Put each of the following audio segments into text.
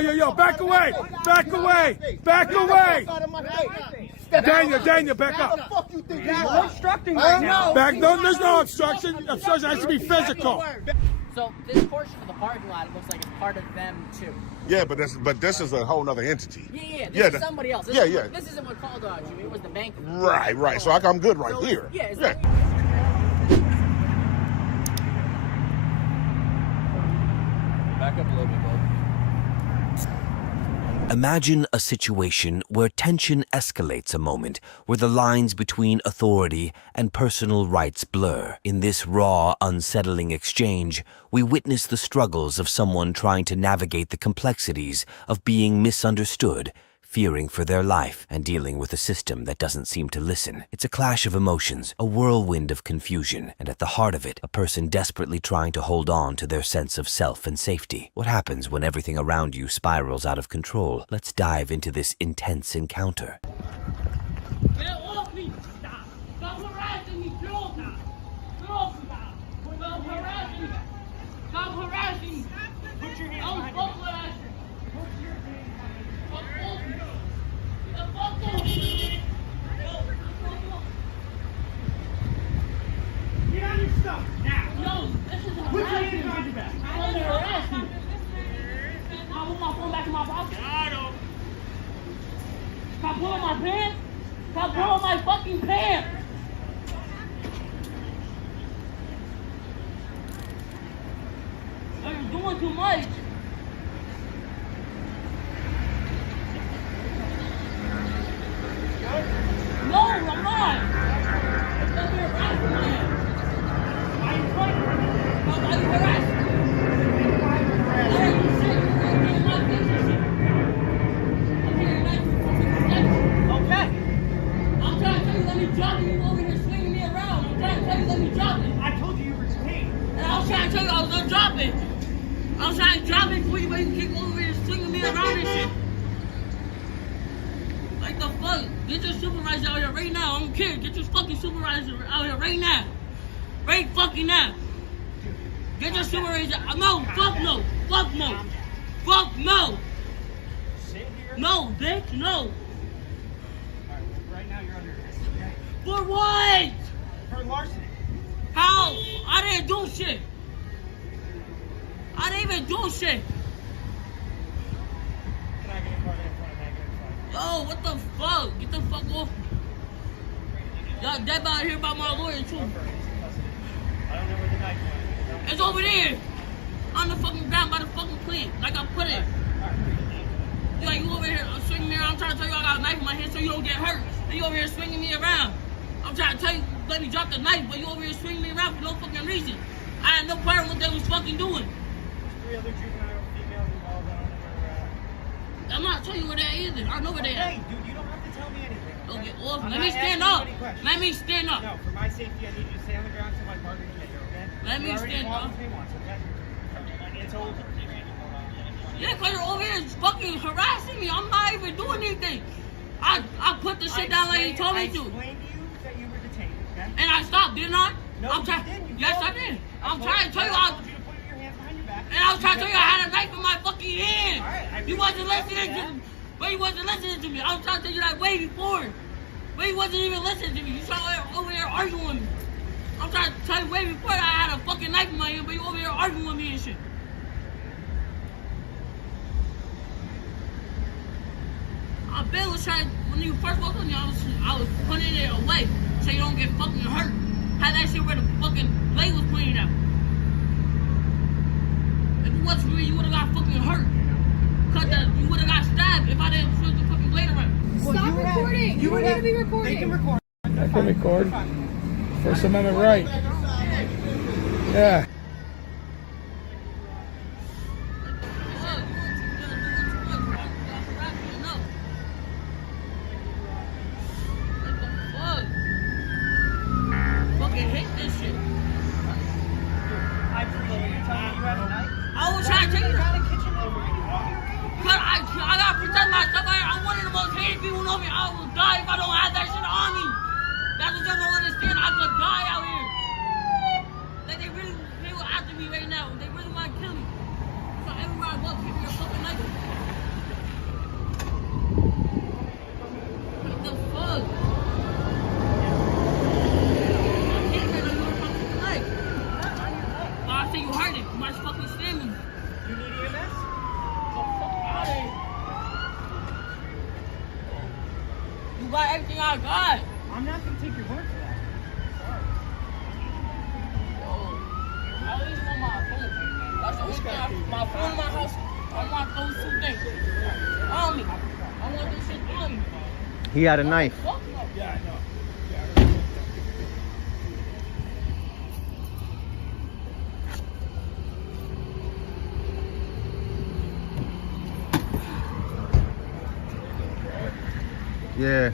Yo, back away! Back away! Back away! Daniel, back up. What the fuck you think you're obstructing right now? Back, no, there's no obstruction. Obstruction has to be physical. So this portion of the parking lot, it looks like it's part of them too. Yeah, but this is a whole other entity. Yeah. This is somebody else. This This isn't what called on you. It was the bank. Right. So I'm good right here. Yeah. Back up a little bit, bud. Imagine a situation where tension escalates a moment, where the lines between authority and personal rights blur. In this raw, unsettling exchange, we witness the struggles of someone trying to navigate the complexities of being misunderstood, fearing for their life, and dealing with a system that doesn't seem to listen. It's a clash of emotions, a whirlwind of confusion, and at the heart of it, a person desperately trying to hold on to their sense of self and safety. What happens when everything around you spirals out of control? Let's dive into this intense encounter. Get off me! Stop! Stop harassing me! Get off me! Get off me! Stop harassing me! Stop harassing me! Put your hands behind you. Get on your stuff now! No! This is harassment! Put your hands behind your back! I want to harass you! I want my phone back in my pocket! Stop pulling my pants! Stop pulling my fucking pants! You're doing too much! No, I'm not! Don't be harassing me! Why are you fighting? Why are you harassing me? I ain't doing shit. You're getting my business shit. I'm hearing that from okay. I'm trying to tell you, let me drop it. You over here swinging me around. I'm trying to tell you, let me drop it. I told you you were detained. And I was trying to tell you I was gonna drop it. I was trying to drop it for you, but you keep over here swinging me around and shit. Like the fuck? Get your supervisor out here right now. I don't care. Get your fucking supervisor out here right now. Right fucking now. Get your supervisor. No, fuck no. Fuck no. Fuck no. No, bitch, no. Right now you're under arrest, okay? For what? For larceny. How? I didn't do shit. I didn't even do shit. Can I get a card in front of that? Yo, what the fuck? Get the fuck off me. Y'all dead out here about my lawyer too. I don't know where the knife went. It's over there. On the fucking ground by the fucking plant. Like I put it. You like, you over here swinging me around. I'm trying to tell you I got a knife in my hand so you don't get hurt. And you over here swinging me around. I'm trying to tell you, let me drop the knife, but you over here swinging me around for no fucking reason. I had no part in what they was fucking doing. There's 3 other juvenile females involved. I don't know where they're at. I'm not telling you where they at either. I know where they at. Hey, dude, you don't have to tell me anything. Don't Okay? get off. I'm Let not me stand asking you up. any questions. Let me stand up. No, for my safety, I need you to stay on the ground until my partner can get here, okay? Let me You already stand fought up. with me once, okay? It's over. Yeah, because you're over here fucking harassing me. I'm not even doing anything. I put the shit down like you told me to. I explained to you that you were detained, okay? And I stopped, didn't I? No, I'm you didn't. Yes, I did. I'm trying to tell you. I told you to put your hands behind your back. And I was trying to tell you I had a knife in my fucking hand. All right, You wasn't listening to me. But you wasn't listening to me. I was trying to tell you that way before. But you wasn't even listening to me. You trying over here arguing with me. I'm trying to tell you way before that I had a fucking knife in my hand, but you over here arguing with me and shit. I bet was trying, when you first walked on me, I was putting it away so you don't get fucking hurt. Had that shit where the fucking blade was pointing out. If it wasn't for me, you would have got fucking hurt. You would have got stabbed if I didn't switch the fucking blade around. Stop recording! You don't need to be recording. They can record. I can record. First Amendment right. Yeah. I was trying to tell you that. But I gotta protect myself. I'm one of the most hated people know me. I will die if I don't have that shit on me. That's what you don't understand. I could die out here. everything I got. I'm not gonna take your word for that. Sorry. I at least want my phone. That's the only thing. My phone in my house. I want those two things on me. I want those shit on me. He had a knife. Yeah, I know. Yeah.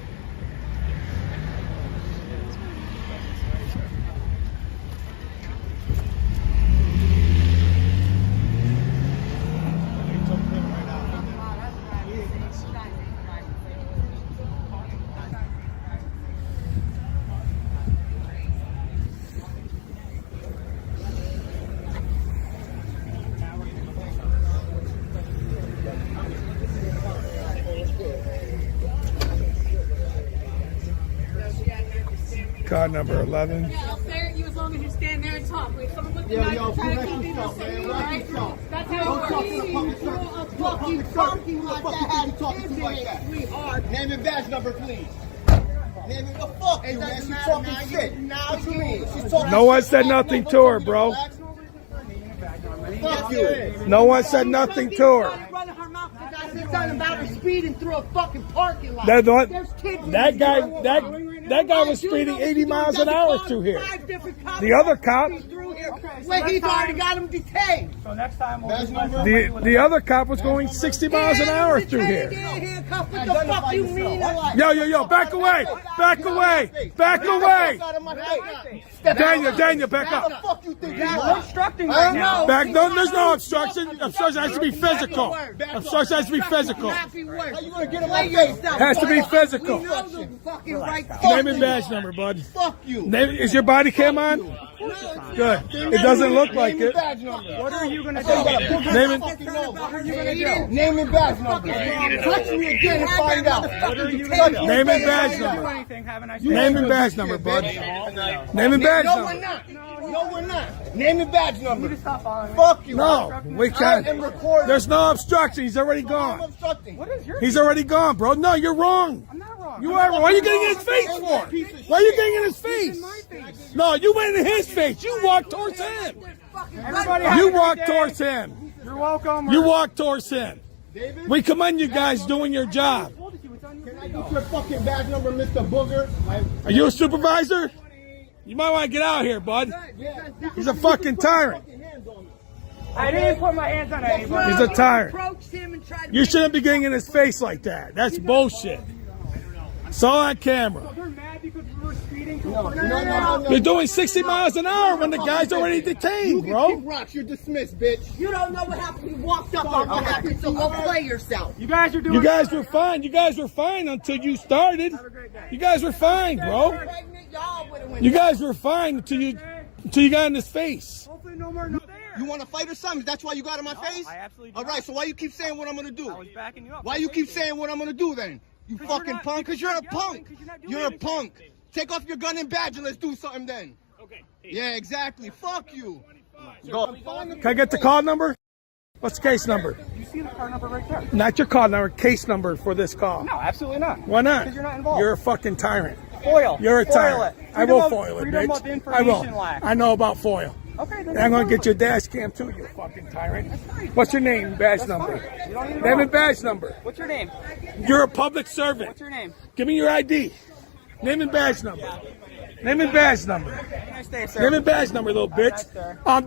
Card number 11. Yeah, I'll stare at you as long as you stand there and talk. Wait, someone with the knife and try to keep me to say you, right? That's how it works. Fucking parking lot that had talking like that. Sweetheart. Name and badge number, please. Name it. Well, fuck you, man. She's talking shit. Now what you mean? She's talking No one shit. said nothing to her, bro. Fuck you. No one said nothing to her. Running her mouth because I said something about her speeding through a fucking parking lot. That, what, There's kids in that this guy, room. that guy was speeding 80 miles an hour through here. The other cop, Wait, he's already got him detained. So next time we'll the other cop was going 60 miles an hour through here. Handcuffed. What the fuck you mean? Yo, back away, back away, back away. Daniel, back up. Fuck you think You're obstructing right now. Back, no, there's no obstruction. Obstruction has to be physical. Obstruction has to be physical. How you gonna get him my face? Has to be physical. Name and badge number, bud. Fuck you. Name, is your body cam on? Good. It doesn't look like it. What are you gonna do? Name it. What are you gonna do? Name and badge number. Touch me again and find out. Name and badge number. Anything, have a nice Name and badge number, bud. Name and badge No, we're number. not. No, we're not. Name and badge number. Stop following me. Fuck you. No, we can't. I am recording. There's no obstruction. He's already I'm gone. obstructing. What is your? He's already gone, bro. No, you're wrong. I'm not wrong. You are. Why are you getting in his face for? Why are you getting in his face? No, you went in his face. You walked towards him. Everybody have a You good walked day. towards him. You're welcome. You walked towards him. We commend you guys doing your job. Can I get your fucking badge number, Mr. Booger? Are you a supervisor? You might want to get out of here, bud. He's a fucking tyrant. I didn't put my hands on anybody. He's a tyrant. Approached him and tried to You shouldn't be getting in his face like that. That's bullshit. It's all on camera. They're mad because we were speeding. No. You're doing 60 miles an hour when the guy's already detained, You bro. can kick rocks. You're dismissed, bitch. You don't know what happened. You walked up on what happened, so go play yourself. You guys are doing. You guys were fine. You guys were fine until you started. You guys were fine, bro. You guys were fine until you got in his face. Hopefully, no more. No there. You want to fight or something? That's why you got in my face? I absolutely do All right, so why you keep saying what I'm going to do? I was backing you up. Why you keep saying what I'm going to do then? You fucking punk? Because you're a punk. You're a punk. Take off your gun and badge and let's do something then. Okay. Yeah, exactly. Fuck you. Go. Can I get the call number? What's the case number? You see the car number right there? Not your call number, case number for this call. No, absolutely not. Why not? Because you're not involved. You're a fucking tyrant. Foil. You're a Foil tyrant. it. I will Freedom of- foil it, freedom of bitch. I will. information lack. I know about foil. Okay, then And I'm going to get your dash cam too, you fucking tyrant. What's your name, badge number? You don't even Name know. and badge number. What's your name? You're a public servant. What's your name? Give me your ID. Name and badge number. Name and badge number. Have a nice day, sir. Name and badge number, little bitch. nice, sir. Oh, I'm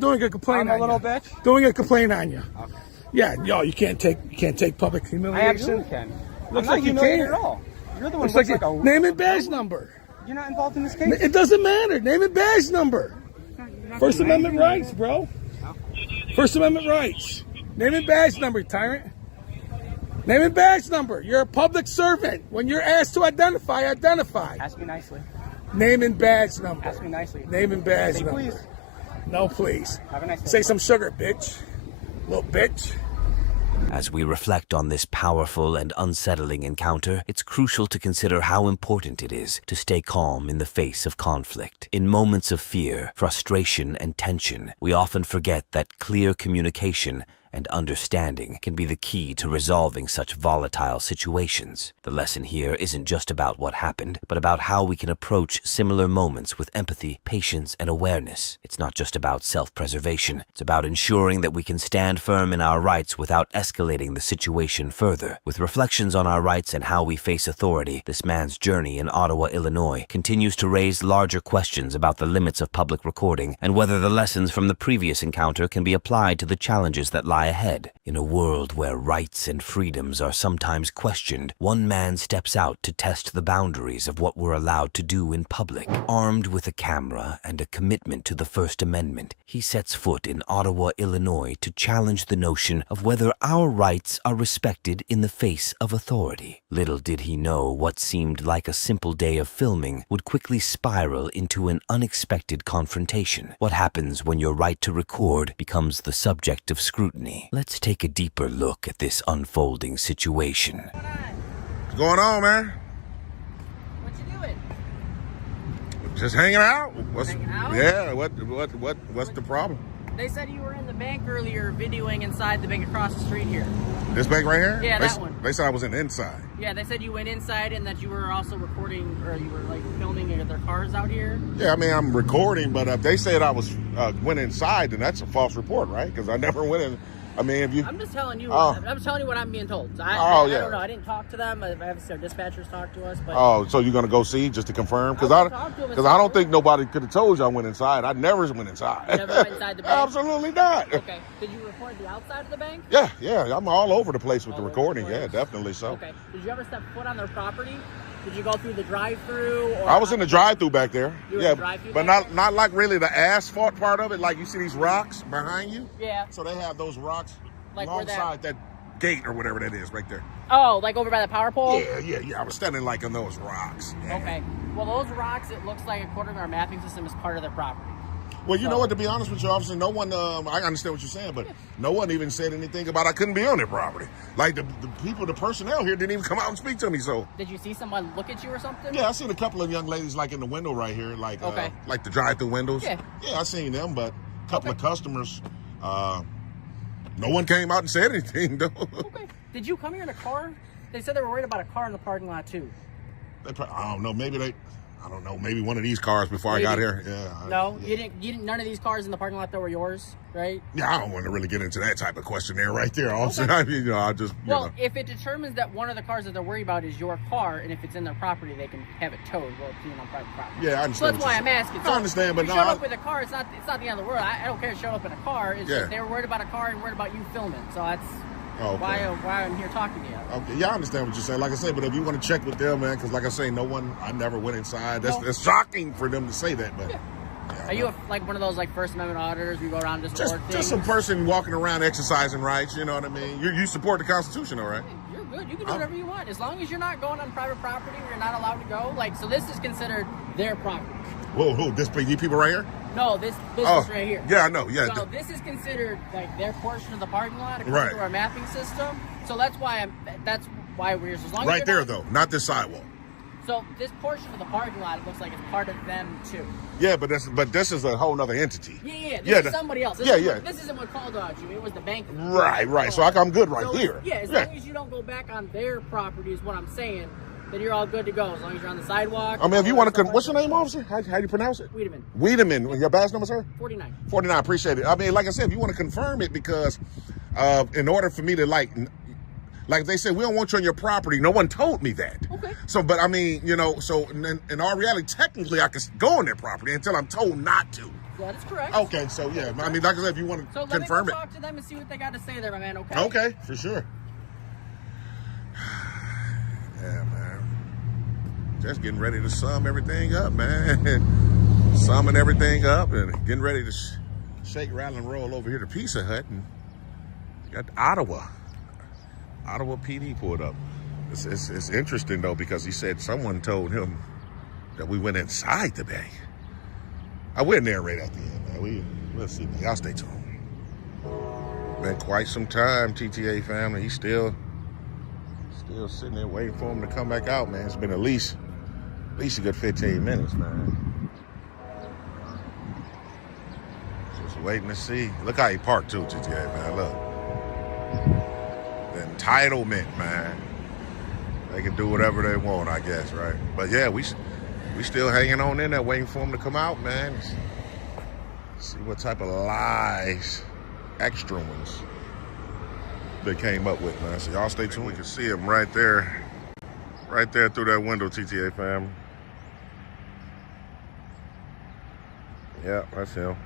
doing a complaint I'm a on little you. bitch? Doing a complaint on you. Okay. Yeah, yo, you can't take public I humiliation. absolutely can. Looks I'm like you not humiliated can. at all. You're the one Looks who looks like like a. name and badge number. You're not involved in this case. It doesn't matter. Name and badge number. First Amendment rights, bro. First Amendment rights. Name and badge number, tyrant. Name and badge number. You're a public servant. When you're asked to identify, identify. Ask me nicely. Name and badge number. Ask me nicely. Name and badge Say number. please. No, please. Have a nice day. Say some sugar, bitch. Little bitch. As we reflect on this powerful and unsettling encounter, it's crucial to consider how important it is to stay calm in the face of conflict. In moments of fear, frustration, and tension, we often forget that clear communication and understanding can be the key to resolving such volatile situations. The lesson here isn't just about what happened, but about how we can approach similar moments with empathy, patience, and awareness. It's not just about self-preservation. It's about ensuring that we can stand firm in our rights without escalating the situation further. With reflections on our rights and how we face authority, this man's journey in Ottawa, Illinois, continues to raise larger questions about the limits of public recording and whether the lessons from the previous encounter can be applied to the challenges that lie ahead. In a world where rights and freedoms are sometimes questioned, one man steps out to test the boundaries of what we're allowed to do in public. Armed with a camera and a commitment to the First Amendment, he sets foot in Ottawa, Illinois to challenge the notion of whether our rights are respected in the face of authority. Little did he know what seemed like a simple day of filming would quickly spiral into an unexpected confrontation. What happens when your right to record becomes the subject of scrutiny? Let's take a deeper look at this unfolding situation. What's going on, man? What you doing? Just hanging out. Hanging out? Yeah. What's the problem? They said you were in the bank earlier videoing inside the bank across the street here. This bank right here? Yeah, that one. They said I was in the inside. Yeah, they said you went inside and that you were also recording, or you were like filming their cars out here. Yeah, I mean I'm recording, but if they said I went inside, then that's a false report, right? Because I never went in. I mean, if you. I'm just telling you. Oh. I'm telling you what I'm being told. So Yeah. I don't know. I didn't talk to them. Obviously, our dispatchers talked to us. But Oh, so you're gonna go see just to confirm? Because I'll talk to them I don't think nobody could have told you I went inside. I never went inside. You never went inside the bank? Absolutely not. Okay. Did you record the outside of the bank? Yeah. I'm all over the place with the All over recording. the Yeah, place. definitely so. Okay. Did you ever step foot on their property? Did you go through the drive-through? Or I was in the drive-through back there. You were in Yeah, the drive-through but back not like really the asphalt part of it. Like you see these rocks behind you. Yeah. So they have those rocks Like where alongside that gate or whatever that is right there. Oh, like over by the power pole? Yeah. I was standing like on those rocks. Yeah. Okay. Well, those rocks, it looks like, according to our mapping system, is part of their property. Well, you know what, to be honest with you, officer, no one, I understand what you're saying, but no one even said anything about I couldn't be on their property. Like the people, the personnel here didn't even come out and speak to me, so. Did you see someone look at you or something? Yeah, I seen a couple of young ladies like in the window right here, like Okay. like the drive-through windows. Yeah. Yeah, I seen them, but a couple of customers, no one came out and said anything, though. Okay. Did you come here in a car? They said they were worried about a car in the parking lot, too. I don't know, maybe one of these cars before I got here. Yeah. No, you didn't. None of these cars in the parking lot that were yours, right? Yeah, I don't want to really get into that type of questionnaire right there, officer. I mean, I just, Well, if it determines that one of the cars that they're worried about is your car, and if it's in their property, they can have it towed while it's being on private property. Yeah, I understand. So that's why I'm asking. So I understand, but if you no. showed up with a car, it's not the end of the world. I don't care if you showed up in a car. It's Yeah. just they were worried about a car and worried about you filming. So that's Okay. why I'm here talking to you. Okay, yeah, I understand what you're saying. Like I said, but if you want to check with them, man, because like I say, I never went inside. No. It's shocking for them to say that, but. Yeah. Yeah, Are you like one of those like First Amendment auditors? We go around and just report things? just some person walking around exercising rights, you know what I mean? You support the Constitution, all right? You're good. You can do whatever you want. As long as you're not going on private property where you're not allowed to go. Like, so this is considered their property. Whoa, these people right here? No, this business right here. Yeah, I know, yeah. So this is considered like their portion of the parking lot according Right. to our mapping system. So that's why we're here. So as long as Right you're there, not- though, not this sidewalk. So this portion of the parking lot, it looks like it's part of them too. Yeah, but this is a whole other entity. Yeah. This Yeah, is somebody else. This isn't what called out you. It was the bank. Right. So I'm good right here. Yeah, as long as you don't go back on their property is what I'm saying, then you're all good to go. As long as you're on the sidewalk. I mean, if you want to, what's your name, officer? How do you pronounce it? Wiedemann. Your badge number, sir? 49. 49, appreciate it. I mean, like I said, if you want to confirm it, because in order for me to like they said, we don't want you on your property. No one told me that. Okay. So, but I mean, so in all reality, technically I can go on their property until I'm told not to. That is correct. Okay, so yeah, I mean, like I said, if you want to So let confirm me go it. talk to them and see what they got to say there, my man, okay? Okay, for sure. Yeah, man. Just getting ready to sum everything up, man. Summing everything up and getting ready to shake, rattle, and roll over here to Pizza Hut. And got Ottawa PD pulled up. It's interesting, though, because he said someone told him that we went inside the bank. I will narrate at the end, man. We'll see, man. Y'all stay tuned. Been quite some time, TTA family. He's still sitting there waiting for him to come back out, man. It's been at least a good 15 minutes, man. Just waiting to see. Look how he parked too, TTA, man. Look. The entitlement, man. They can do whatever they want, I guess, right? But yeah, we still hanging on in there, waiting for them to come out, man. See what type of lies, extra ones, they came up with, man. So y'all stay tuned. We can see them right there through that window, TTA fam. Yeah, that's him.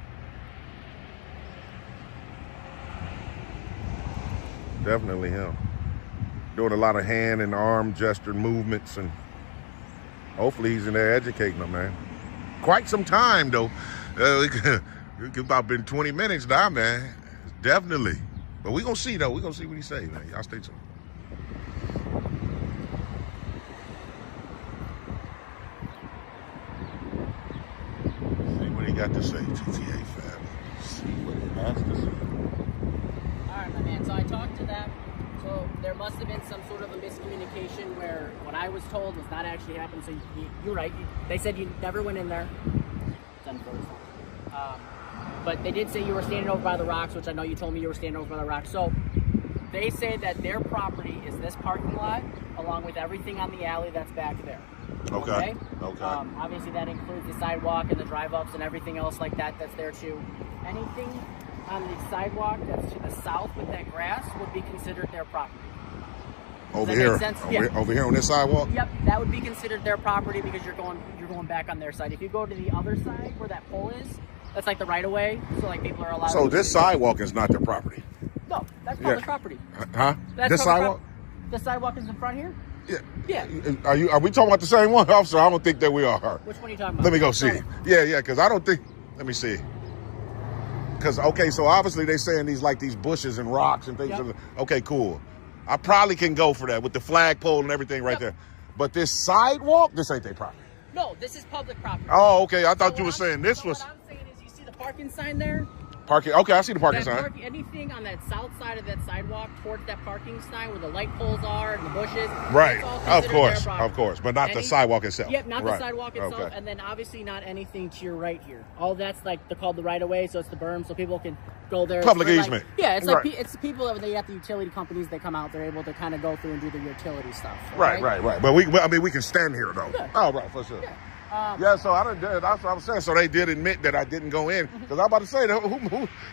Definitely him. Doing a lot of hand and arm gesture movements, and hopefully he's in there educating them, man. Quite some time, though. It's about been 20 minutes now, man. Definitely. But we gonna see, though. We gonna see what he say, man. Y'all stay tuned. See what he got to say, TTA family. See what he has to say. All right, my man. So I talked to them. So there must have been some sort of a miscommunication where what I was told was not actually happening. So you're right. They said you never went in there. It's unfortunate. But they did say you were standing over by the rocks, which I know you told me you were standing over by the rocks. So they say that their property is this parking lot, along with everything on the alley that's back there. Okay. Obviously, that includes the sidewalk and the drive-ups and everything else like that that's there too. Anything on the sidewalk that's to the south with that grass would be considered their property. Over here, over here on this sidewalk. Yep, that would be considered their property because you're going back on their side. If you go to the other side where that pole is, that's like the right of way. So like people are allowed. So this sidewalk is not their property. No, that's public property. Huh? That's this sidewalk? The sidewalk is in front here. Yeah. Yeah. Are we talking about the same one, officer? I don't think that we are. Which one are you talking about? Let me go see. Yeah, because I don't think. Let me see. Because okay, so obviously they saying these bushes and rocks and things. Yep. Okay, cool. I probably can go for that with the flagpole and everything right there. But this sidewalk, this ain't their property. No, this is public property. Oh, okay. I thought you were saying this was. What I'm saying is, you see the parking sign there? Parking. Okay, I see the parking sign. Anything on that south side of that sidewalk towards that parking sign where the light poles are and the bushes. Right. Of course, but not the sidewalk itself. Yep, not the sidewalk itself, and then obviously not anything to your right here. All that's like they're called the right of way, so it's the berm, so people can go there. Public easement. It's like it's the people that they have the utility companies that come out. They're able to kind of go through and do the utility stuff. Right. But we can stand here though. Yeah. Oh, right, for sure. Yeah. So that's what I'm saying. So they did admit that I didn't go in because I'm about to say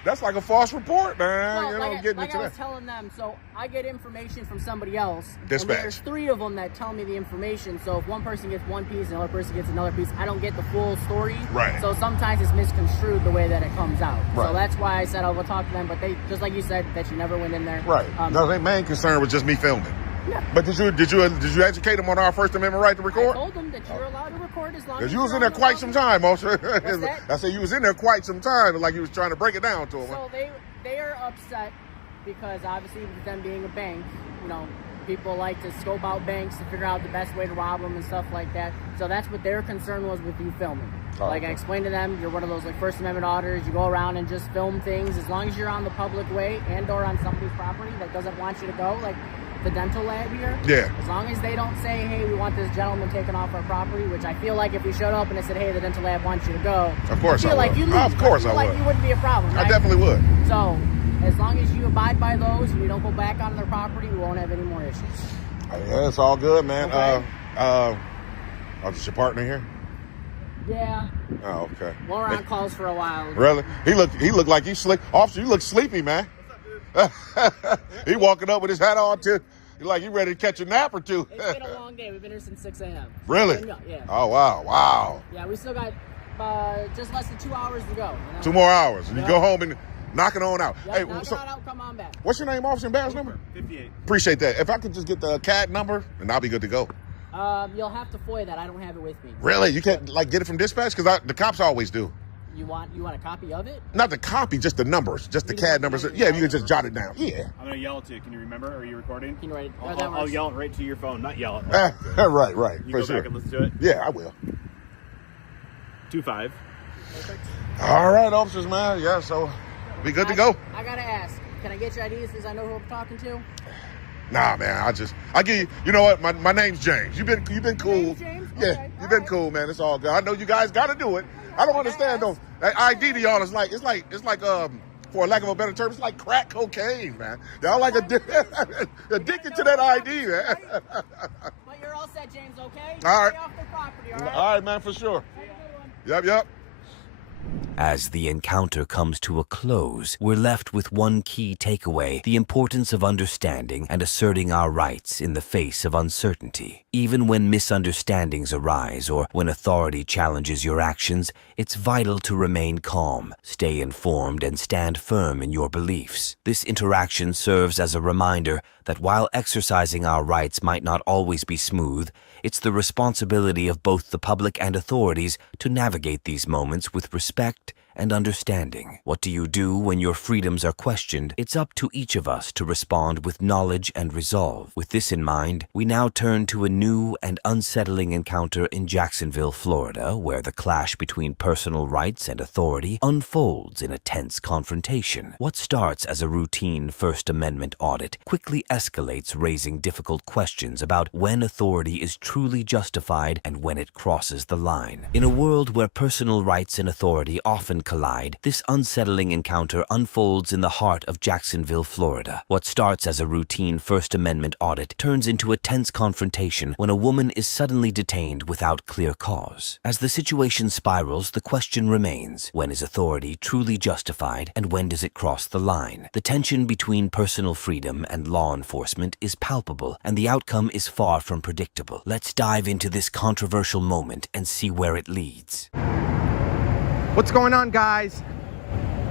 that's like a false report, man. Well, I was telling them, so I get information from somebody else. Dispatch. And there's 3 of them that tell me the information. So if one person gets one piece and another person gets another piece, I don't get the full story. Right. So sometimes it's misconstrued the way that it comes out. Right. So that's why I said I will talk to them. But they, just like you said, that you never went in there. Right. No, their main concern was just me filming. Yeah. But did you educate them on our First Amendment right to record? I told them that you're allowed to record as long as because you was in there quite some time, officer. What's that? I said you was in there quite some time, like you was trying to break it down to them. So they are upset because obviously with them being a bank, people like to scope out banks to figure out the best way to rob them and stuff like that. So that's what their concern was with you filming. I explained to them, you're one of those like First Amendment auditors. You go around and just film things as long as you're on the public way and or on somebody's property that doesn't want you to go, like the dental lab here. Yeah. As long as they don't say, hey, we want this gentleman taken off our property, which I feel like if we showed up and they said, hey, the dental lab wants you to go. Of course I would. Of course I would. Like you wouldn't be a problem, right? I definitely would. So as long as you abide by those and you don't go back on their property, we won't have any more issues. Yeah, it's all good, man. Okay. Is your partner here? Yeah. Oh, okay. Laurent calls for a while. Really? He looked like he's sleep. Officer, you look sleepy, man. He walking up with his hat on too. Like you ready to catch a nap or two. It's been a long day. We've been here since 6 a.m. Really? Yeah. Oh, wow. Yeah, we still got just less than 2 hours to go. 2 more hours. And you go home and knock it on out. Yeah, hey, knock it on out, come on back. What's your name, officer, and badge number? 58. Appreciate that. If I could just get the CAD number, and I'll be good to go. You'll have to FOIA that. I don't have it with me. Really? You can't get it from dispatch? Because the cops always do. You want a copy of it? Not the copy, just the numbers, just the CAD numbers. Yeah, if you could just jot it down. Yeah. I'm gonna yell it to you. Can you remember? Are you recording? Can you write it? I'll yell it right to your phone, not yell it. Right. You for go sure. back and listen to it. Yeah, I will. 2-5. All right, officers, man. Yeah, so be good to go. I gotta ask. Can I get your IDs since I know who I'm talking to? Nah, man. I give you. You know what? My name's James. You've been cool. James? Yeah, Okay, you've been cool, man. It's all good. I know you guys got to do it. I don't understand though. That ID to y'all is like for lack of a better term, it's like crack cocaine, man. Y'all like addicted to that ID, man. But you're all set, James, okay? All right. Stay off the property, all right? All right, man, for sure. Have a good one. Yep. As the encounter comes to a close, we're left with one key takeaway: the importance of understanding and asserting our rights in the face of uncertainty. Even when misunderstandings arise or when authority challenges your actions, it's vital to remain calm, stay informed, and stand firm in your beliefs. This interaction serves as a reminder that while exercising our rights might not always be smooth, it's the responsibility of both the public and authorities to navigate these moments with respect and understanding. What do you do when your freedoms are questioned? It's up to each of us to respond with knowledge and resolve. With this in mind, we now turn to a new and unsettling encounter in Jacksonville, Florida, where the clash between personal rights and authority unfolds in a tense confrontation. What starts as a routine First Amendment audit quickly escalates, raising difficult questions about when authority is truly justified and when it crosses the line. In a world where personal rights and authority often collide, this unsettling encounter unfolds in the heart of Jacksonville, Florida. What starts as a routine First Amendment audit turns into a tense confrontation when a woman is suddenly detained without clear cause. As the situation spirals, the question remains: when is authority truly justified and when does it cross the line? The tension between personal freedom and law enforcement is palpable, and the outcome is far from predictable. Let's dive into this controversial moment and see where it leads. What's going on, guys?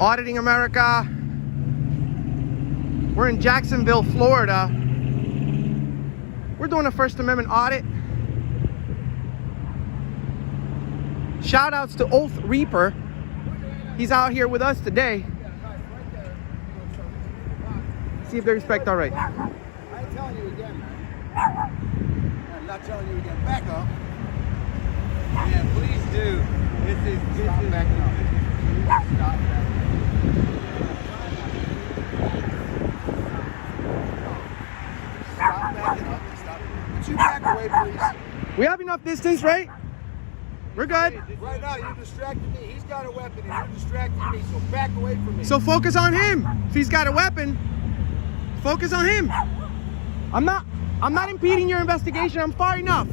Auditing America. We're in Jacksonville, Florida. We're doing a First Amendment audit. Shout outs to Oath Reaper. He's out here with us today. See if they respect our rights. I ain't telling you again, man. I'm not telling you again. Back up. Yeah, please do. This is backing up. Stop backing up. Stop backing up. Stop. Would you back away, please? We have enough distance, right? We're good. Right now, you distracted me. He's got a weapon and you're distracting me, so back away from me. So focus on him. If he's got a weapon, focus on him. I'm not impeding your investigation. I'm far enough.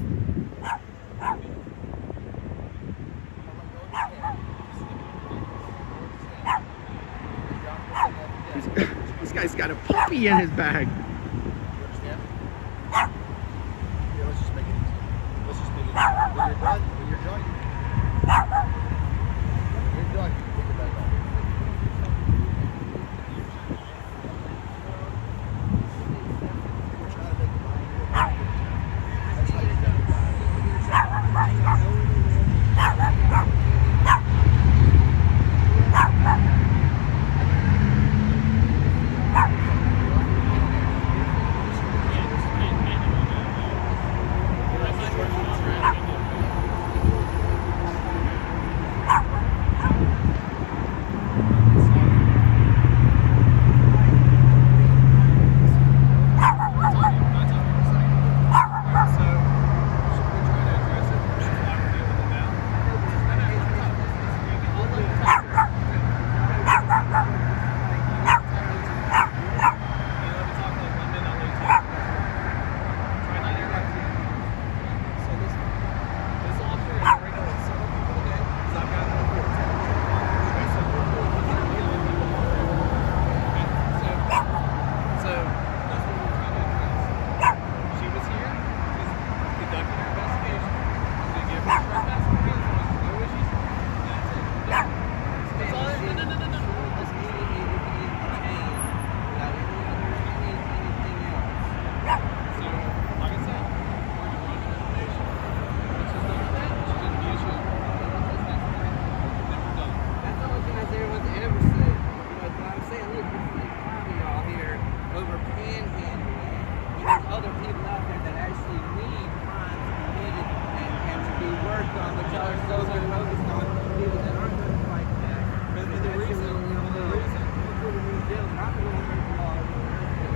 This guy's got a puppy in his bag. Yeah, let's just make it easy. Let's just make it easy. When you're done, you're done, take it back off. We're trying to make it mine. That's how you do it.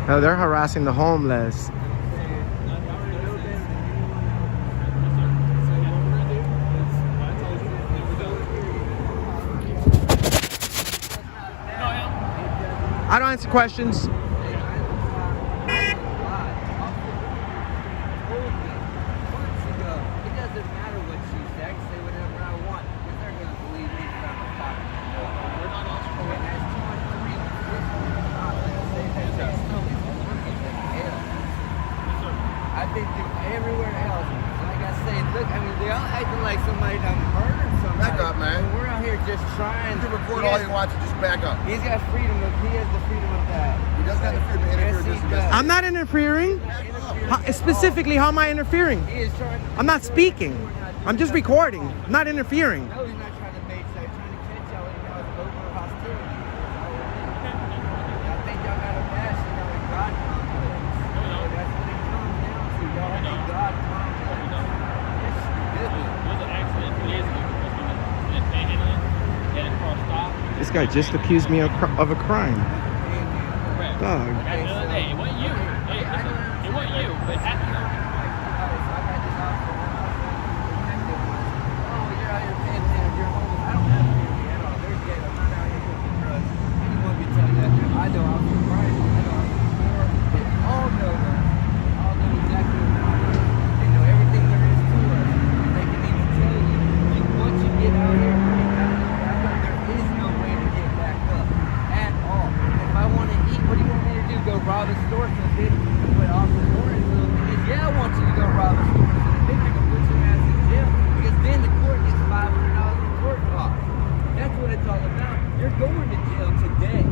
Oh, they're harassing the homeless. I don't answer questions. I've been everywhere else. Like I say, look, I mean, they're all acting like somebody done murdered somebody. Back up, man. And we're out here just trying. You can record all you want to, just back up. He's got freedom of, he has the freedom of that. He doesn't have the freedom to interfere with this investigation. I'm not interfering. Specifically, how am I interfering? He is trying to. I'm not speaking. I'm just recording. I'm not interfering. No, he's not trying to make that. Trying to catch y'all in y'all's over hostility. I think y'all got a bash in y'all in God complex. That's what it comes down to. Y'all have a God complex. It's ridiculous. This guy just accused me of a crime. Dog. Hey, it wasn't you. Hey, it wasn't you, but rob a store so they can put off the door and yeah, I want you to go rob a store so they're going to put your ass in jail because then the court gets $500 in court costs. That's what it's all about. You're going to jail today.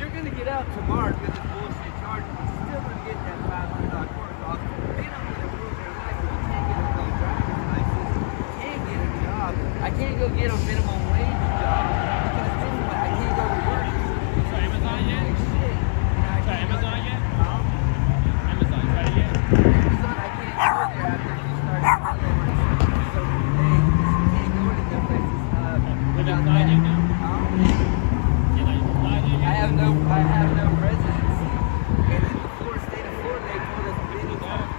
You're going to get out tomorrow because it's bullshit charges, but you're still going to get that $500 court cost. Then I'm going to ruin their life so you can't get a no driver's license. You can't get a job. I can't go get a minimum wage job because then what? I can't go to work. So Amazon yet? So Amazon yet? Amazon, try it yet? Amazon, I can't go there after you start selling my stuff for so many days. You can't go to no places without that. I have no residency. And in the state of Florida, they told us many times.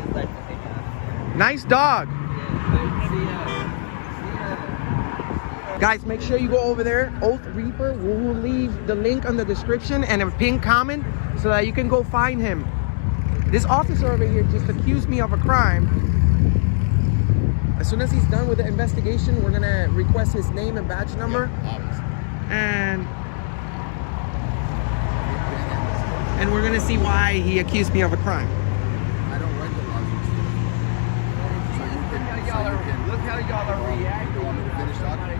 Just like the thing. Nice dog. See ya. Guys, make sure you go over there. Oath Reaper. We will leave the link on the description and a pinned comment so that you can go find him. This officer over here just accused me of a crime. As soon as he's done with the investigation, we're gonna request his name and badge number. And we're gonna see why he accused me of a crime. I don't write the laws. Look how y'all are reacting. Want me to finish talking?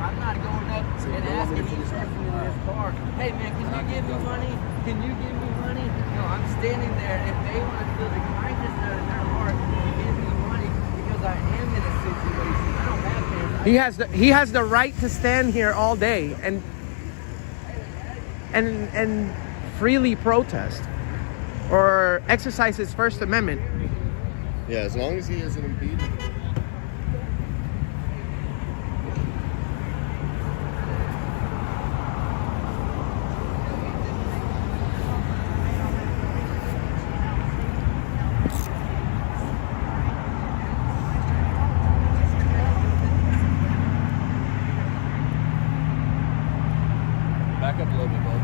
I'm not going up and asking each person in this car, hey man, can you give me money? Can you give me money? No, I'm standing there. If they want to feel the kindness out of their heart to give me money because I am in a situation, I don't have to. He has the right to stand here all day and freely protest or exercise his First Amendment. Yeah, as long as he isn't impeded. Back up a little bit, bud.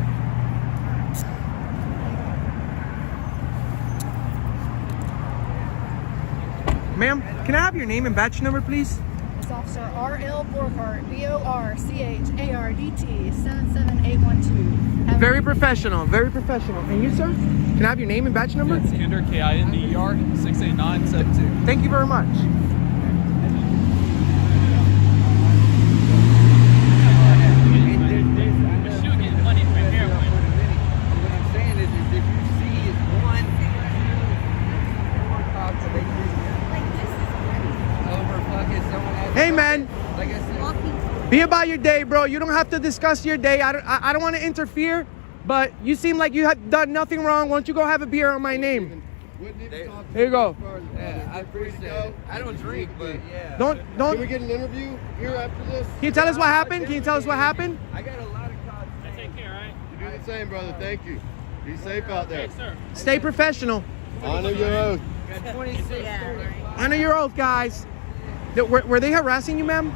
Ma'am, can I have your name and badge number, please? It's Officer R.L. Borchardt, B-O-R-C-H-A-R-D-T, 77812. Very professional, very professional. And you, sir? Can I have your name and badge number? It's Kinder, K-I-N-D-E-R, 68972. Thank you very much. Hey man, be about your day, bro. You don't have to discuss your day. I don't want to interfere, but you seem like you have done nothing wrong. Why don't you go have a beer on my name? Here you go. Yeah, I appreciate it. I don't drink, but yeah. Don't. Can we get an interview here after this? Can you tell us what happened? Can you tell us what happened? I got a lot of cops. Take care, right? You do the same, brother. Thank you. Be safe out there. Yes, sir. Stay professional. Honor your oath. Got 26, Honor your oath, guys. Were they harassing you, ma'am?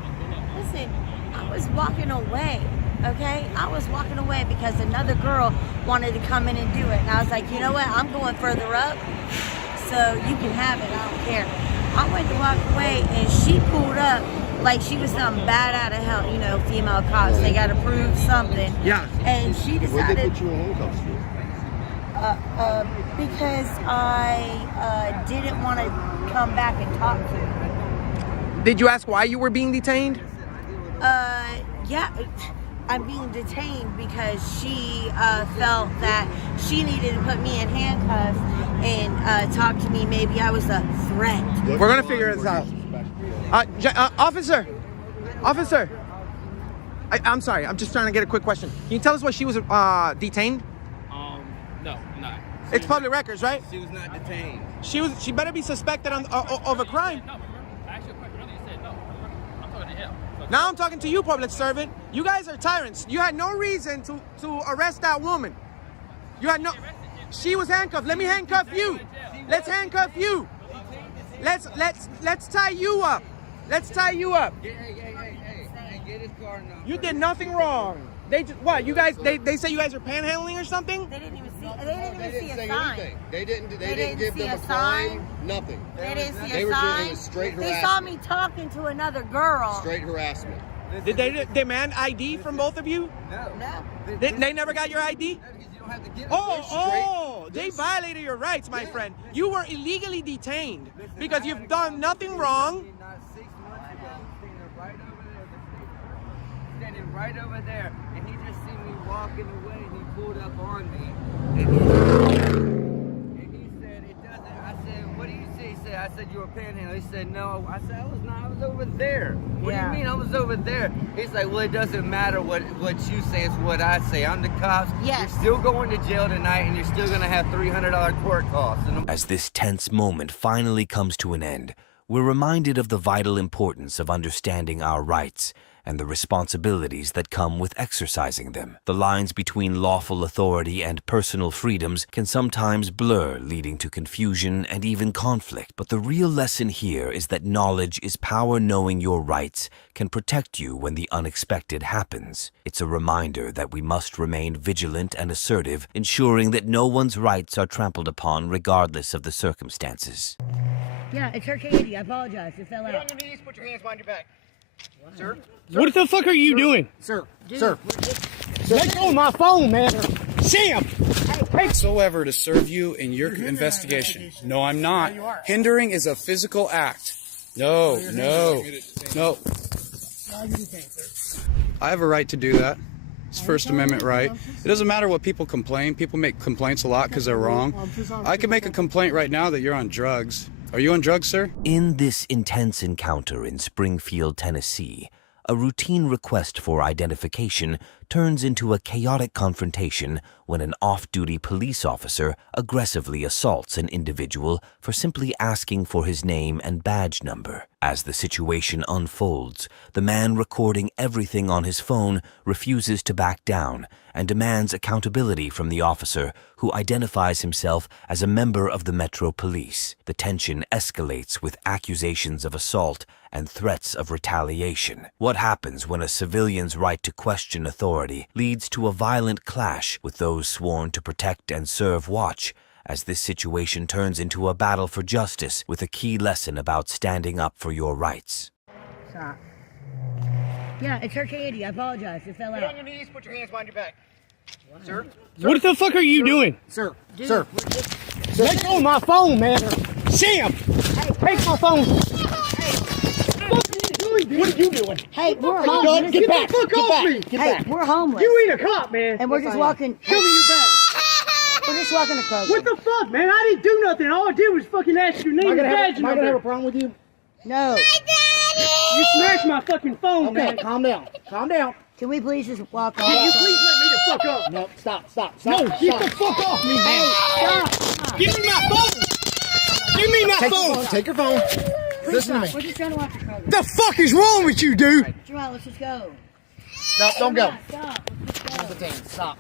Listen, I was walking away. okay? I was walking away because another girl wanted to come in and do it. And I was like, you know what? I'm going further up, so you can have it. I don't care. I went to walk away, and she pulled up like she was something bad out of hell. You know, female cops, they got to prove something. Yeah. And she decided... What did they put you in handcuffs for? Because I didn't want to come back and talk to her. Did you ask why you were being detained? Yeah, I'm being detained because she felt that she needed to put me in handcuffs and talk to me. Maybe I was a threat. We're gonna figure this out. Officer, I'm sorry. I'm just trying to get a quick question. Can you tell us why she was detained? No, I'm not. It's public records, right? She was not detained. She better be suspected of a crime. No, remember, I asked you a question earlier. You said no. I'm talking to him. Now I'm talking to you, public servant. You guys are tyrants. You had no reason to arrest that woman. You had no. She was handcuffed. Let me handcuff you. Let's handcuff you. Let's tie you up. Let's tie you up. Hey, get his car now. You did nothing wrong. They just, what? You guys? They say you guys are panhandling or something? They didn't even see. They didn't even see a sign. Anything. They didn't give see them a a sign. fine. Nothing. They didn't see They a were doing sign. it was straight They harassment. saw me talking to another girl. Straight harassment. Did they demand ID from both of you? No. They never got your ID? Oh, they violated your rights, my friend. You were illegally detained because you've done nothing wrong. Standing right over there, and he just seen me walking away, and he pulled up on me. And he said, it doesn't. I said, what do you say? He said, I said, you were panhandling. He said, no. I said, I was not. I was over there. What do you mean? I was over there. He's like, well, it doesn't matter what you say. It's what I say. I'm the cops. Yes. You're still going to jail tonight, and you're still going to have $300 court costs. As this tense moment finally comes to an end, we're reminded of the vital importance of understanding our rights and the responsibilities that come with exercising them. The lines between lawful authority and personal freedoms can sometimes blur, leading to confusion and even conflict. But the real lesson here is that knowledge is power. Knowing your rights can protect you when the unexpected happens. It's a reminder that we must remain vigilant and assertive, ensuring that no one's rights are trampled upon regardless of the circumstances. Yeah, it's her candy. I apologize. It fell out. Get on your knees. Put your hands behind your back. Sir? What the fuck are you doing? Sir. Let go of my phone, man. Sam! Whatsoever to serve you in your investigation. No, I'm not. Hindering is a physical act. No. I have a right to do that. It's First Amendment right. It doesn't matter what people complain. People make complaints a lot because they're wrong. I can make a complaint right now that you're on drugs. Are you on drugs, sir? In this intense encounter in Springfield, Tennessee, a routine request for identification turns into a chaotic confrontation when an off-duty police officer aggressively assaults an individual for simply asking for his name and badge number. As the situation unfolds, the man recording everything on his phone refuses to back down and demands accountability from the officer, who identifies himself as a member of the Metro Police. The tension escalates with accusations of assault and threats of retaliation. What happens when a civilian's right to question authority leads to a violent clash with those sworn to protect and serve watch, as this situation turns into a battle for justice with a key lesson about standing up for your rights? Stop. Yeah, it's her candy. I apologize. It fell out. Get on your knees. Put your hands behind your back. Sir? What the fuck are you doing? Sir. Let go of my phone, man. Sam! Take my phone. What are you doing? Hey, we're homeless. Get back! Get off me! Hey, we're homeless. You ain't a cop, man. And we're just walking. Show me your badge. We're just walking to Kroger. What the fuck, man? I didn't do nothing. All I did was fucking ask your name and badge number. Am I gonna have a problem with you? No. You smashed my fucking phone, man. Calm down. Can we please just walk off? Can you please let me the fuck up? No, stop. No, get the fuck off me, man. Stop. Give me my phone. Give me my phone. Take your phone. Listen to me. We're just trying to walk to Kroger. The fuck is wrong with you, dude? Jamal, let's just go. No, don't go. Stop.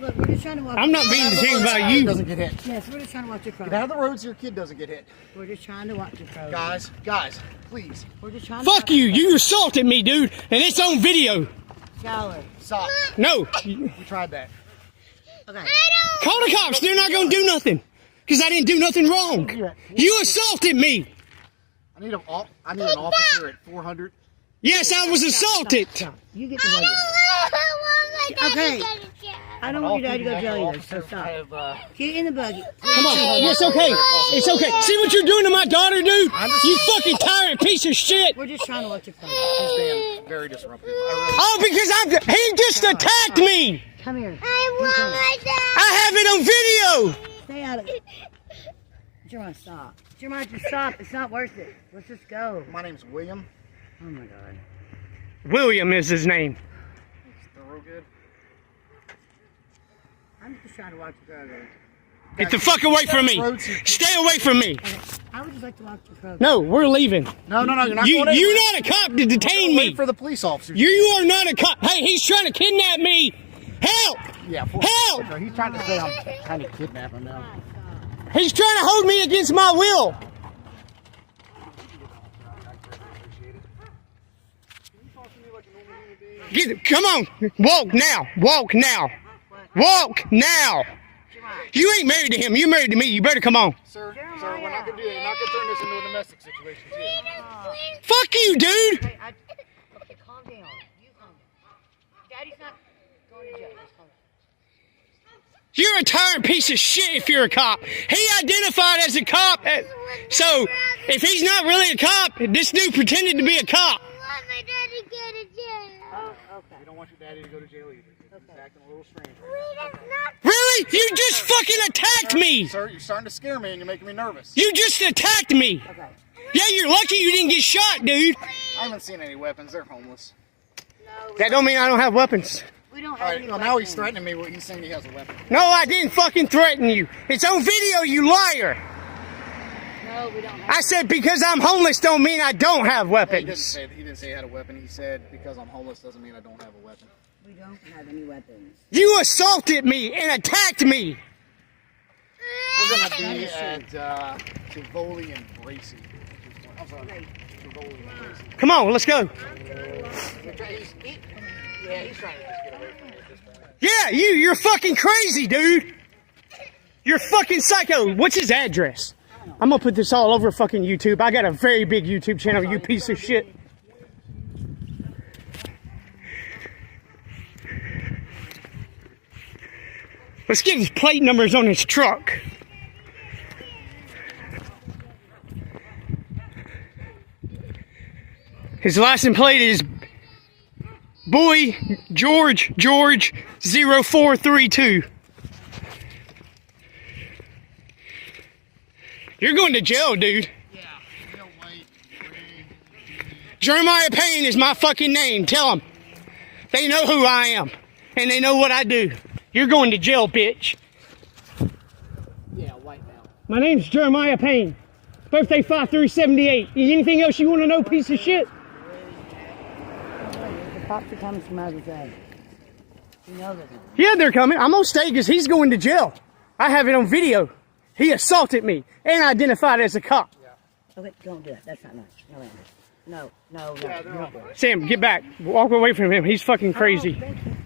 Look, we're just trying to walk. I'm not being detained by you. Doesn't get hit. Yes, we're just trying to walk to Kroger. Get out of the road so your kid doesn't get hit. We're just trying to walk to Kroger. Guys, please. We're just trying Fuck to you. You assaulted me, dude, and it's on video. Shower. Stop. No. We tried that. Okay. Call the cops. They're not going to do nothing. Because I didn't do nothing wrong. You assaulted me. I need an officer at 400. Yes, I was assaulted. You get the buggy. Okay. I don't want your dad to go to jail either, so stop. Get in the buggy. Come on. It's okay. It's okay. See what you're doing to my daughter, dude? You fucking tyrant piece of shit. We're just trying to let you come. He's being very disruptive. Oh, because he just attacked me. Come here. I have it on video. Stay out of it. Jeremiah, stop. Jeremiah, just stop. It's not worth it. Let's just go. My name's William. Oh my God. William is his name. Thoroughgood. I'm just trying to watch the girl. Get the fuck away from me. Stay away from me. I would just like to watch the program. No, we're leaving. No, you're not going You're anywhere. not a cop to detain me. Wait for the police officers. You are not a cop. Hey, he's trying to kidnap me. Help! Yeah, Help! He's trying to say I'm trying to kidnap him now. He's trying to hold me against my will. Come on. Walk now. Walk now. Walk now. You ain't married to him. You're married to me. You better come on. Sir, we're not going to do that. You're not going to turn this into a domestic situation. Fuck you, dude. Okay, calm down. You calm down. Daddy's not going to jail. Just calm down. You're a tyrant piece of shit if you're a cop. He identified as a cop. So if he's not really a cop, this dude pretended to be a cop. We don't want your daddy to go to jail either. He's acting a little strange. Really? You just fucking attacked me. Sir, you're starting to scare me and you're making me nervous. You just attacked me. Okay. Yeah, you're lucky you didn't get shot, dude. I haven't seen any weapons. They're homeless. That don't mean I don't have weapons. We don't All have right, any well, now he's threatening me. He's saying he has a weapon. No, I didn't fucking threaten you. It's on video, you liar. No, we don't have I said because I'm homeless don't mean I don't have He weapons. didn't say he had a weapon. He said because I'm homeless doesn't mean I don't have a weapon. We don't have any weapons. You assaulted me and attacked me. We're going to be at Tivoli and Bracy. I'm sorry. Tivoli and Bracy. Come on, let's go. He's trying to just get away from me at this point. Yeah, you're fucking crazy, dude. You're fucking psycho. What's his address? I'm gonna put this all over fucking YouTube. I got a very big YouTube channel, you piece of shit. Let's get his plate numbers on his truck. His license plate is Boy George 0432. You're going to jail, dude. Yeah. Jeremiah Payne is my fucking name. Tell them. They know who I am. And they know what I do. You're going to jail, bitch. Yeah, white male. My name's Jeremiah Payne. Birthday 5378. Anything else you want to know, piece of shit? The cops are coming from out of town. You know that. Yeah, they're coming. I'm gonna stay because he's going to jail. I have it on video. He assaulted me and identified as a cop. Okay, don't do it. That's not nice. No. Sam, get back. Walk away from him. He's fucking crazy.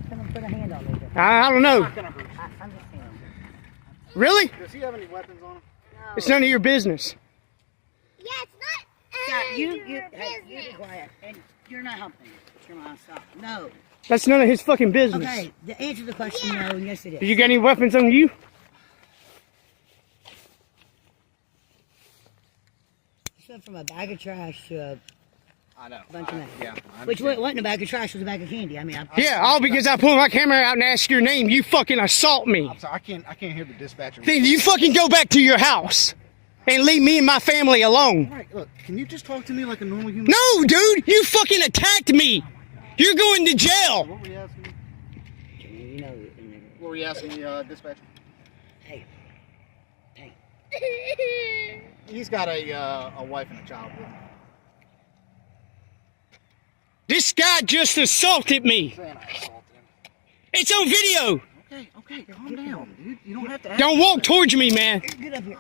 Someone put a hand on me. I don't know. I'm just saying. Really? Does he have any weapons on him? It's none of your business. Yeah, it's not. You be quiet. And you're not helping. Jeremiah, stop. No. That's none of his fucking business. Okay, to answer the question, no, and yes it is. You got any weapons on you? You went from a bag of trash to a I know. bunch of money. Yeah. Which wasn't a bag of trash, was a bag of candy. I mean, Yeah, all because I pulled my camera out and asked your name. You fucking assault me. I'm sorry. I can't hear the dispatcher. Then you fucking go back to your house and leave me and my family alone. All right, look. Can you just talk to me like a normal human? No, dude, you fucking attacked me. You're going to jail. What were you asking me? you know. What were you asking me, dispatcher? Hey. He's got a wife and a child with him. This guy just assaulted me. Saying I assaulted him. It's on video. Okay, calm down, dude. You don't have to. Don't walk towards me, man. Get up here.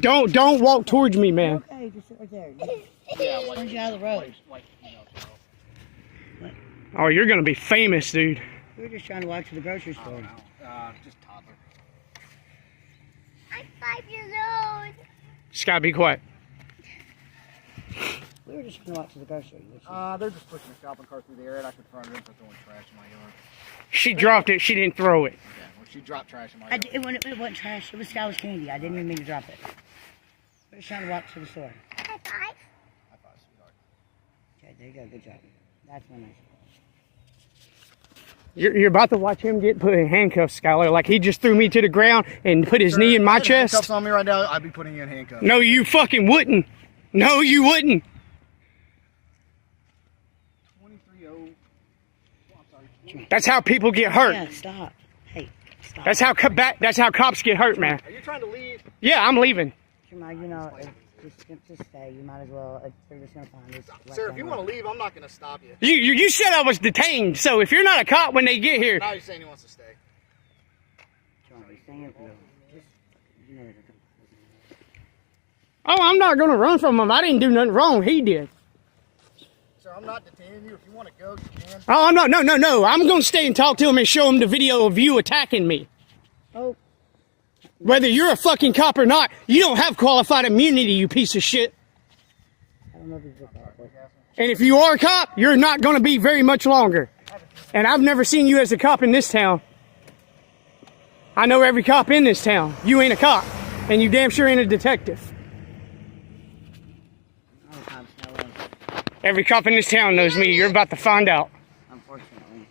Don't walk towards me, man. Okay, just sit right there. Yeah, Turn you out of the road. Oh, you're gonna be famous, dude. We were just trying to walk to the grocery store. Just toddler. I'm 5 years old. Just gotta be quiet. We were just trying to walk to the grocery. They're just pushing a shopping cart through the air, and I confronted them for throwing trash in my yard. She dropped it. She didn't throw it. Yeah, well, she dropped trash in my yard. It wasn't trash. It was Scout's candy. I didn't even mean to drop it. We were just trying to walk to the store. High five. High five, sweetheart. Okay, there you go. Good job. That's my nice. You're about to watch him get put in handcuffs, Skylar. Like he just threw me to the ground and put his knee in my chest. Handcuffs on me right now, I'd be putting you in handcuffs. No, you fucking wouldn't. No, you wouldn't. 23-0. That's how people get hurt. Yeah, stop. Hey, stop. That's how cops get hurt, man. Are you trying to leave? Yeah, I'm leaving. You know, just stay. You might as well. They're just gonna find us. Sir, if you want to leave, I'm not going to stop you. You said I was detained, so if you're not a cop when they get here. Now you're saying he wants to stay. Oh, I'm not gonna run from him. I didn't do nothing wrong. He did. Sir, I'm not detaining you. If you want to go, you can. Oh, no. I'm gonna stay and talk to him and show him the video of you attacking me. Oh. Whether you're a fucking cop or not, you don't have qualified immunity, you piece of shit. I don't know if he's a cop. And if you are a cop, you're not gonna be very much longer. And I've never seen you as a cop in this town. I know every cop in this town. You ain't a cop, and you damn sure ain't a detective. Every cop in this town knows me. You're about to find out. Unfortunately.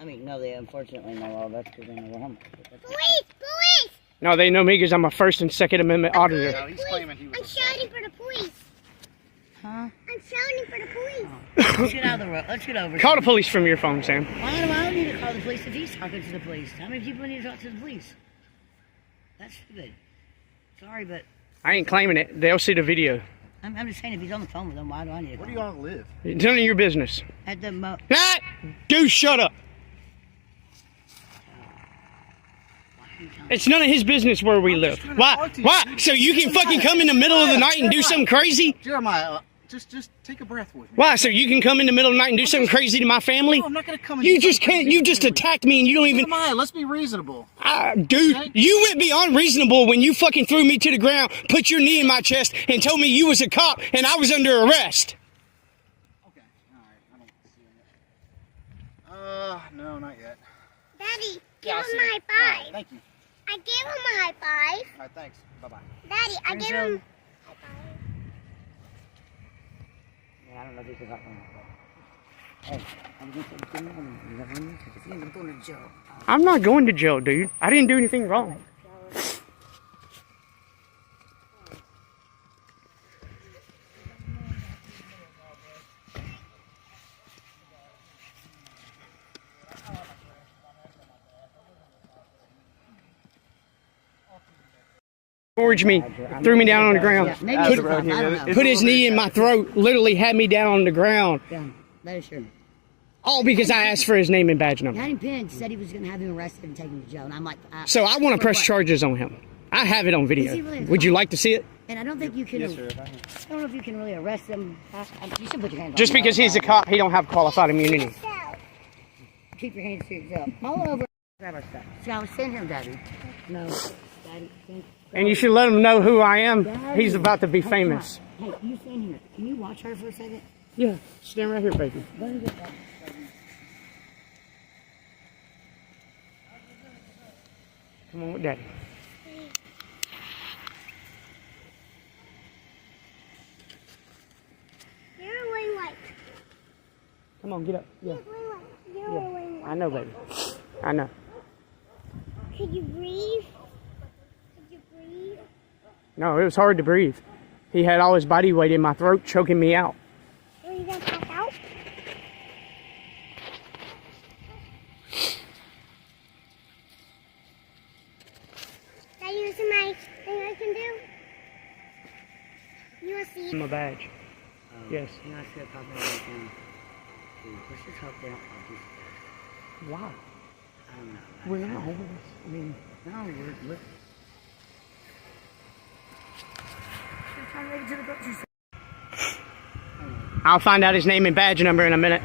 I mean, no, they unfortunately know all that's because they know where I'm at. Police! Police! No, they know me because I'm a First and Second Amendment auditor. No, he's claiming he was. I'm shouting for the police. Huh? I'm shouting for the police. Let's get out of the road. Let's get over. Call the police from your phone, Sam. I don't need to call the police if he's talking to the police. How many people need to talk to the police? That's stupid. Sorry, but I ain't claiming it. They'll see the video. I'm just saying, if he's on the phone with them, why do I need to call him? Where do you all live? It's none of your business. At the Dude, shut up. It's none of his business where we live. Why? Why? So you can fucking come in the middle of the night and do something crazy? Jeremiah, just take a breath with me. Why? So you can come in the middle of the night and do something crazy to my family? No, I'm not gonna come in. You just can't. You just attacked me and you don't even. Jeremiah, let's be reasonable. Dude, you went beyond reasonable when you fucking threw me to the ground, put your knee in my chest, and told me you was a cop and I was under arrest. Okay, all right. I don't see it. No, not yet. Daddy, give Yeah, him see a it. high five. Right, thank you. I gave him a high five. All right, thanks. Bye-bye. Daddy, I gave him high five. Yeah, I don't know if he's a cop or not. Hey, I'm going to jail. I'm not going to jail, dude. I didn't do anything wrong. Forged me, threw me down on the ground, put his knee in my throat, literally had me down on the ground. Yeah, that is true. All because I asked for his name and badge number. Danny Penn said he was going to have him arrested and taken to jail, and I'm like... So I want to press charges on him. I have it on video. Really Would you like to see it? And I don't think you can... Yes, sir. I don't know if you can really arrest him. You should put your hands on Just him. because he's a cop, he don't have qualified immunity. Keep your hands to yourself. Mull over. Grab our stuff. Scott, send him, Daddy. No. Daddy, And you should let him know who I am. Daddy. He's about to be Hey, famous. Hey, you stand here. Can you watch her for a second? Yeah, stand right here, baby. Let me get that. Come on with Daddy. You're wearing white. Come on, get up. Yeah. You're wearing white. I know, baby. I know. Could you breathe? Could you breathe? No, it was hard to breathe. He had all his body weight in my throat, choking me out. Were you gonna pass out? That using my thing I can do? You want to see? My badge. Yes. You know, I should have probably right now. Let's just hope they don't Why? I don't know. We're not homeless. I mean, No, we're trying to make it to the grocery store. I'll find out his name and badge number in a minute.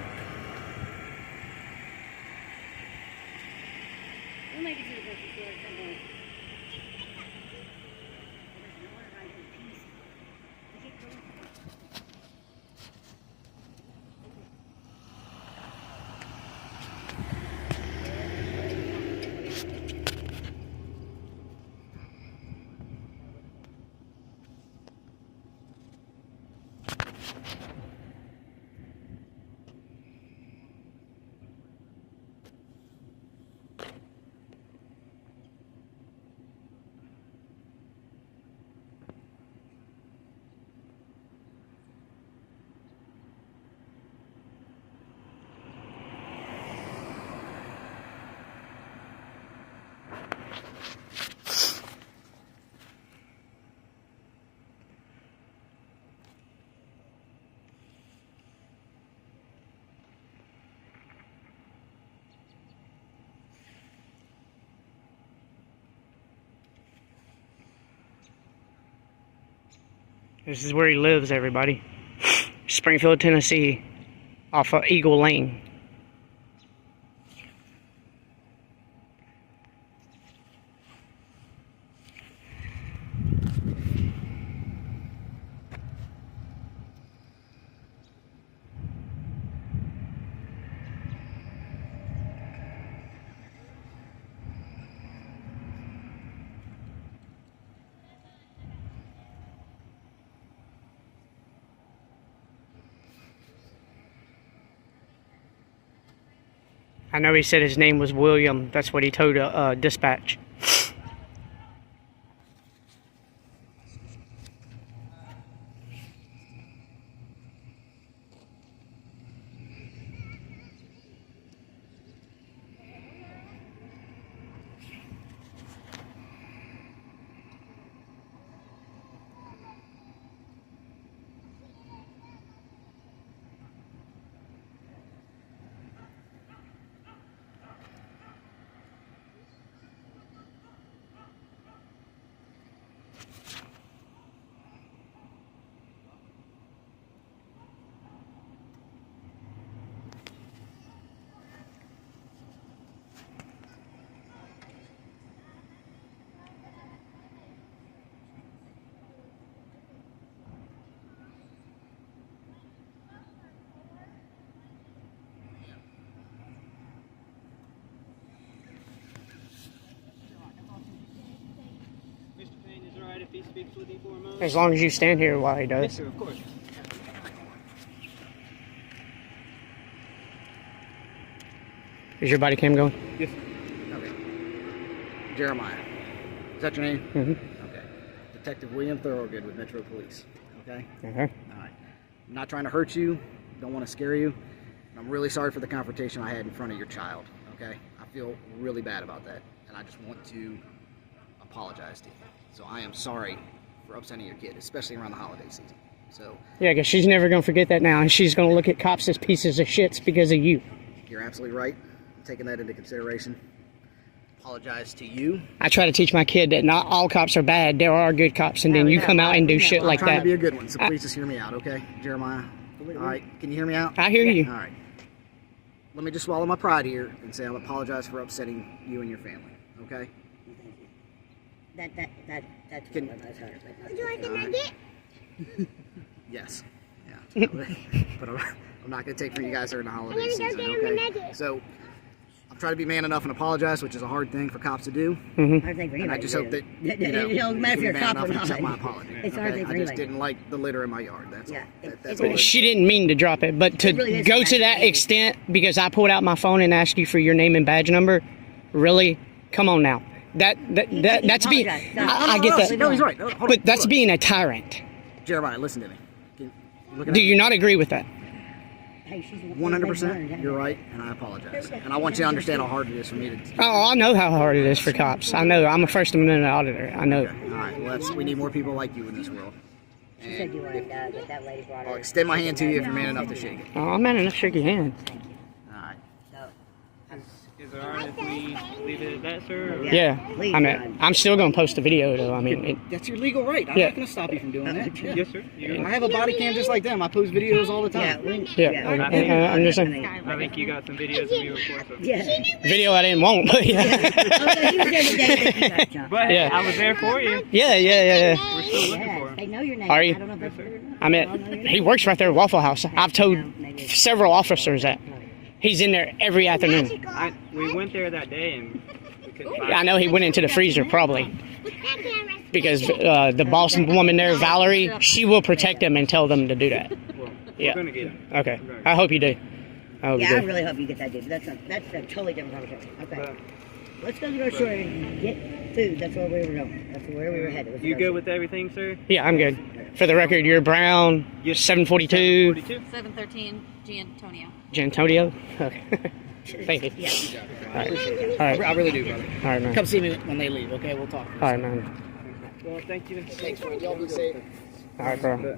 This is where he lives, everybody. Springfield, Tennessee, off of Eagle Lane. I know he said his name was William. That's what he told dispatch. If he speaks with you for a moment? As long as you stand here while he does. Yes, sir, of course. Is your body cam going? Yes, sir. Okay. Jeremiah. Is that your name? Mm-hmm. Okay. Detective William Thorogood with Metro Police. Okay? Uh-huh. All right. I'm not trying to hurt you. Don't want to scare you. I'm really sorry for the confrontation I had in front of your child. Okay? I feel really bad about that. And I just want to apologize to you. So I am sorry for upsetting your kid, especially around the holiday season. So Yeah, because she's never going to forget that now, and she's going to look at cops as pieces of shits because of you. You're absolutely right. I'm taking that into consideration. Apologize to you. I try to teach my kid that not all cops are bad. There are good cops, and then you come out and do shit like I'm trying that. to be a good one, so please just hear me out, okay? Jeremiah. All right, can you hear me out? I hear you. All right. Let me just swallow my pride here and say I apologize for upsetting you and your family, okay? That's Can- Would you like a nugget? Yes. Yeah. But I'm not going to take for you guys during the holiday I'm gonna go season, get him a okay? nugget. So I'm trying to be man enough and apologize, which is a hard thing for cops to do. Mm-hmm. Hard thing for And I anybody just to hope do. that, you know, It don't matter if you you're a can be man cop or enough and accept my not. apology. It's a hard okay? thing for I just anybody. didn't like the litter in my yard, that's Yeah, all. That's all. She didn't mean to drop it, but to It really is go a to that bad thing. extent because I pulled out my phone and asked you for your name and badge number, really? Come on now. That's being. apologized. No, I get that. No, he's right. No, hold on, But that's hold on. being a tyrant. Jeremiah, listen to me. Looking Do at you not agree with that? Hey, she's 100%, you're right, and I apologize. And I want you to understand how hard it is for me to. Oh, I know how hard it is for cops. I know. I'm a First Amendment auditor. I know. Okay. All right. Well, we need more people like you in this world. She said you wanted but that lady brought her. I'll extend my hand to you if you're man enough to shake it. Oh, I'm man enough to shake your hand. All right. Is it alright if we leave it at that, sir? or- Yeah. I'm still going to post a video, though. I mean, That's your legal right. I'm Yeah. not going to stop you from doing that. Yes, sir. I have a body cam just like them. I post videos all the time. I'm just saying. I think you got some videos of me before. So. Yeah. Video I didn't want, but yeah. But Yeah. I was there for you. Yeah. We're still looking for him. They know your name. Are you? I don't know if that's I mean, he works right there at Waffle House. I've told several officers that. He's in there every afternoon. We went there that day and we couldn't find I know he went into the freezer probably. Because the boss woman there, Valerie, she will protect them and tell them to do that. Yeah. We're gonna get him. Okay. I hope you do. I hope Yeah, you I do. really hope you get that dude. That's a totally different conversation. Okay. Let's go to the grocery store and get food. That's where we were going. That's where we were headed. Was the You grocery good with everything, sir? Yeah, I'm good. For the record, you're Brown, 742, 713 Giantonio. Gentonio. Okay. Thank you. Yeah. All right. All right. I really do, brother. All right, man. Come see me when they leave, okay? We'll talk. All right, man. Well, thank you. Thanks, man. Y'all be safe. All right, bro.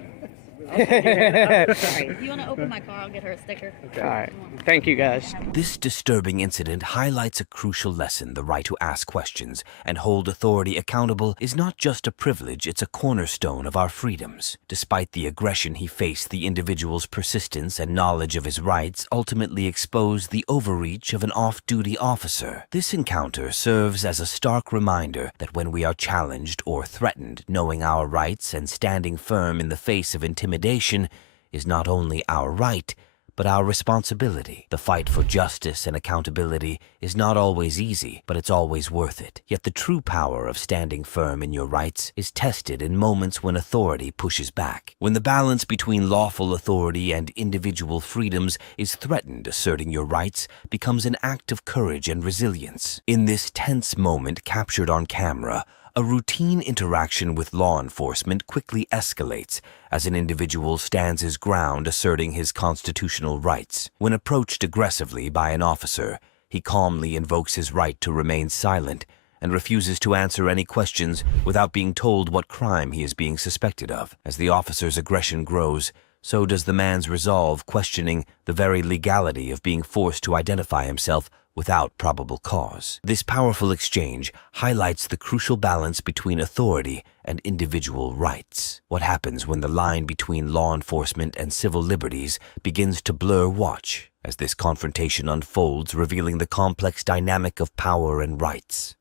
Sorry. If you want to open my car, I'll get her a sticker. All right. Thank you, guys. This disturbing incident highlights a crucial lesson. The right to ask questions and hold authority accountable is not just a privilege, it's a cornerstone of our freedoms. Despite the aggression he faced, the individual's persistence and knowledge of his rights ultimately exposed the overreach of an off-duty officer. This encounter serves as a stark reminder that when we are challenged or threatened, knowing our rights and standing firm in the face of intimidation is not only our right, but our responsibility. The fight for justice and accountability is not always easy, but it's always worth it. Yet the true power of standing firm in your rights is tested in moments when authority pushes back. When the balance between lawful authority and individual freedoms is threatened, asserting your rights becomes an act of courage and resilience. In this tense moment captured on camera, a routine interaction with law enforcement quickly escalates as an individual stands his ground asserting his constitutional rights. When approached aggressively by an officer, he calmly invokes his right to remain silent and refuses to answer any questions without being told what crime he is being suspected of. As the officer's aggression grows, so does the man's resolve, questioning the very legality of being forced to identify himself without probable cause. This powerful exchange highlights the crucial balance between authority and individual rights. What happens when the line between law enforcement and civil liberties begins to blur? Watch as this confrontation unfolds, revealing the complex dynamic of power and rights.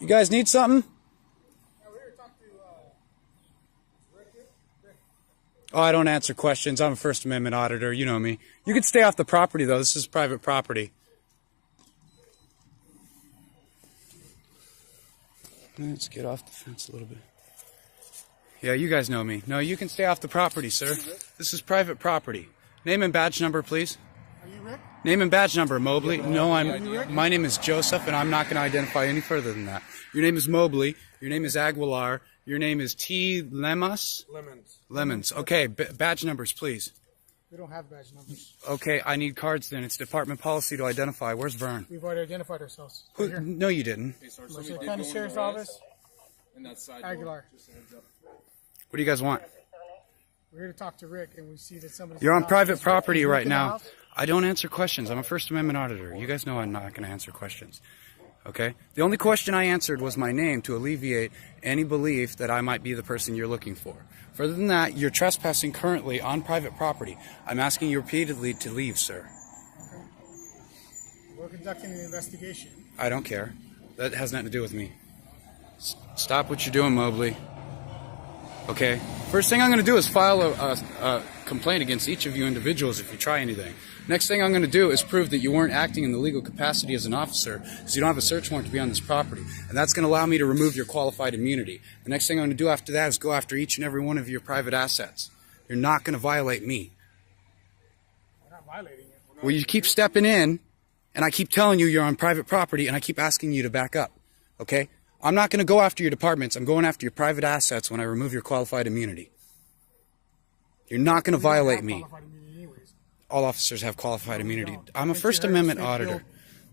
You guys need something? Oh, I don't answer questions. I'm a First Amendment auditor. You know me. You can stay off the property, though. This is private property. Let's get off the fence a little bit. Yeah, you guys know me. No, you can stay off the property, sir. This is private property. Name and badge number, please. Are you Rick? Name and badge number, Mobley. No, my name is Joseph, and I'm not going to identify any further than that. Your name is Mobley. Your name is Aguilar. Your name is T. Lemas? Lemons. Okay, badge numbers, please. We don't have badge numbers. Okay, I need cards then. It's department policy to identify. Where's Vern? We've already identified ourselves. No, you didn't. Mercer County Sheriff's Office. Aguilar. What do you guys want? We're here to talk to Rick, and we see that somebody's... You're on private property right now. I don't answer questions. I'm a First Amendment auditor. You guys know I'm not going to answer questions. Okay? The only question I answered was my name to alleviate any belief that I might be the person you're looking for. Further than that, you're trespassing currently on private property. I'm asking you repeatedly to leave, sir. Okay. We're conducting an investigation. I don't care. That has nothing to do with me. Stop what you're doing, Mobley. Okay? First thing I'm going to do is file a complaint against each of you individuals if you try anything. Next thing I'm going to do is prove that you weren't acting in the legal capacity as an officer because you don't have a search warrant to be on this property. And that's going to allow me to remove your qualified immunity. The next thing I'm going to do after that is go after each and every one of your private assets. You're not going to violate me. We're not violating it. Well, you keep stepping in, and I keep telling you you're on private property, and I keep asking you to back up. Okay? I'm not going to go after your departments. I'm going after your private assets when I remove your qualified immunity. You're not going to violate me. All officers have qualified immunity. I'm a First Amendment auditor.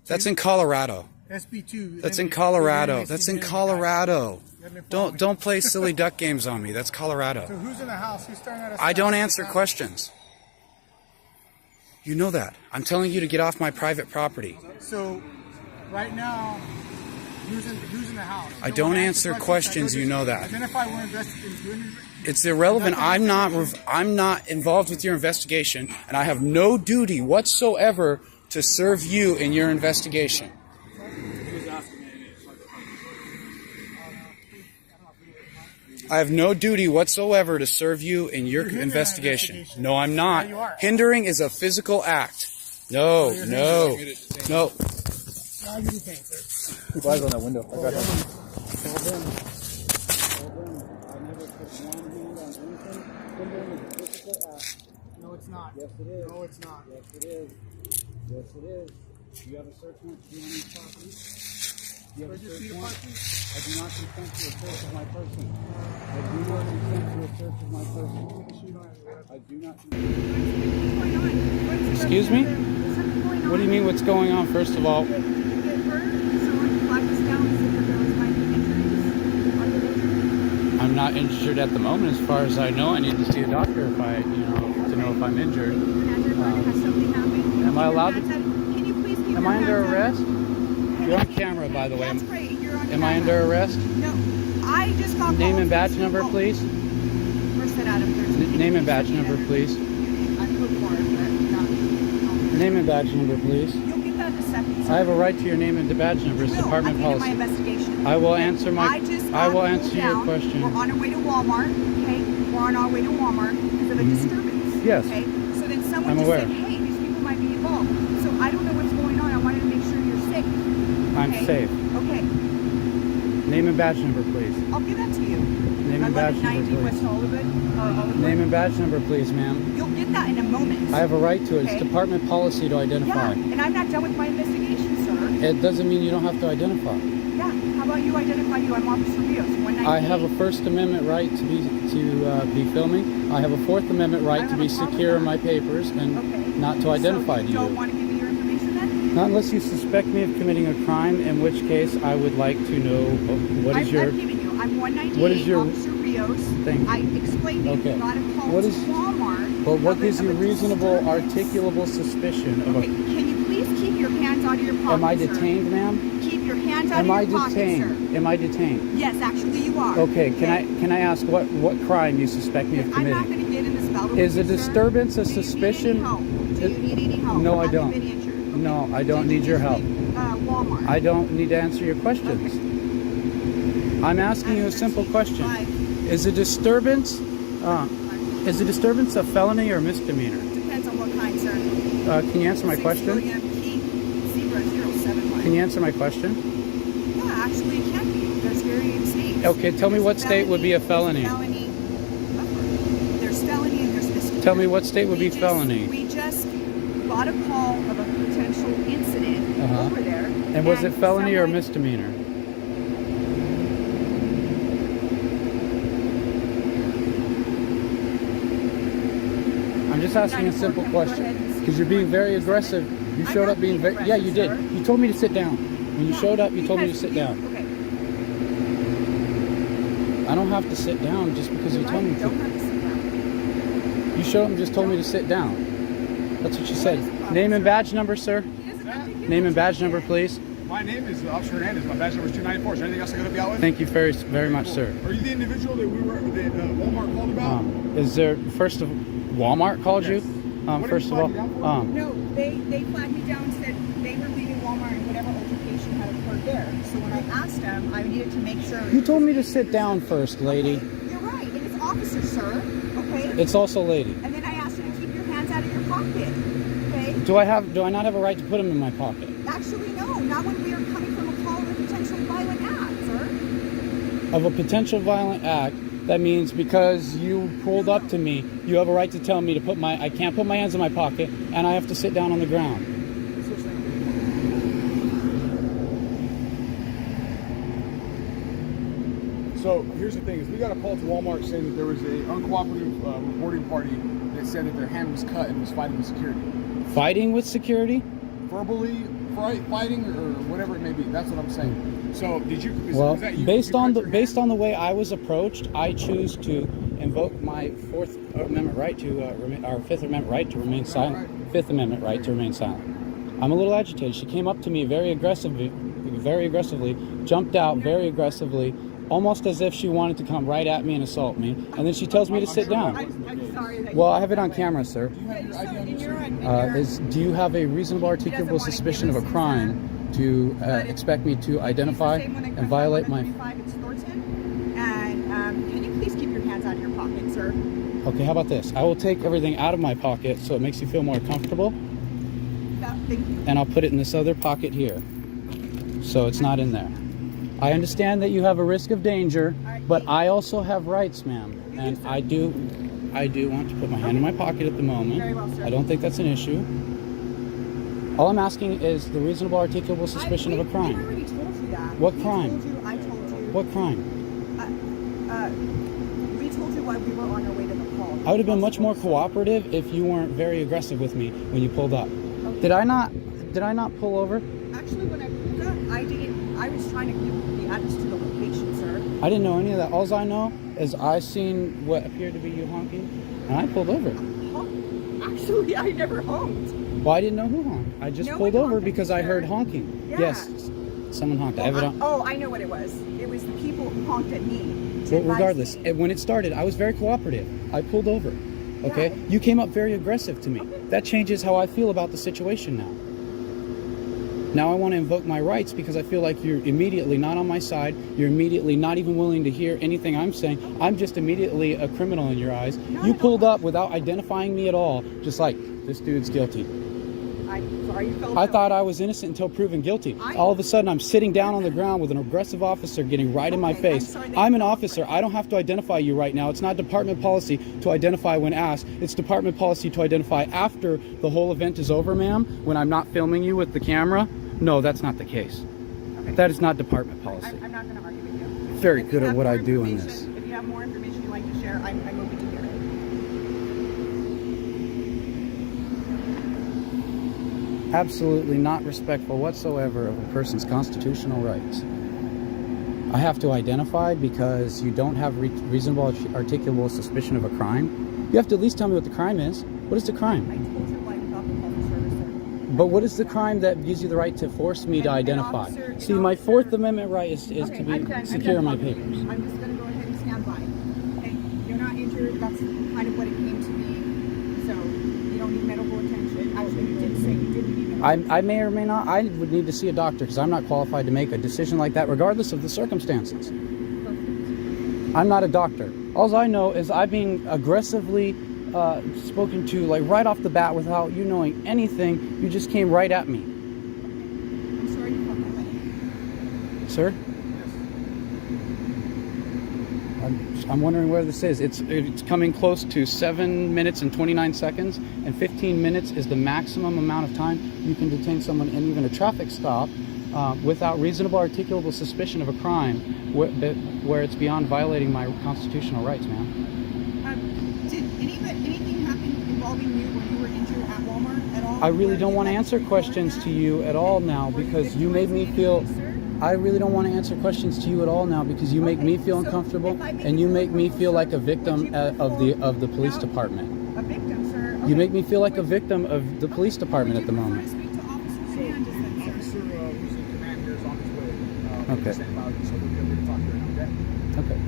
That's in Colorado. SB2. That's in Colorado. That's in Colorado. Don't play silly duck games on me. That's Colorado. So who's in the house? Who's staring at us? I don't answer questions. You know that. I'm telling you to get off my private property. So right now, who's in the house? I don't answer questions. You know that. Identify we're investigating. It's irrelevant. I'm not involved with your investigation, and I have no duty whatsoever to serve you in your investigation. I have no duty whatsoever to serve you in your investigation. No, I'm not. Hindering is a physical act. No. Keep eyes on that window. I got it. No, it's not. Yes, it is. No, it's not. Yes, it is. Yes, it is. Do you have a search warrant to be on these properties? Do you have a search warrant? I do not consent to a search of my person. I do not consent to a search of my person. I do not consent. Excuse me? What do you mean what's going on, first of all? I'm not injured at the moment, as far as I know. I need to see a doctor if I, to know if I'm injured. Am I allowed to? Can you please keep Am I under arrest? You're on camera, by the way. That's great. You're on Am I camera. under arrest? No, I just got Name called. and badge number, please. Where's that Adam 13? Name and badge number, please. I put more, but not. Name and badge number, please. You'll get that in a second. I have a right to your name and badge number. It's department My policy. investigation. I will answer my. I will answer pulled your down. question. We're on our way to Walmart. Okay, we're on our way to Walmart because of a disturbance. Yes. Okay, so then someone I'm just aware. said, "Hey, these people might be involved." So I don't know what's going on. I wanted to make sure you're safe. I'm Okay? safe. Okay, Name and badge number, please. I'll give that to you. Name and badge number, 1190 West please. Hollywood. Hollywood. Name and badge number, please, ma'am. You'll get that in a moment. I have a right to it. Okay. It's department policy to Yeah, identify. and I'm not done with my investigation, sir. It doesn't mean you don't have to identify. Yeah, how about you identify you? I'm Officer Rios, 198. I have a First Amendment right to be filming. I have a Fourth Amendment right to be secure in my papers and not to identify So to you don't you. want to give me your information then? Not unless you suspect me of committing a crime, in which case I would like to know what is your. I've given you. I'm 198. What is your? Officer Rios. Thank you. I explained to you. Okay. You got a call What to is? Walmart. But what of gives a- you of a reasonable, disturbance. articulable suspicion of a? Can you please keep your hands out of your pocket, Am I sir? detained, ma'am? Keep your hands out Am of I your pocket, detained? sir. Am I detained? Yes, actually you are. Okay. Can I ask what crime you suspect me of I'm not committing? going to get in this battle Is a with you, sir. disturbance a Do you need suspicion? any help? Do you need any help? No, I Have you don't. been injured? No, I don't Did you need your just help. leave, Walmart. I don't need to answer your questions. I'm asking you a simple question. Is a disturbance a felony or misdemeanor? Depends on what kind, sir. Can you answer my question? Can you answer my question? Yeah, actually it can be. There's varying states. Okay, tell me what state would be a felony. There's felony and there's misdemeanor. Tell me what state would be felony. We just got a call of a potential incident over there. And was it felony or someone- misdemeanor? I'm just asking a simple question because you're being very aggressive. You showed up being very. Yeah, you did. You told me to sit down. When you showed up, you told me to sit down. Okay. I don't have to sit down just because you told me to. You showed up and just told me to sit down. That's what you said. Name and badge number, sir. Name and badge number, please. My name is Officer Hernandez. My badge number is 294. Is there anything else I gotta be out with? Thank you very much, sir. Are you the individual that Walmart called about? Is there first of Walmart called you? First of all, No, they flagged me down and said they were leaving Walmart and whatever altercation had occurred there. So when I asked them, I needed to make sure. you told me to sit down first, lady. You're right, and it's officer, sir. Okay. It's also lady. And then I asked you to keep your hands out of your pocket. Okay. Do I not have a right to put them in my pocket? Actually, no. Not when we are coming from a call of a potential violent act, sir. Of a potential violent act, that means because you pulled up to me, you have a right to tell me to I can't put my hands in my pocket, and I have to sit down on the ground. So here's the thing: is we got a call to Walmart saying that there was a uncooperative reporting party that said that their hand was cut and was fighting with security. Fighting with security? Verbally fighting or whatever it may be. That's what I'm saying. So did you? Well, is that you? based on the way I was approached, I choose to invoke my Fourth Amendment right to our Fifth Amendment right to remain silent. Fifth Amendment right to remain silent. I'm a little agitated. She came up to me very aggressively, jumped out very aggressively, almost as if she wanted to come right at me and assault me. And then she tells me to sit down. I'm sorry that Well, I have it on camera, sir. Do Do you have a reasonable, articulable suspicion of a crime to expect me to identify and violate my? And can you please keep your hands out of your pocket, sir? Okay, how about this? I will take everything out of my pocket so it makes you feel more comfortable, Thank you. and I'll put it in this other pocket here, so it's not in there. I understand that you have a risk of danger, but I also have rights, ma'am, and I do want to put my hand in my pocket at the moment. Very well, sir. I don't think that's an issue. All I'm asking is the reasonable, articulable suspicion of a I crime. already told you that. What We crime? I told you. What crime? We told you why we were on our way to the call. I would have been much more cooperative if you weren't very aggressive with me when you pulled up. Okay. Did I not pull over? Actually, when I pulled up, I was trying to give the address to the location, sir. I didn't know any of that. All I know is I seen what appeared to be you honking, and I pulled over. Actually, I never honked. Well, I didn't know who honked. I just pulled over because I heard honking. Yeah. Yes, someone honked. I have it on. Oh, I know what it was. It was the people who honked at me. Well, regardless, when it started, I was very cooperative. I pulled over. Okay? You came up very aggressive to me. That changes how I feel about the situation now. Now I want to invoke my rights because I feel like you're immediately not on my side. You're immediately not even willing to hear anything I'm saying. I'm just immediately a criminal in your eyes. You pulled up without identifying me at all, just like, this dude's guilty. I thought I was innocent until proven guilty. All of a sudden, I'm sitting down on the ground with an aggressive officer getting right in my face. I'm an officer. I don't have to identify you right now. It's not department policy to identify when asked. It's department policy to identify after the whole event is over, ma'am, when I'm not filming you with the camera. No, that's not the case. That is not department policy. I'm not going to argue with you. Very good at what I do in this. If you have more information you'd like to share, I'm open to hear it. Absolutely not respectful whatsoever of a person's constitutional rights. I have to identify because you don't have reasonable articulable suspicion of a crime. You have to at least tell me what the crime is. What is the crime? But what is the crime that gives you the right to force me to identify? See, my Fourth Amendment right is to be secure in my papers. I'm just going to go ahead and stand by. Okay? You're not injured. That's kind of what it came to be. So you don't need medical attention. Actually, you did say you didn't need medical attention. I may or may not. I would need to see a doctor because I'm not qualified to make a decision like that regardless of the circumstances. I'm not a doctor. All I know is I'm being aggressively spoken to, like, right off the bat without you knowing anything. You just came right at me. I'm sorry you felt that way. Sir? I'm wondering where this is. It's coming close to 7 minutes and 29 seconds, and 15 minutes is the maximum amount of time you can detain someone in even a traffic stop without reasonable articulable suspicion of a crime where it's beyond violating my constitutional rights, ma'am. Did anything happen involving you when you were injured at Walmart at all? I really don't want to answer questions to you at all now because you made me feel... I really don't want to answer questions to you at all now because you make me feel uncomfortable and you make me feel like a victim of the police department. A victim, sir? You make me feel like a victim of the police department at the moment. Okay. Okay.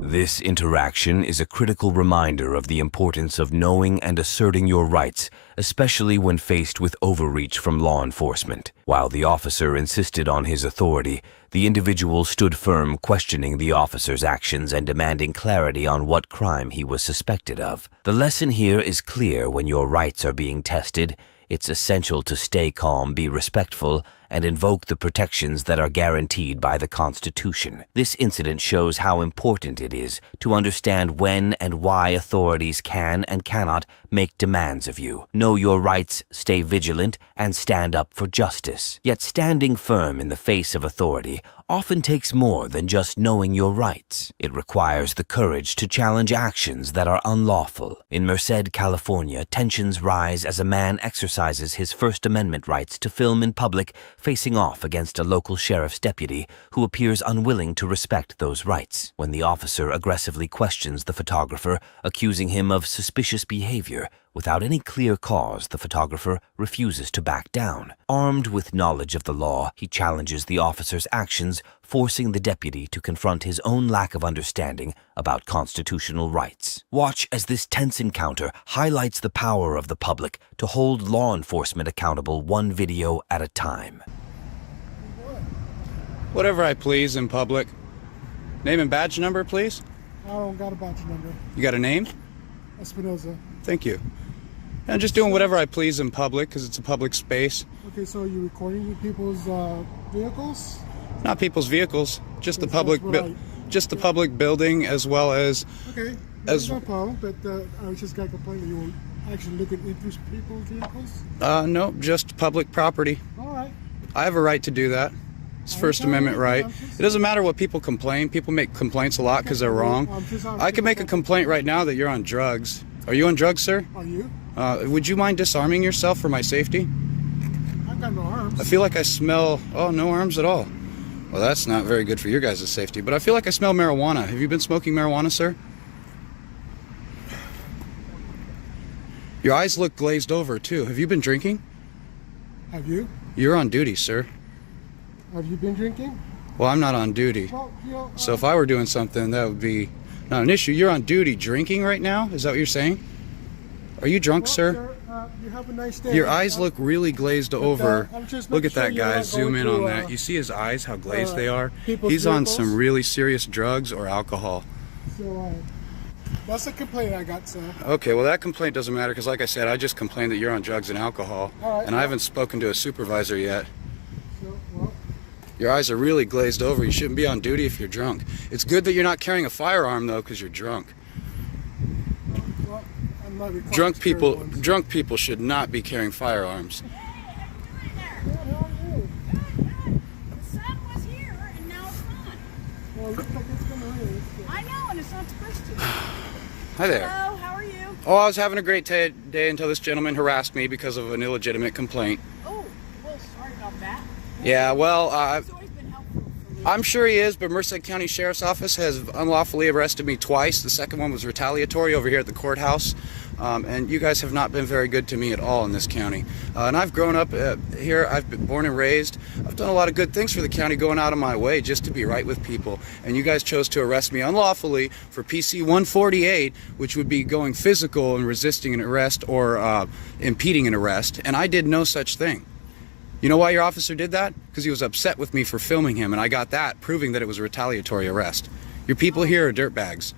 This interaction is a critical reminder of the importance of knowing and asserting your rights, especially when faced with overreach from law enforcement. While the officer insisted on his authority, the individual stood firm, questioning the officer's actions and demanding clarity on what crime he was suspected of. The lesson here is clear: when your rights are being tested, it's essential to stay calm, be respectful, and invoke the protections that are guaranteed by the Constitution. This incident shows how important it is to understand when and why authorities can and cannot make demands of you. Know your rights, stay vigilant, and stand up for justice. Yet standing firm in the face of authority often takes more than just knowing your rights. It requires the courage to challenge actions that are unlawful. In Merced, California, tensions rise as a man exercises his First Amendment rights to film in public, facing off against a local sheriff's deputy who appears unwilling to respect those rights. When the officer aggressively questions the photographer, accusing him of suspicious behavior, without any clear cause, the photographer refuses to back down. Armed with knowledge of the law, he challenges the officer's actions, forcing the deputy to confront his own lack of understanding about constitutional rights. Watch as this tense encounter highlights the power of the public to hold law enforcement accountable, one video at a time. Whatever I please in public. Name and badge number, please. I don't got a badge number. You got a name? Espinoza. Thank you. I'm just doing whatever I please in public because it's a public space. Okay, so you're recording people's vehicles? Not people's vehicles, just the public, just the public building, as well as. Okay, that's no problem. But I was just got complaining that you were actually looking into people's vehicles. No, just public property. All right. I have a right to do that. It's First Amendment right. It doesn't matter what people complain. People make complaints a lot because they're wrong. I can make a complaint right now that you're on drugs. Are you on drugs, sir? Are you? Would you mind disarming yourself for my safety? I've got no arms. I feel like I smell, no arms at all. Well, that's not very good for your guys' safety, but I feel like I smell marijuana. Have you been smoking marijuana, sir? Your eyes look glazed over, too. Have you been drinking? Have you? You're on duty, sir. Have you been drinking? Well, I'm not on duty. Well, you know, So if I were doing something, that would be not an issue. You're on duty drinking right now? Is that what you're saying? Are you drunk, sir? you have a nice day. Your eyes look really glazed over. I'm just Look making at that, sure you're guys. not Zoom going in on to, that. You see his eyes, how glazed they are? people's He's on vehicles? some really serious drugs or alcohol. So, that's a complaint I got, sir. Okay, well, that complaint doesn't matter because, like I said, I just complained that you're on drugs and alcohol. All right. And I haven't spoken to a supervisor yet. So, well, Your eyes are really glazed over. You shouldn't be on duty if you're drunk. It's good that you're not carrying a firearm, though, because you're drunk. well, I'm not required Drunk to carry people, one. drunk people should not be carrying firearms. The sun was here and now it's not. Well, it looks like it's gonna rain. I know, and it's not supposed to. Hi there. Hello, how are you? Oh, I was having a great day until this gentleman harassed me because of an illegitimate complaint. Oh, well, sorry about that. Yeah, well, It's always been helpful for me. I'm sure he is, but Merced County Sheriff's Office has unlawfully arrested me twice. The second one was retaliatory over here at the courthouse. And you guys have not been very good to me at all in this county. And I've grown up here. I've been born and raised. I've done a lot of good things for the county, going out of my way just to be right with people. And you guys chose to arrest me unlawfully for PC 148, which would be going physical and resisting an arrest or impeding an arrest. And I did no such thing. You know why your officer did that? Because he was upset with me for filming him, and I got that, proving that it was a retaliatory arrest. Your people here are dirtbags.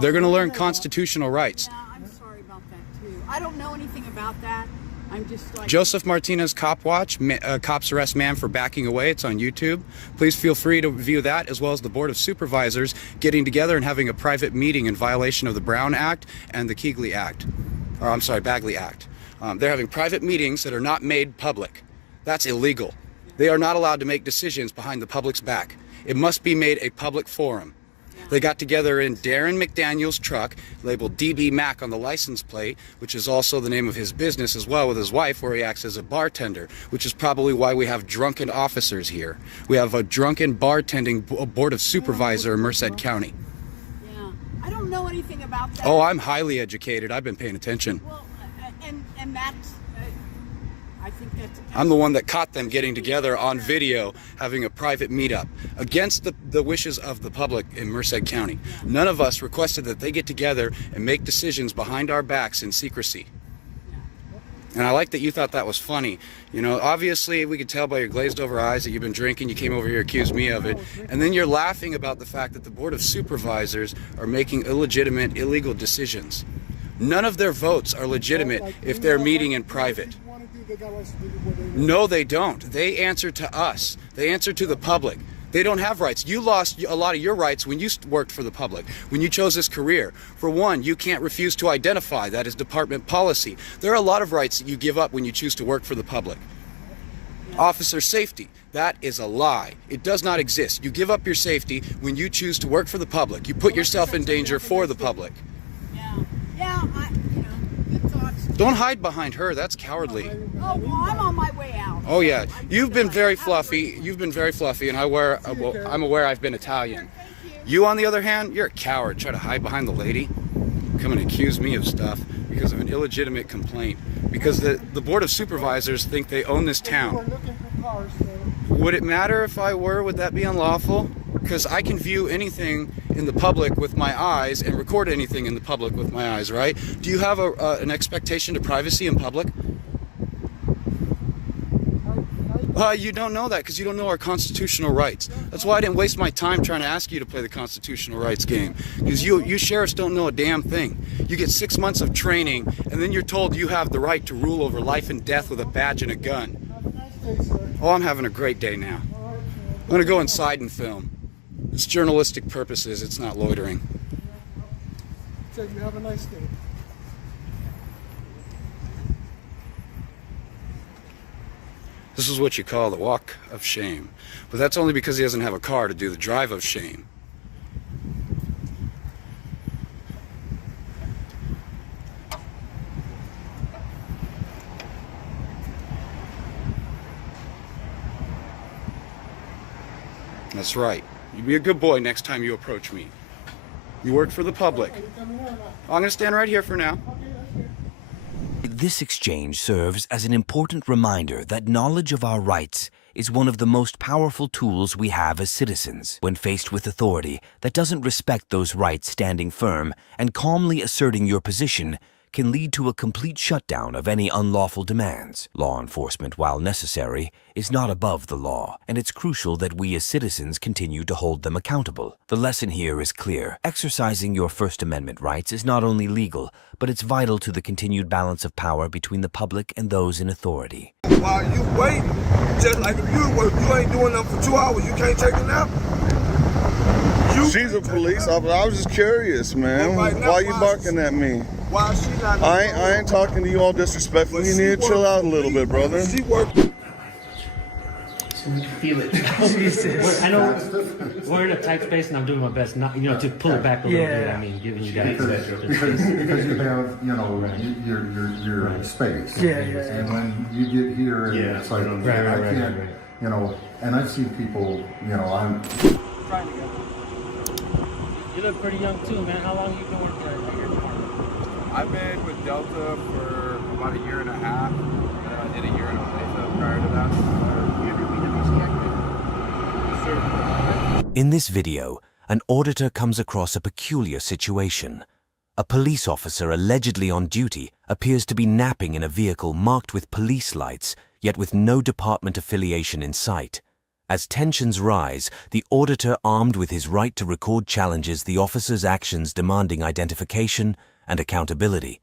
They're going to learn constitutional rights. Yeah, I'm sorry about that too. I don't know anything about that. I'm just like Joseph Martinez Cop Watch, Cops Arrest Man for Backing Away. It's on YouTube. Please feel free to view that, as well as the Board of Supervisors getting together and having a private meeting in violation of the Brown Act and the Keegley Act. Or, I'm sorry, Bagley Act. They're having private meetings that are not made public. That's illegal. They are not allowed to make decisions behind the public's back. It must be made a public forum. They got together in Darren McDaniel's truck, labeled DB Mac on the license plate, which is also the name of his business as well, with his wife, where he acts as a bartender, which is probably why we have drunken officers here. We have a drunken bartending board of supervisor in Merced County. Yeah, I don't know anything about that. Oh, I'm highly educated. I've been paying attention. Well, and that's. I think that's. I'm the one that caught them getting together on video, having a private meetup against the wishes of the public in Merced County. None of us requested that they get together and make decisions behind our backs in secrecy. And I like that you thought that was funny. You know, obviously we could tell by your glazed over eyes that you've been drinking. You came over here, accused me of it. And then you're laughing about the fact that the Board of Supervisors are making illegitimate, illegal decisions. None of their votes are legitimate if they're meeting in private. No, they don't. They answer to us. They answer to the public. They don't have rights. You lost a lot of your rights when you worked for the public, when you chose this career. For one, you can't refuse to identify. That is department policy. There are a lot of rights that you give up when you choose to work for the public. Officer safety. That is a lie. It does not exist. You give up your safety when you choose to work for the public. You put yourself in danger for the public. Yeah, good thoughts. Don't hide behind her. That's cowardly. Oh, well, I'm on my way out. Oh yeah, you've been very fluffy. You've been very fluffy, and I'm aware I've been Italian. You, on the other hand, you're a coward. Try to hide behind the lady, come and accuse me of stuff because of an illegitimate complaint. Because the Board of Supervisors think they own this town. Would it matter if I were? Would that be unlawful? Because I can view anything in the public with my eyes and record anything in the public with my eyes, right? Do you have an expectation to privacy in public? You don't know that because you don't know our constitutional rights. That's why I didn't waste my time trying to ask you to play the constitutional rights game. Because you sheriffs don't know a damn thing. You get 6 months of training, and then you're told you have the right to rule over life and death with a badge and a gun. Oh, I'm having a great day now. I'm going to go inside and film. It's journalistic purposes. It's not loitering. So you have a nice day. This is what you call the walk of shame. But that's only because he doesn't have a car to do the drive of shame. That's right. You be a good boy next time you approach me. You work for the public. I'm going to stand right here for now. This exchange serves as an important reminder that knowledge of our rights is one of the most powerful tools we have as citizens. When faced with authority that doesn't respect those rights, standing firm and calmly asserting your position can lead to a complete shutdown of any unlawful demands. Law enforcement, while necessary, is not above the law, and it's crucial that we as citizens continue to hold them accountable. The lesson here is clear. Exercising your First Amendment rights is not only legal, but it's vital to the continued balance of power between the public and those in authority. While you wait, just like if you work, you ain't doing nothing for 2 hours, you can't take a nap? She's a police officer. I was just curious, man. Right now, why you barking at me? Why she not? I ain't talking to you all disrespectfully. You need to chill out a little bit, brother. She worked. Feel it. I know we're in a tight space, and I'm doing my best not, to pull it back a little bit. I mean, giving you guys because you have, your space. Yeah. And when you get here, and it's like I can't, and I've seen people, I'm. You look pretty young too, man. How long have you been working at your department? I've been with Delta for about 1.5 years, and then I did 1 year in Audit prior to that. In this video, an auditor comes across a peculiar situation. A police officer allegedly on duty appears to be napping in a vehicle marked with police lights, yet with no department affiliation in sight. As tensions rise, the auditor, armed with his right to record, challenges the officer's actions, demanding identification and accountability.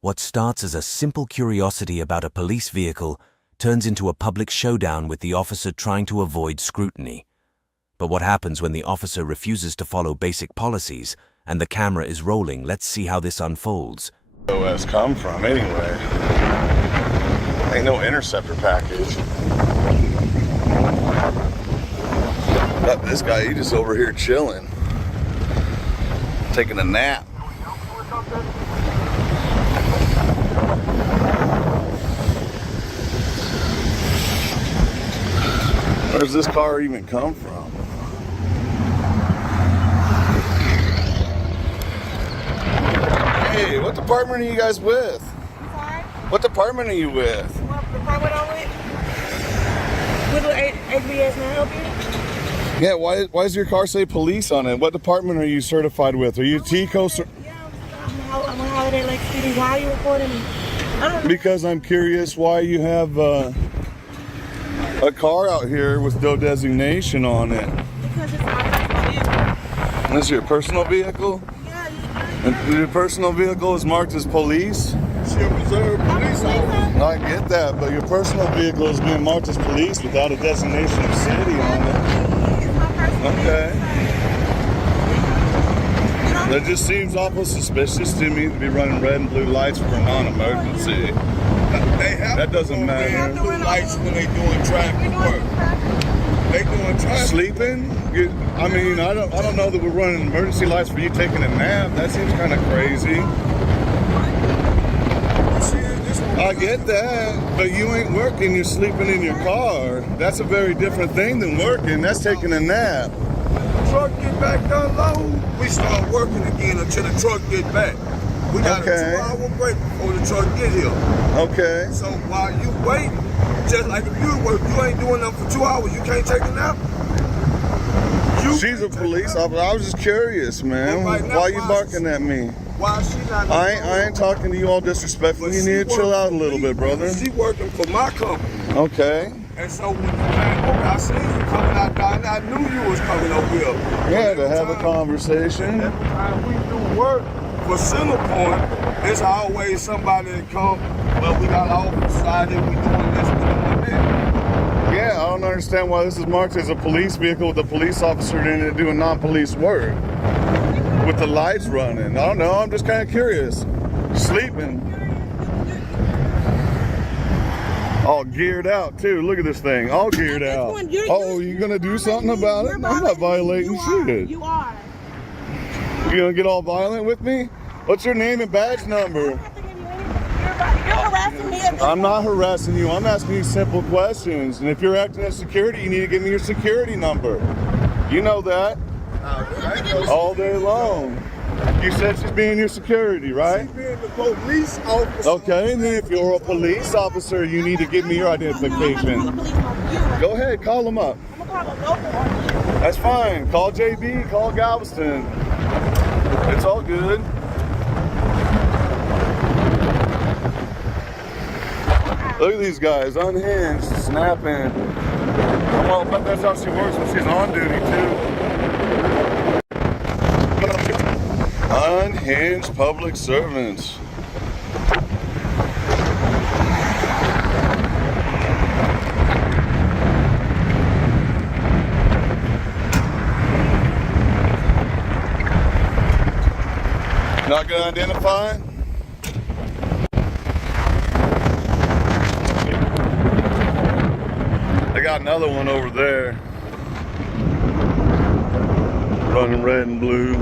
What starts as a simple curiosity about a police vehicle turns into a public showdown with the officer trying to avoid scrutiny. But what happens when the officer refuses to follow basic policies and the camera is rolling? Let's see how this unfolds. OS come from anyway? Ain't no interceptor package. Got this guy, he just over here chilling, taking a nap. Where's this car even come from? Hey, what department are you guys with? What department are you with? What department I'm with? What do ABS now help you? Yeah, why does your car say police on it? What department are you certified with? Are you TCO? I'm a Holiday Lake City. Why are you recording me? I don't know. Because I'm curious why you have a car out here with no designation on it. Because it's my personal vehicle. This is your personal vehicle? Yeah. And your personal vehicle is marked as police? She a reserve police officer. I get that, but your personal vehicle is being marked as police without a designation of city on it. Okay. That just seems awful suspicious to me to be running red and blue lights for a non-emergency. That doesn't matter. They have blue lights when they doing traffic work. They doing traffic. Sleeping? I mean, I don't know that we're running emergency lights for you taking a nap. That seems kind of crazy. I get that, but you ain't working, you're sleeping in your car. That's a very different thing than working. That's taking a nap. Truck get back unload, we start working again until the truck get back. We got a 2-hour break before the truck get here. Okay. So while you wait, just like if you work, you ain't doing nothing for 2 hours, you can't take a nap? She's a police officer. I was just curious, man. Right now, why you barking at me? Why she not? I ain't talking to you all disrespectfully. You need to chill out a little bit, brother. She working for my company. Okay. And so when you came over, I seen you coming out there, and I knew you was coming over here. Yeah, to have a conversation. Every time we do work for Centerpoint, there's always somebody that come, well, we got off the side and we doing this, we doing that. Yeah, I don't understand why this is marked as a police vehicle with a police officer in it doing non-police work. With the lights running. I don't know, I'm just kind of curious. Sleeping. All geared out too. Look at this thing. All geared out. Oh, you gonna do something about it? I'm not violating shit. You are. You gonna get all violent with me? What's your name and badge number? You're harassing me. I'm not harassing you. I'm asking you simple questions. And if you're acting as security, you need to give me your security number. You know that. All day long. You said she's being your security, right? She's being the police officer. Okay, and then if you're a police officer, you need to give me your identification. Go ahead, call them up. That's fine. Call JB, call Galveston. It's all good. Look at these guys, unhinged, snapping. Well, but that's how she works when she's on duty too. Unhinged public servants. Not gonna identify? I got another one over there. Running red and blue.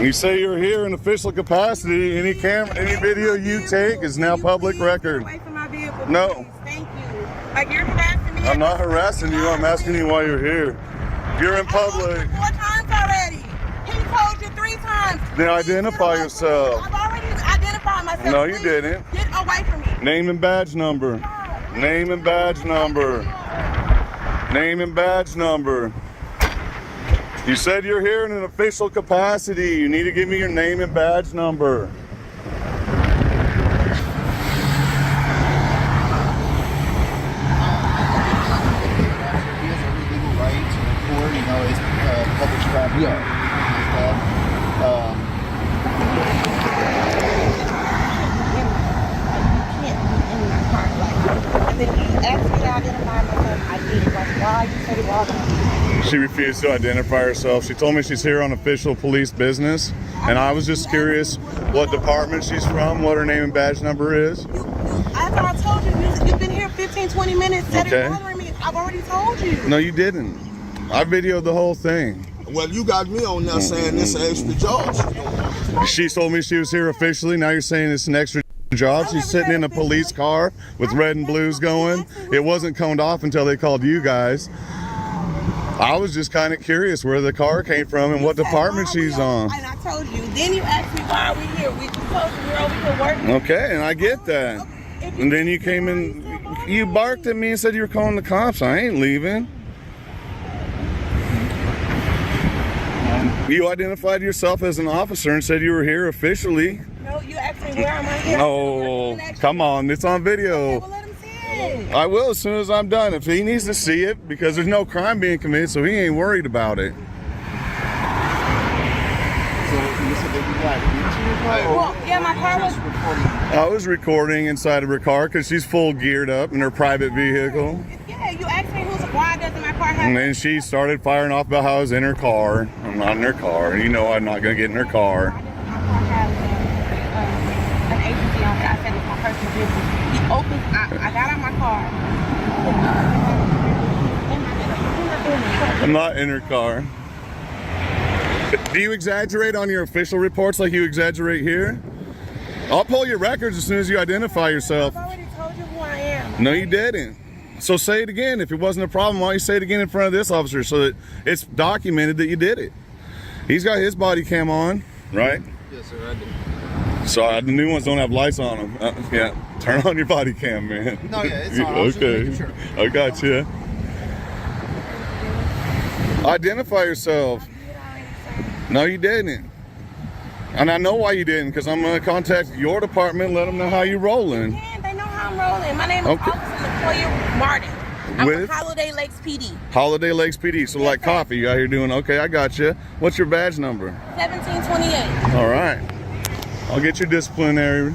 You say you're here in official capacity. Any video you take is now public record. Away from my vehicle, No. please. Thank you. Like, you're harassing me. I'm not harassing you. I'm asking you why you're here. You're in public. 4 times already. He told you 3 times. Then identify yourself. I've already identified myself. No, you Please didn't. Get away from me. Name and badge number. Name and badge number. Name and badge number. You said you're here in an official capacity. You need to give me your name and badge number. She refused to identify herself. She told me she's here on official police business, and I was just curious what department she's from, what her name and badge number is. After I told you, you've been here 15, 20 minutes. That Okay. is bothering me. I've already told you. No, you didn't. I videoed the whole thing. Well, you got me on there saying this an extra job. She told me she was here officially. Now you're saying it's an extra job. She's sitting in a police car with red and blues going. It wasn't coned off until they called you guys. I was just kind of curious where the car came from and what department she's on. And I told you. Then you asked me why are we here. We told you we're over here working. Okay, and I get that. And then you came in, you barked at me and said you were calling the cops. I ain't leaving. You identified yourself as an officer and said you were here officially. No, you asked me where am I here. No, come on, it's on video. I will as soon as I'm done. If he needs to see it, because there's no crime being committed, so he ain't worried about it. Well, yeah, my car was. I was recording inside of her car because she's full geared up in her private vehicle. Yeah, you asked me why doesn't my car have. And then she started firing off about how I was in her car. I'm not in her car. You know I'm not going to get in her car. My car has an agency on it. I said it's my personal business. He opens. I got out my car. I'm not in her car. Do you exaggerate on your official reports like you exaggerate here? I'll pull your records as soon as you identify yourself. I've already told you who I am. No, you didn't. So say it again. If it wasn't a problem, why don't you say it again in front of this officer so that it's documented that you did it? He's got his body cam on, right? Yes, sir, I do. Sorry, the new ones don't have lights on them. Yeah, turn on your body cam, man. No, yeah, it's on. I was just Okay, making sure. I got you. Identify yourself. No, you didn't. And I know why you didn't, because I'm going to contact your department and let them know how you're rolling. Yeah, they know how I'm rolling. My name is Okay. Officer Latoya Martin. I'm With? with Holiday Lakes PD. Holiday Lakes PD, so like coffee, you out here doing, okay, I got you. What's your badge number? 1728. All right. I'll get your disciplinary.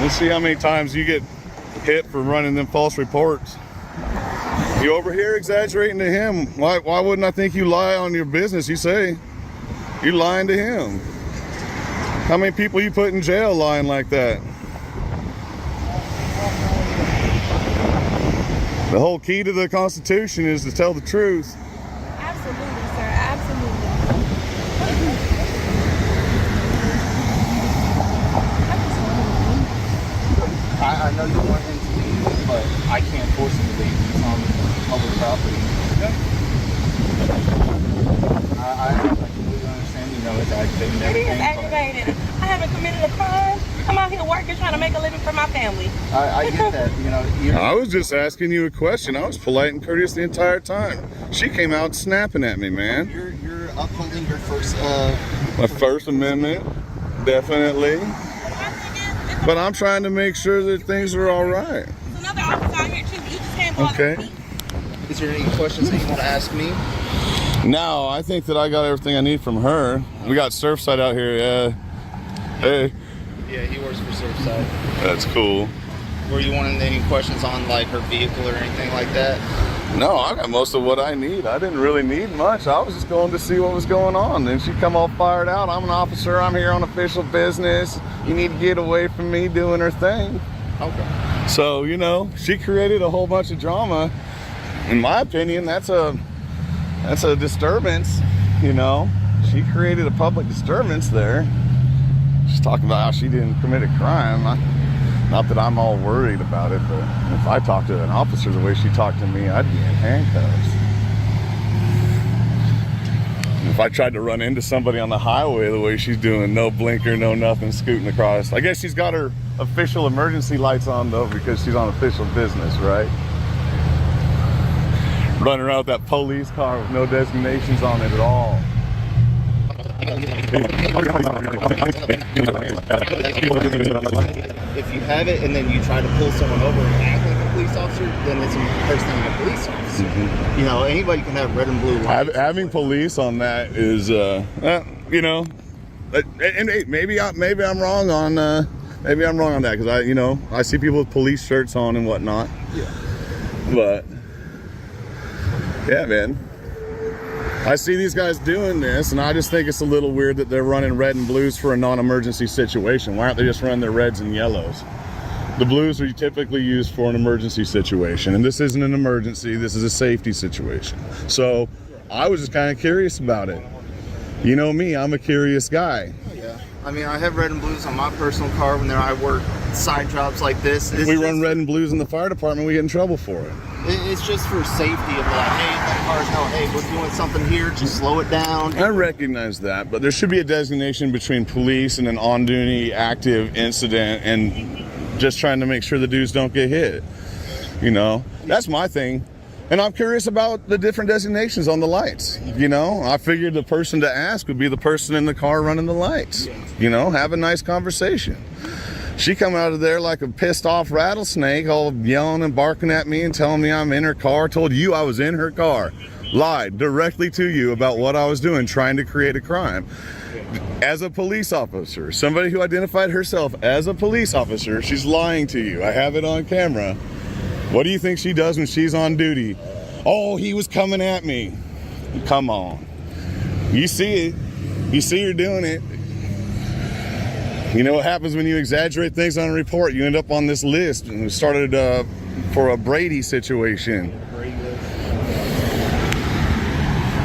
Let's see how many times you get hit for running them false reports. You over here exaggerating to him. Why wouldn't I think you lie on your business? You say you're lying to him. How many people you put in jail lying like that? The whole key to the Constitution is to tell the truth. Absolutely, sir. Absolutely. It is aggravating. I haven't committed a crime. I'm out here working, trying to make a living for my family. I get that. You know, I was just asking you a question. I was polite and courteous the entire time. She came out snapping at me, man. You're upholding your first. My First Amendment, definitely. But I'm trying to make sure that things are all right. There's another officer out here too. You just can't bother Okay. me. Is there any questions that you want to ask me? No, I think that I got everything I need from her. We got Surfside out here. Hey. Yeah, he works for Surfside. That's cool. Were you wanting any questions on like her vehicle or anything like that? No, I got most of what I need. I didn't really need much. I was just going to see what was going on. Then she come all fired out. I'm an officer. I'm here on official business. You need to get away from me doing her thing. Okay. So, you know, she created a whole bunch of drama. In my opinion, that's a disturbance, you know. She created a public disturbance there. She's talking about how she didn't commit a crime. Not that I'm all worried about it, but if I talked to an officer the way she talked to me, I'd be in handcuffs. If I tried to run into somebody on the highway the way she's doing, no blinker, no nothing, scooting across. I guess she's got her official emergency lights on though, because she's on official business, right? Running around with that police car with no designations on it at all. If you have it and then you try to pull someone over and act like a police officer, then it's impersonating a police officer. Mm-hmm. You know, anybody can have red and blue lights. Having police on that is, you know, and hey, maybe I'm wrong on that because I see people with police shirts on and whatnot. Yeah. But yeah, man. I see these guys doing this, and I just think it's a little weird that they're running red and blues for a non-emergency situation. Why aren't they just running their reds and yellows? The blues are typically used for an emergency situation, and this isn't an emergency, this is a safety situation. So I was just kind of curious about it. You know me, I'm a curious guy. Yeah. I mean, I have red and blues on my personal car when I work side jobs like this. If we run red and blues in the fire department, we get in trouble for it. It's just for safety of like, hey, that car's no, hey, we're doing something here, just slow it down. I recognize that, but there should be a designation between police and an on-duty active incident and just trying to make sure the dudes don't get hit. You know, that's my thing. And I'm curious about the different designations on the lights. You know, I figured the person to ask would be the person in the car running the lights. You know, have a nice conversation. She come out of there like a pissed off rattlesnake, all yelling and barking at me and telling me I'm in her car. Told you I was in her car. Lied directly to you about what I was doing, trying to create a crime. As a police officer, somebody who identified herself as a police officer, she's lying to you. I have it on camera. What do you think she does when she's on duty? Oh, he was coming at me. Come on. You see it. You see her doing it. You know what happens when you exaggerate things on a report? You end up on this list. And we started for a Brady situation.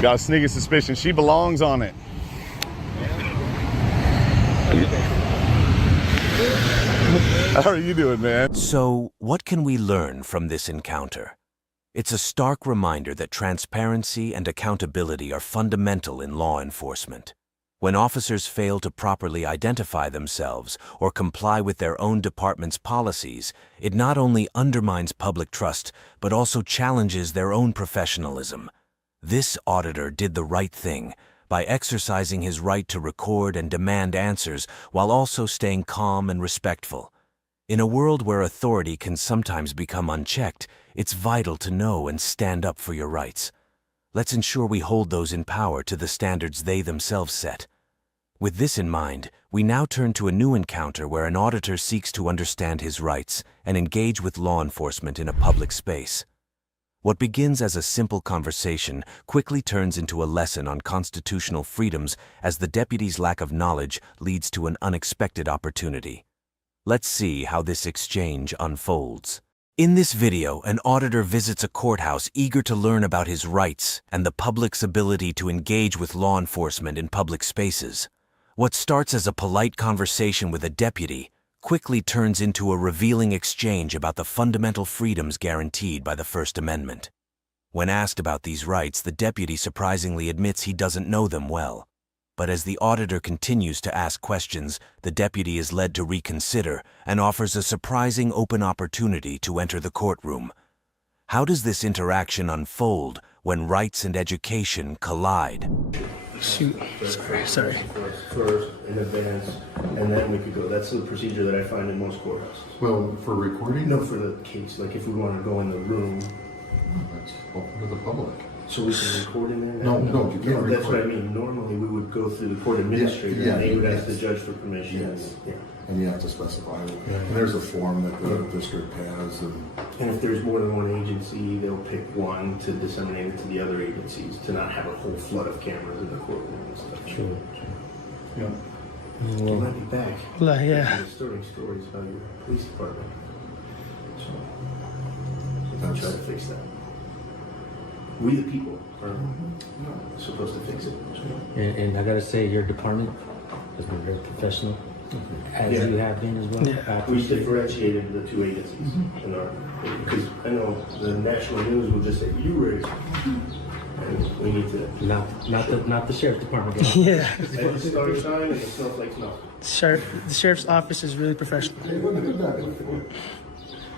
Got a sneaking suspicion she belongs on it. How are you doing, man? So, what can we learn from this encounter? It's a stark reminder that transparency and accountability are fundamental in law enforcement. When officers fail to properly identify themselves or comply with their own department's policies, it not only undermines public trust, but also challenges their own professionalism. This auditor did the right thing by exercising his right to record and demand answers while also staying calm and respectful. In a world where authority can sometimes become unchecked, it's vital to know and stand up for your rights. Let's ensure we hold those in power to the standards they themselves set. With this in mind, we now turn to a new encounter where an auditor seeks to understand his rights and engage with law enforcement in a public space. What begins as a simple conversation quickly turns into a lesson on constitutional freedoms as the deputy's lack of knowledge leads to an unexpected opportunity. Let's see how this exchange unfolds. In this video, an auditor visits a courthouse eager to learn about his rights and the public's ability to engage with law enforcement in public spaces. What starts as a polite conversation with a deputy quickly turns into a revealing exchange about the fundamental freedoms guaranteed by the First Amendment. When asked about these rights, the deputy surprisingly admits he doesn't know them well. But as the auditor continues to ask questions, the deputy is led to reconsider and offers a surprising open opportunity to enter the courtroom. How does this interaction unfold when rights and education collide? Shoot. Sorry. First, in advance, and then we could go. That's the procedure that I find in most courthouses. Well, for recording? No, for the case. Like if we want to go in the room. That's open to the public. So we can record in there? No, you can't record. That's what I mean. Normally we would go through the court administrator and they would ask the judge for permission. Yes. And you have to specify. And there's a form that the district has. And if there's more than one agency, they'll pick one to disseminate it to the other agencies to not have a whole flood of cameras in the courtroom and stuff. Sure. You might be back. Yeah. Disturbing stories about your police department. So I'll try to fix that. We the people are supposed to fix it. And I gotta say, your department has been very professional, as you have been as well. Yeah. We differentiated the two agencies in our, because I know the national news will just say you raised, and we need to not the sheriff's department. Yeah. And the star sign and the snowflakes no. The sheriff's office is really professional.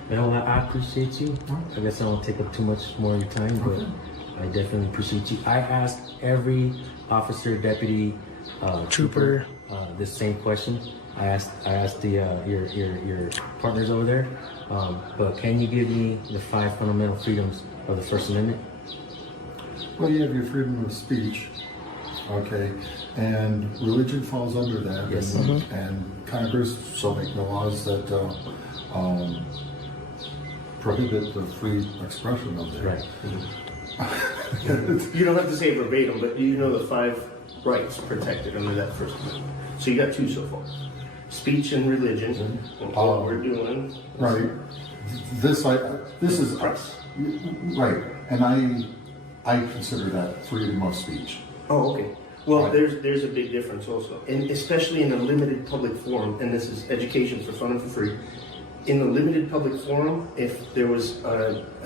You know, I appreciate you. I guess I won't take up too much more of your time, but I definitely appreciate you. I asked every officer, deputy, trooper this same question. I asked the your partners over there. But can you give me the 5 fundamental freedoms of the First Amendment? well, you have your freedom of speech, okay, and religion falls under that. Yes. And Congress shall make no laws that prohibit the free expression of that. Right. You don't have to say verbatim, but do you know the 5 rights protected under that First Amendment? So you got 2 so far. Speech and religion, what we're doing. Right. This is press. Right, and I consider that freedom of speech. Oh, okay. Well, there's a big difference also, and especially in a limited public forum, and this is education for fun and for free. In a limited public forum, if there was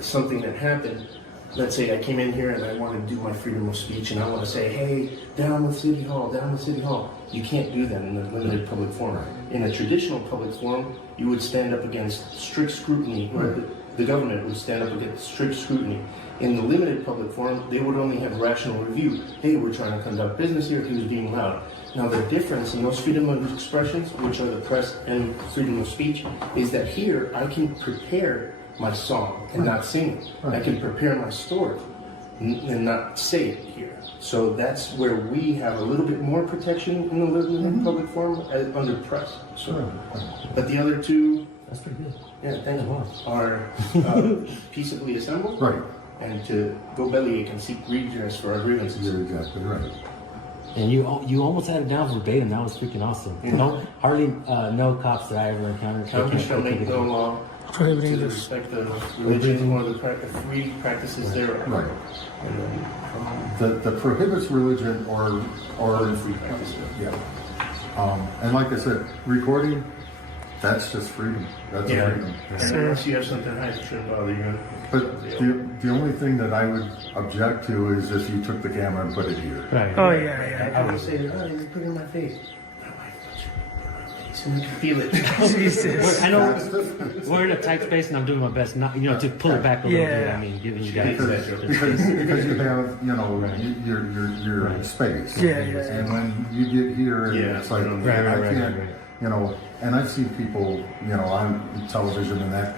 something that happened, let's say I came in here and I want to do my freedom of speech and I want to say, hey, down with City Hall, down with City Hall. You can't do that in a limited public forum. In a traditional public forum, you would stand up against strict scrutiny, or the government would stand up against strict scrutiny. In the limited public forum, they would only have rational review. Hey, we're trying to conduct business here, he was being loud. Now the difference in those freedom of expressions, which are the press and freedom of speech, is that here I can prepare my song and not sing it. I can prepare my story and not say it here. So that's where we have a little bit more protection in the limited public forum under press. So, but the other 2, that's pretty good. Yeah, thank you. Are peaceably assembled. Right. And to go bellyache and seek redress for our grievances. You're exactly right. And you almost had it down verbatim. That was freaking awesome. No, hardly no cops that I ever encountered. Congress shall make no law prohibiting to the respect of religion or the free practices thereof. Right. The prohibits religion or free practices. Yeah. And like I said, recording, that's just freedom. That's a freedom. And unless you have something high that shouldn't bother you. But the only thing that I would object to is if you took the camera and put it here. Right. Oh yeah. I would say, oh, you put it in my face. So you can feel it. Jesus. I know we're in a tight space, and I'm doing my best not, to pull it back a little bit. I mean, giving you guys because you have, your space. Yeah. And when you get here, it's like I can't. And I've seen people, on television and that,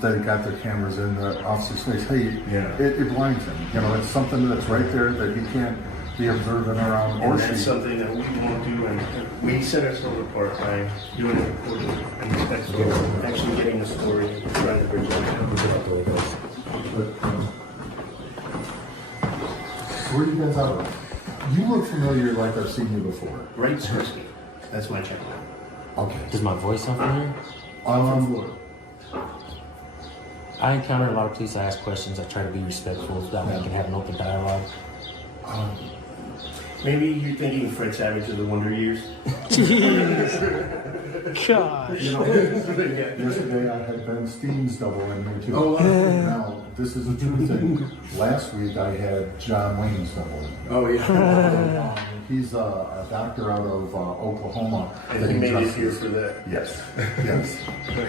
they got their cameras in the officer's face. Hey, it blinds him. It's something that's right there that he can't be observant around. And that's something that we won't do, and we set ourselves apart by doing it according and respectful, actually getting the story, trying to bridge that. Where are you guys out of? You look familiar like I've seen you before. Right, Swirsky. That's my check. Okay. Does my voice sound familiar? I encounter a lot of police. I ask questions. I try to be respectful so that way I can have an open dialogue. Maybe you're thinking Fred Savage of the Wonder Years. Gosh. Yesterday I had Ben Steen's double in here too. Oh, wow. Now, this is a true thing. Last week I had John Wayne's double in. Oh, yeah. He's a doctor out of Oklahoma. And he made it here for that. Yes, yes.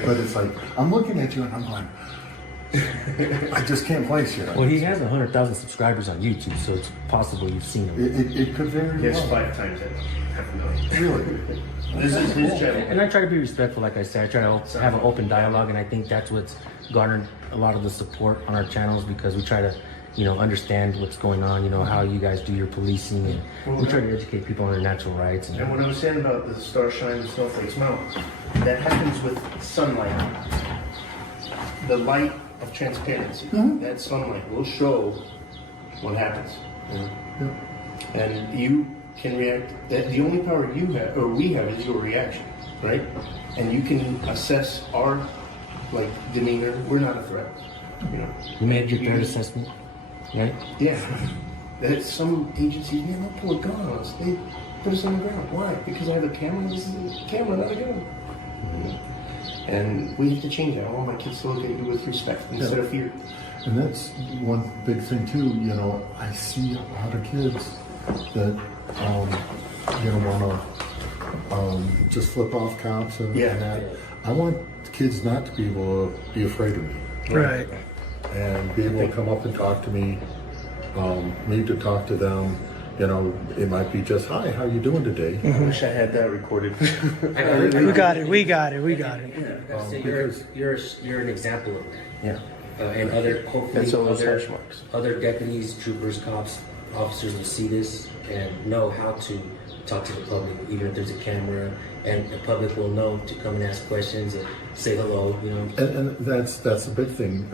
But it's like, I'm looking at you and I'm going, I just can't place you. Well, he has 100,000 subscribers on YouTube, so it's possible you've seen him. It could very Yes, well. 5 times that. 500,000. Really? This is his channel. And I try to be respectful, like I said. I try to have an open dialogue, and I think that's what's garnered a lot of the support on our channels, because we try to, understand what's going on, how you guys do your policing, and we try to educate people on their natural rights. And what I was saying about the star shine and snowflakes mount, that happens with sunlight. The light of transparency, that sunlight will show what happens. And you can react. The only power you have, or we have, is your reaction, right? And you can assess our demeanor. We're not a threat. You made your threat assessment, right? Yeah. That some agencies, they'll pull a gun on us. They put us on the ground. Why? Because I have a camera. This is a camera, not a gun. And we have to change that. I want my kids to look at you with respect instead of fear. And that's one big thing too. I see a lot of kids that want to just flip off cops and that. I want kids not to be able to be afraid of me. Right. And be able to come up and talk to me. Me to talk to them. It might be just, hi, how you doing today? I wish I had that recorded. We got it. You're an example of that. Yeah. And other deputies, troopers, cops, officers will see this and know how to talk to the public, even if there's a camera, and the public will know to come and ask questions and say hello. And that's a big thing.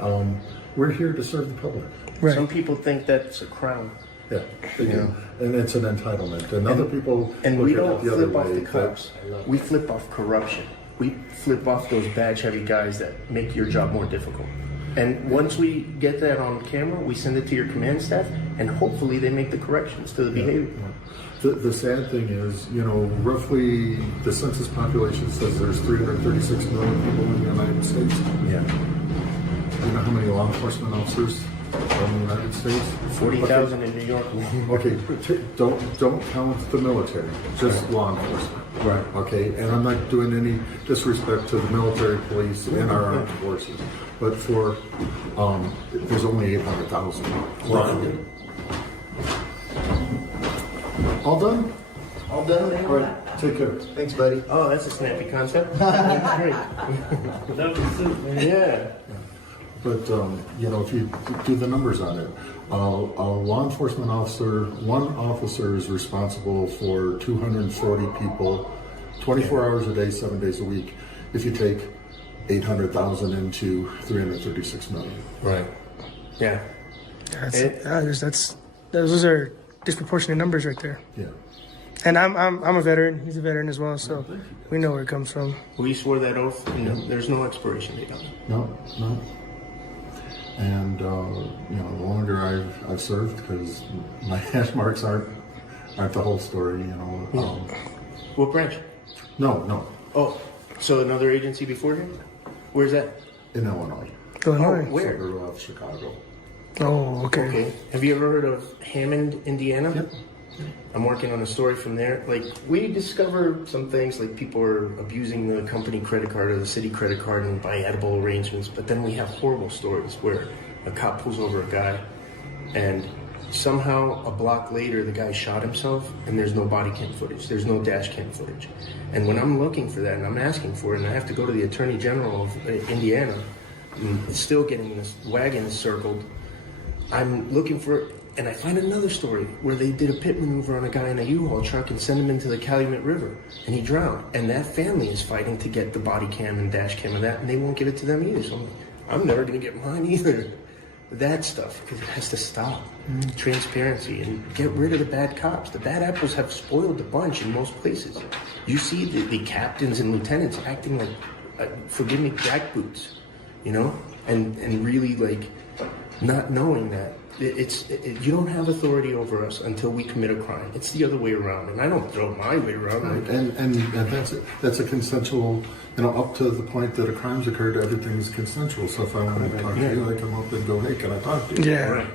We're here to serve the public. Right. Some people think that's a crown. Yeah, they do. And it's an entitlement. And other people we look at don't it the other flip off way. the cops. We flip off corruption. We flip off those badge-heavy guys that make your job more difficult. And once we get that on camera, we send it to your command staff, and hopefully they make the corrections to the behavior. The sad thing is, roughly the census population says there's 336 million people in the United States. Yeah. You know how many law enforcement officers are in the United States? 40,000 in New York. Okay, don't count the military, just law enforcement. Right. Okay, and I'm not doing any disrespect to the military, police, and our armed forces, but for there's only 800,000. Right. All done? All done, man. All right, take care. Thanks, buddy. Oh, that's a snappy concept. That's great. That was soup, man. Yeah. But, if you do the numbers on it, a law enforcement officer, one officer is responsible for 240 people, 24 hours a day, 7 days a week. If you take 800,000 into 336 million. Right. Yeah. Those are disproportionate numbers right there. Yeah. And I'm a veteran. He's a veteran as well, so we know where it comes from. We swore that oath. There's no expiration date on it. No. And the longer I've served, because my hash marks aren't the whole story. What branch? No. Oh, so another agency before him? Where's that? In Illinois. Illinois. Oh, where? Suburb of Chicago. Oh, okay. Okay. Have you ever heard of Hammond, Indiana? Yep. I'm working on a story from there. We discover some things, people are abusing the company credit card or the city credit card and by edible arrangements, but then we have horrible stories where a cop pulls over a guy and somehow a block later the guy shot himself and there's no body cam footage, there's no dash cam footage. And when I'm looking for that and I'm asking for it and I have to go to the Attorney General of Indiana and still getting this wagon circled, I'm looking for it. And I find another story where they did a pit maneuver on a guy in a U-Haul truck and sent him into the Calumet River, and he drowned. And that family is fighting to get the body cam and dash cam of that, and they won't give it to them either. So I'm never going to get mine either. That stuff, because it has to stop. Transparency, and get rid of the bad cops. The bad apples have spoiled the bunch in most places. You see the captains and lieutenants acting like, forgive me, jackboots, and really not knowing that. You don't have authority over us until we commit a crime. It's the other way around, and I don't throw my way around. Right. And that's a consensual, up to the point that a crime's occurred, everything's consensual. So if I want to talk to you, I come up and go, hey, can I talk to you? Yeah. Right.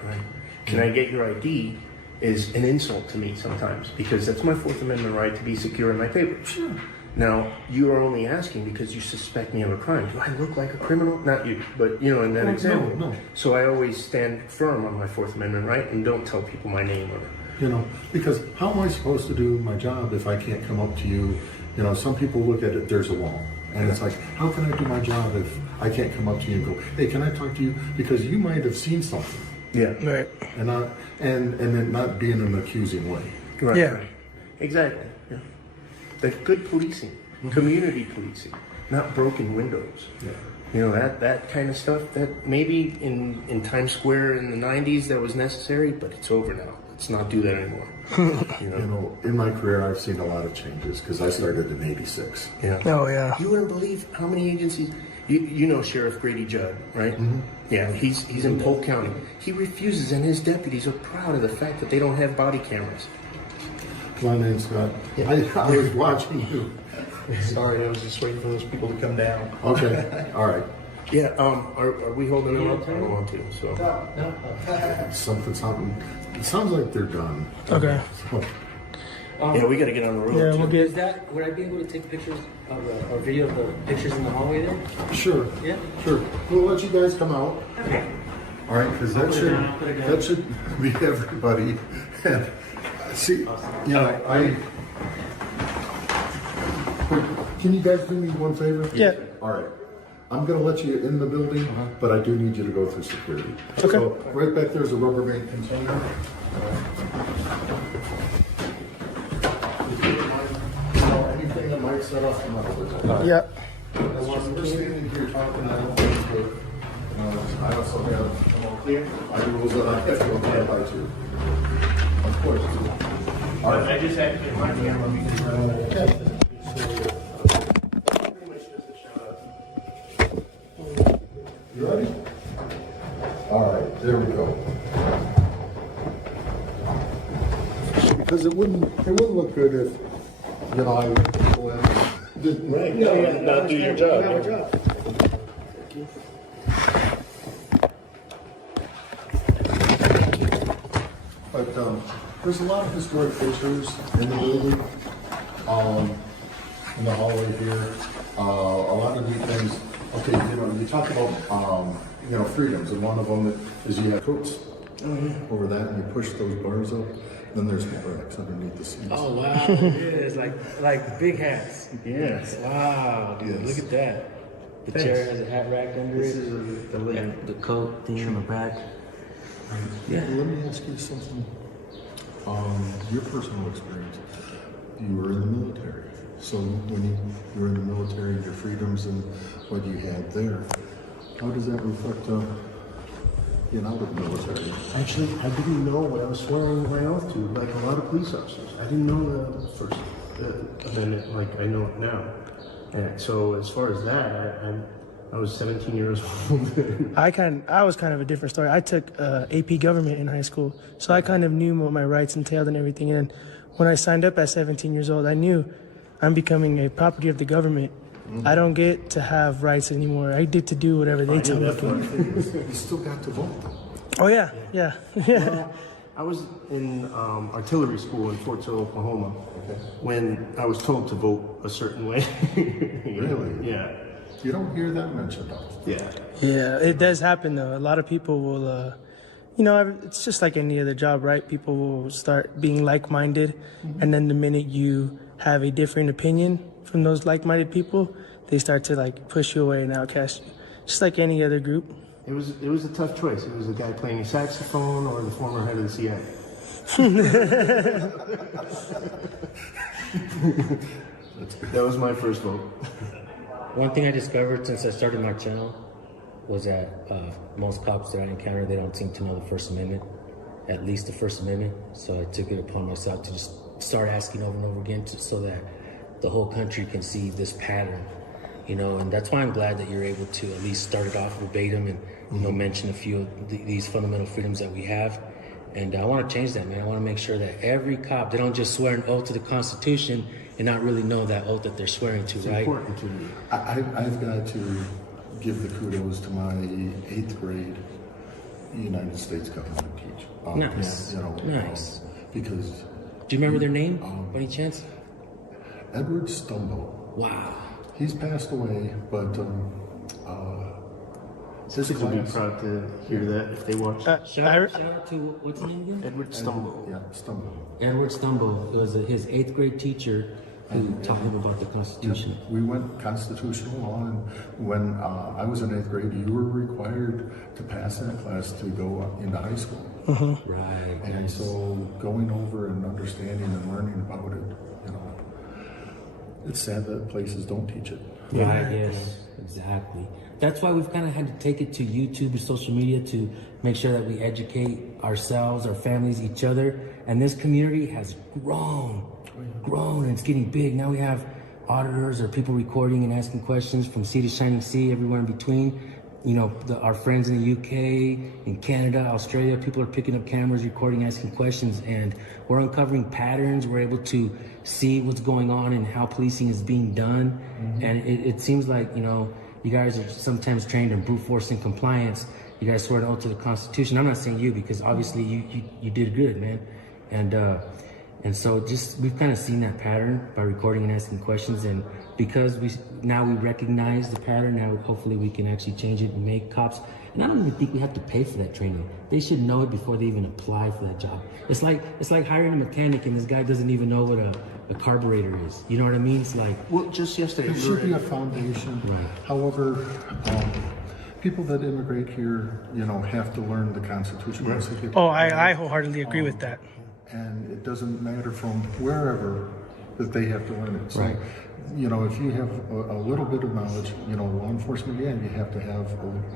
Can I get your ID? is an insult to me sometimes, because that's my Fourth Amendment right to be secure in my papers. Sure. Now, you are only asking because you suspect me of a crime. Do I look like a criminal? Not you, but you know, in that example. No. So I always stand firm on my Fourth Amendment right and don't tell people my name or. You know, because how am I supposed to do my job if I can't come up to you? You know, some people look at it, there's a wall. And it's like, how can I do my job if I can't come up to you and go, hey, can I talk to you? Because you might have seen something. Yeah. Right. And not, and then not be in an accusing way. Right. Yeah. Right. Exactly. Yeah. The good policing, community policing, not broken windows. Yeah. You know, that kind of stuff, that maybe in Times Square in the 90s that was necessary, but it's over now. Let's not do that anymore. You know, in my career, I've seen a lot of changes because I started in '86. Yeah. Oh, yeah. You wouldn't believe how many agencies. You know Sheriff Grady Judd, right? Mm-hmm. Yeah, he's in Polk County. He refuses, and his deputies are proud of the fact that they don't have body cameras. My name's Scott. I was watching you. Sorry, I was just waiting for those people to come down. Okay, all right. Yeah, are we holding them up? I don't want to, so. Something. It sounds like they're done. Okay. So, yeah, we got to get on the road. Yeah, we'll get. Is that, would I be able to take pictures of or video of the pictures in the hallway there? sure. Yeah. Sure. We'll let you guys come out. Okay. All right, because that should be everybody. And see, you know, can you guys do me one favor? Yeah. All right. I'm going to let you in the building, but I do need you to go through security. Okay. So right back there's a rubber band container. Anything that might set off the metal. Yeah. As we're standing here talking, I don't think that, I also have my rules that I have to abide by too. Of course. All right. I just had to get my camera. You ready? All right, there we go. Because it wouldn't look good if, you know, I didn't. Right. Yeah, not do your job. But there's a lot of historic pictures in the building, in the hallway here. A lot of neat things. Okay, you know, you talk about, you know, freedoms, and one of them is you have coats over that, and you push those bars up. Then there's racks underneath the seats. Oh wow, it is like big hats. Yes. Wow, dude, look at that. The chair has a hat rack under it. The coat thing on the back. Yeah. Let me ask you something. Your personal experience. You were in the military. So when you were in the military, your freedoms and what you had there, how does that reflect being out of the military? Actually, I didn't know what I was swearing my oath to, like a lot of police officers. I didn't know the First Amendment like I know it now. And so as far as that, I was 17 years old. I was kind of a different story. I took AP government in high school, so I kind of knew what my rights entailed and everything. And when I signed up at 17 years old, I knew I'm becoming a property of the government. Mm-hmm. I don't get to have rights anymore. I get to do whatever they tell me to. You still got to vote. Oh yeah. Well, I was in artillery school in Fort Sill, Oklahoma, when I was told to vote a certain way. Really? Yeah. You don't hear that mentioned often. Yeah. Yeah, it does happen though. A lot of people will, you know, it's just like any other job, right? People will start being like-minded, and then the minute you have a different opinion from those like-minded people, they start to like push you away and outcast you, just like any other group. It was a tough choice. It was a guy playing a saxophone or the former head of the CIA. That was my first vote. One thing I discovered since I started my channel was that most cops that I encounter, they don't seem to know the First Amendment, at least the First Amendment. So I took it upon myself to just start asking over and over again so that the whole country can see this pattern, you know, and that's why I'm glad that you're able to at least start it off verbatim and, you know, mention a few of these fundamental freedoms that we have. And I want to change that, man. I want to make sure that every cop, they don't just swear an oath to the Constitution and not really know that oath that they're swearing to, right? It's important to me. I've got to give the kudos to my 8th grade United States government teacher. Nice. You know, nice. because. Do you remember their name, by any chance? Edward Stumble. Wow. He's passed away, but his Kids would be class. proud to hear that if they watch. Shout out to, what's his name again? Edward Stumble. Yeah, Stumble. Edward Stumble. It was his 8th grade teacher who taught him about the Constitution. Yeah, we went constitutional law, and when I was in 8th grade, you were required to pass that class to go into high school. Right. And so going over and understanding and learning about it, you know, it's sad that places don't teach it. Right, yes, exactly. That's why we've kind of had to take it to YouTube and social media to make sure that we educate ourselves, our families, each other. And this community has grown, and it's getting big. Now we have auditors or people recording and asking questions from sea to shining sea, everywhere in between. You know, our friends in the UK, in Canada, Australia, people are picking up cameras, recording, asking questions, and we're uncovering patterns. We're able to see what's going on and how policing is being done. And it seems like, you know, you guys are sometimes trained in brute force and compliance. You guys swear an oath to the Constitution. I'm not saying you, because obviously you did good, man. And so just we've kind of seen that pattern by recording and asking questions, and because we recognize the pattern, now hopefully we can actually change it and make cops. And I don't even think we have to pay for that training. They should know it before they even apply for that job. It's like hiring a mechanic and this guy doesn't even know what a carburetor is. You know what I mean? It's like, well, just yesterday. There should be a foundation. Right. However, people that immigrate here, you know, have to learn the Constitution. Right. Oh, I wholeheartedly agree with that. And it doesn't matter from wherever that they have to learn it. So, right. You know, if you have a little bit of knowledge, you know, law enforcement, yeah, you have to have,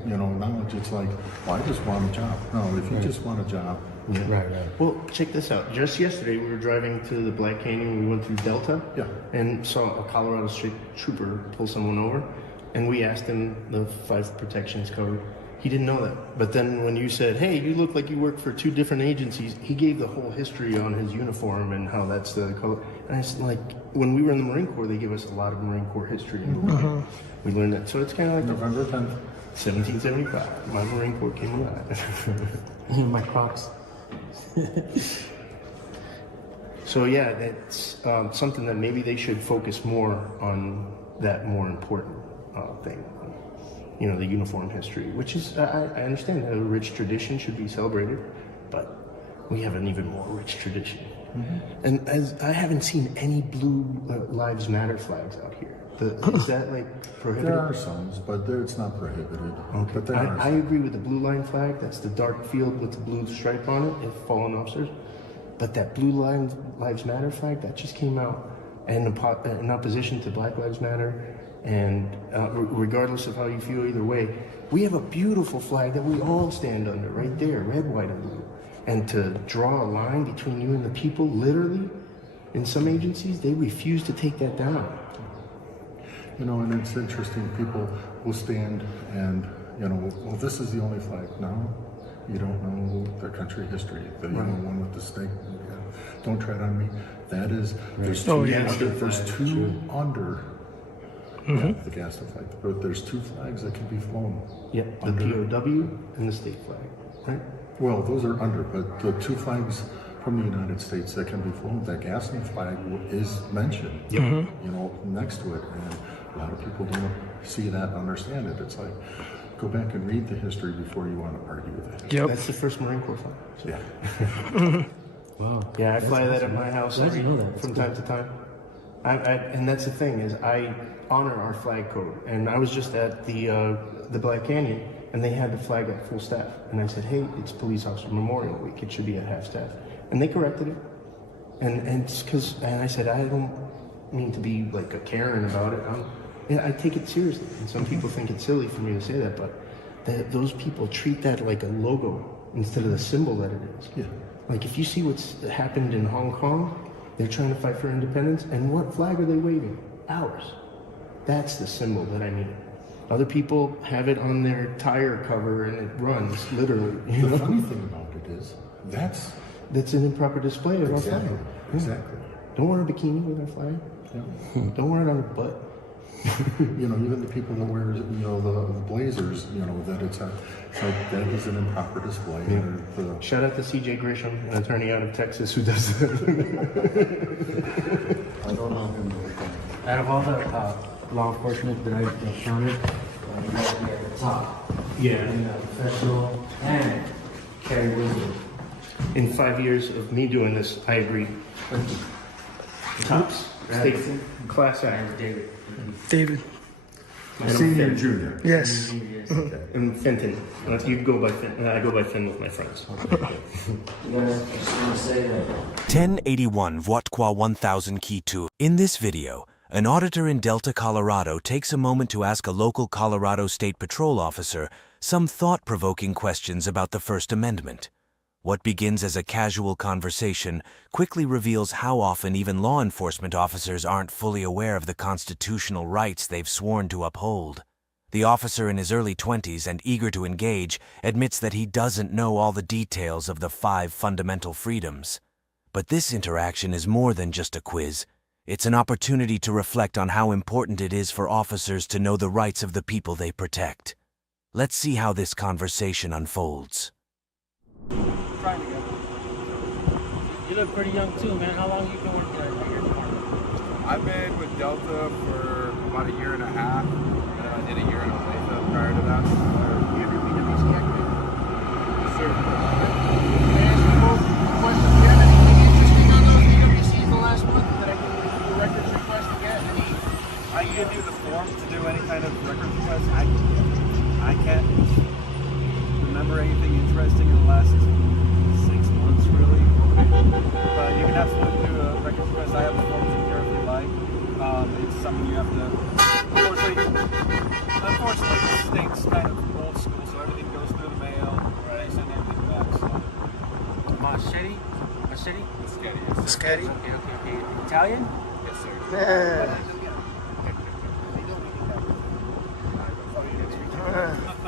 you know, knowledge. It's like, well, I just want a job. No, if you just want a job. Yeah. Right. Well, check this out. Just yesterday, we were driving to the Black Canyon. We went through Delta. Yeah. And saw a Colorado State trooper pull someone over. And we asked him the 5 protections covered. He didn't know that. But then when you said, hey, you look like you work for 2 different agencies, he gave the whole history on his uniform and how that's the color. And I said, like, when we were in the Marine Corps, they give us a lot of Marine Corps history. We learned that. So it's kind of like November 10th. 1775. My Marine Corps came alive. My Crocs. So yeah, that's something that maybe they should focus more on, that more important thing. You know, the uniform history, which is, I understand that a rich tradition should be celebrated, but we have an even more rich tradition. And as I haven't seen any Blue Lives Matter flags out here. Is that like prohibited? There are some, but it's not prohibited. Okay. But there are I agree with the blue line flag. That's the dark field with the blue stripe on it, if fallen officers. But that Blue Lives Matter flag, that just came out in opposition to Black Lives Matter. And regardless of how you feel either way, we have a beautiful flag that we all stand under right there, red, white, and blue. And to draw a line between you and the people, literally, in some agencies, they refuse to take that down. You know, and it's interesting, people will stand and, you know, well, this is the only flag. No, you don't know their country history. The one with the snake. Yeah. Don't tread on me. That is, there's 2 under. Yeah, the gas flag. But there's 2 flags that can be flown. Yep, the POW and the state flag, right? Well, those are under, but the 2 flags from the United States that can be flown, that Gaston flag is mentioned, you know, next to it. And a lot of people don't see that and understand it. It's like, go back and read the history before you want to argue with it. Yep. That's the first Marine Corps flag. So. Yeah. Wow. Yeah, I fly that at my house Glad you know that. from time to time. And that's the thing, is I honor our flag code. And I was just at the Black Canyon, and they had the flag at full staff. And I said, hey, it's Police Officer Memorial Week. It should be at half staff. And they corrected it. And it's because, and I said, I don't mean to be like a Karen about it. I take it seriously. And some people think it's silly for me to say that, but those people treat that like a logo instead of the symbol that it is. Yeah. Like if you see what's happened in Hong Kong, they're trying to fight for independence, and what flag are they waving? Ours. That's the symbol that I mean. Other people have it on their tire cover and it runs, literally. The funny thing about it is, that's an improper display of our flag. Exactly. Don't wear a bikini with our flag. Yeah. Don't wear it on your butt. You know, even the people that wear, you know, the blazers, you know, that it's like that is an improper display. Yeah. Shout out to CJ Grisham, an attorney out of Texas who does that. I don't know him. Out of all the law enforcement that I've encountered, you guys are at the top. Yeah. And professional and carry wisdom. In 5 years of me doing this, I agree. Tops. State class act. David. Senior and junior. Yes. And Fenton. You go by Fenton. I go by Fenton with my friends. 1081 Voitqua 1000 Key 2. In this video, an auditor in Delta, Colorado takes a moment to ask a local Colorado State Patrol officer some thought-provoking questions about the First Amendment. What begins as a casual conversation quickly reveals how often even law enforcement officers aren't fully aware of the constitutional rights they've sworn to uphold. The officer in his early 20s and eager to engage admits that he doesn't know all the details of the 5 fundamental freedoms. But this interaction is more than just a quiz. It's an opportunity to reflect on how important it is for officers to know the rights of the people they protect. Let's see how this conversation unfolds. You look pretty young too, man. How long have you been working at your department? I've been with Delta for about a year and a half. I did a year in Olathe prior to that. You ever been to BC active? Yes, sir. Can I ask you both a question? Do you have anything interesting on those PWCs the last month that I can do a records request to get? I can do the forms to do any kind of record request. I can't remember anything interesting in the last 6 months, really. But you can absolutely do a record request. I have the forms in here if you like. It's something you have to. Unfortunately, the state's kind of old school, so everything goes through the mail. They send everything back. So. Machete? Machete, yes. Okay. Italian? Yes, sir.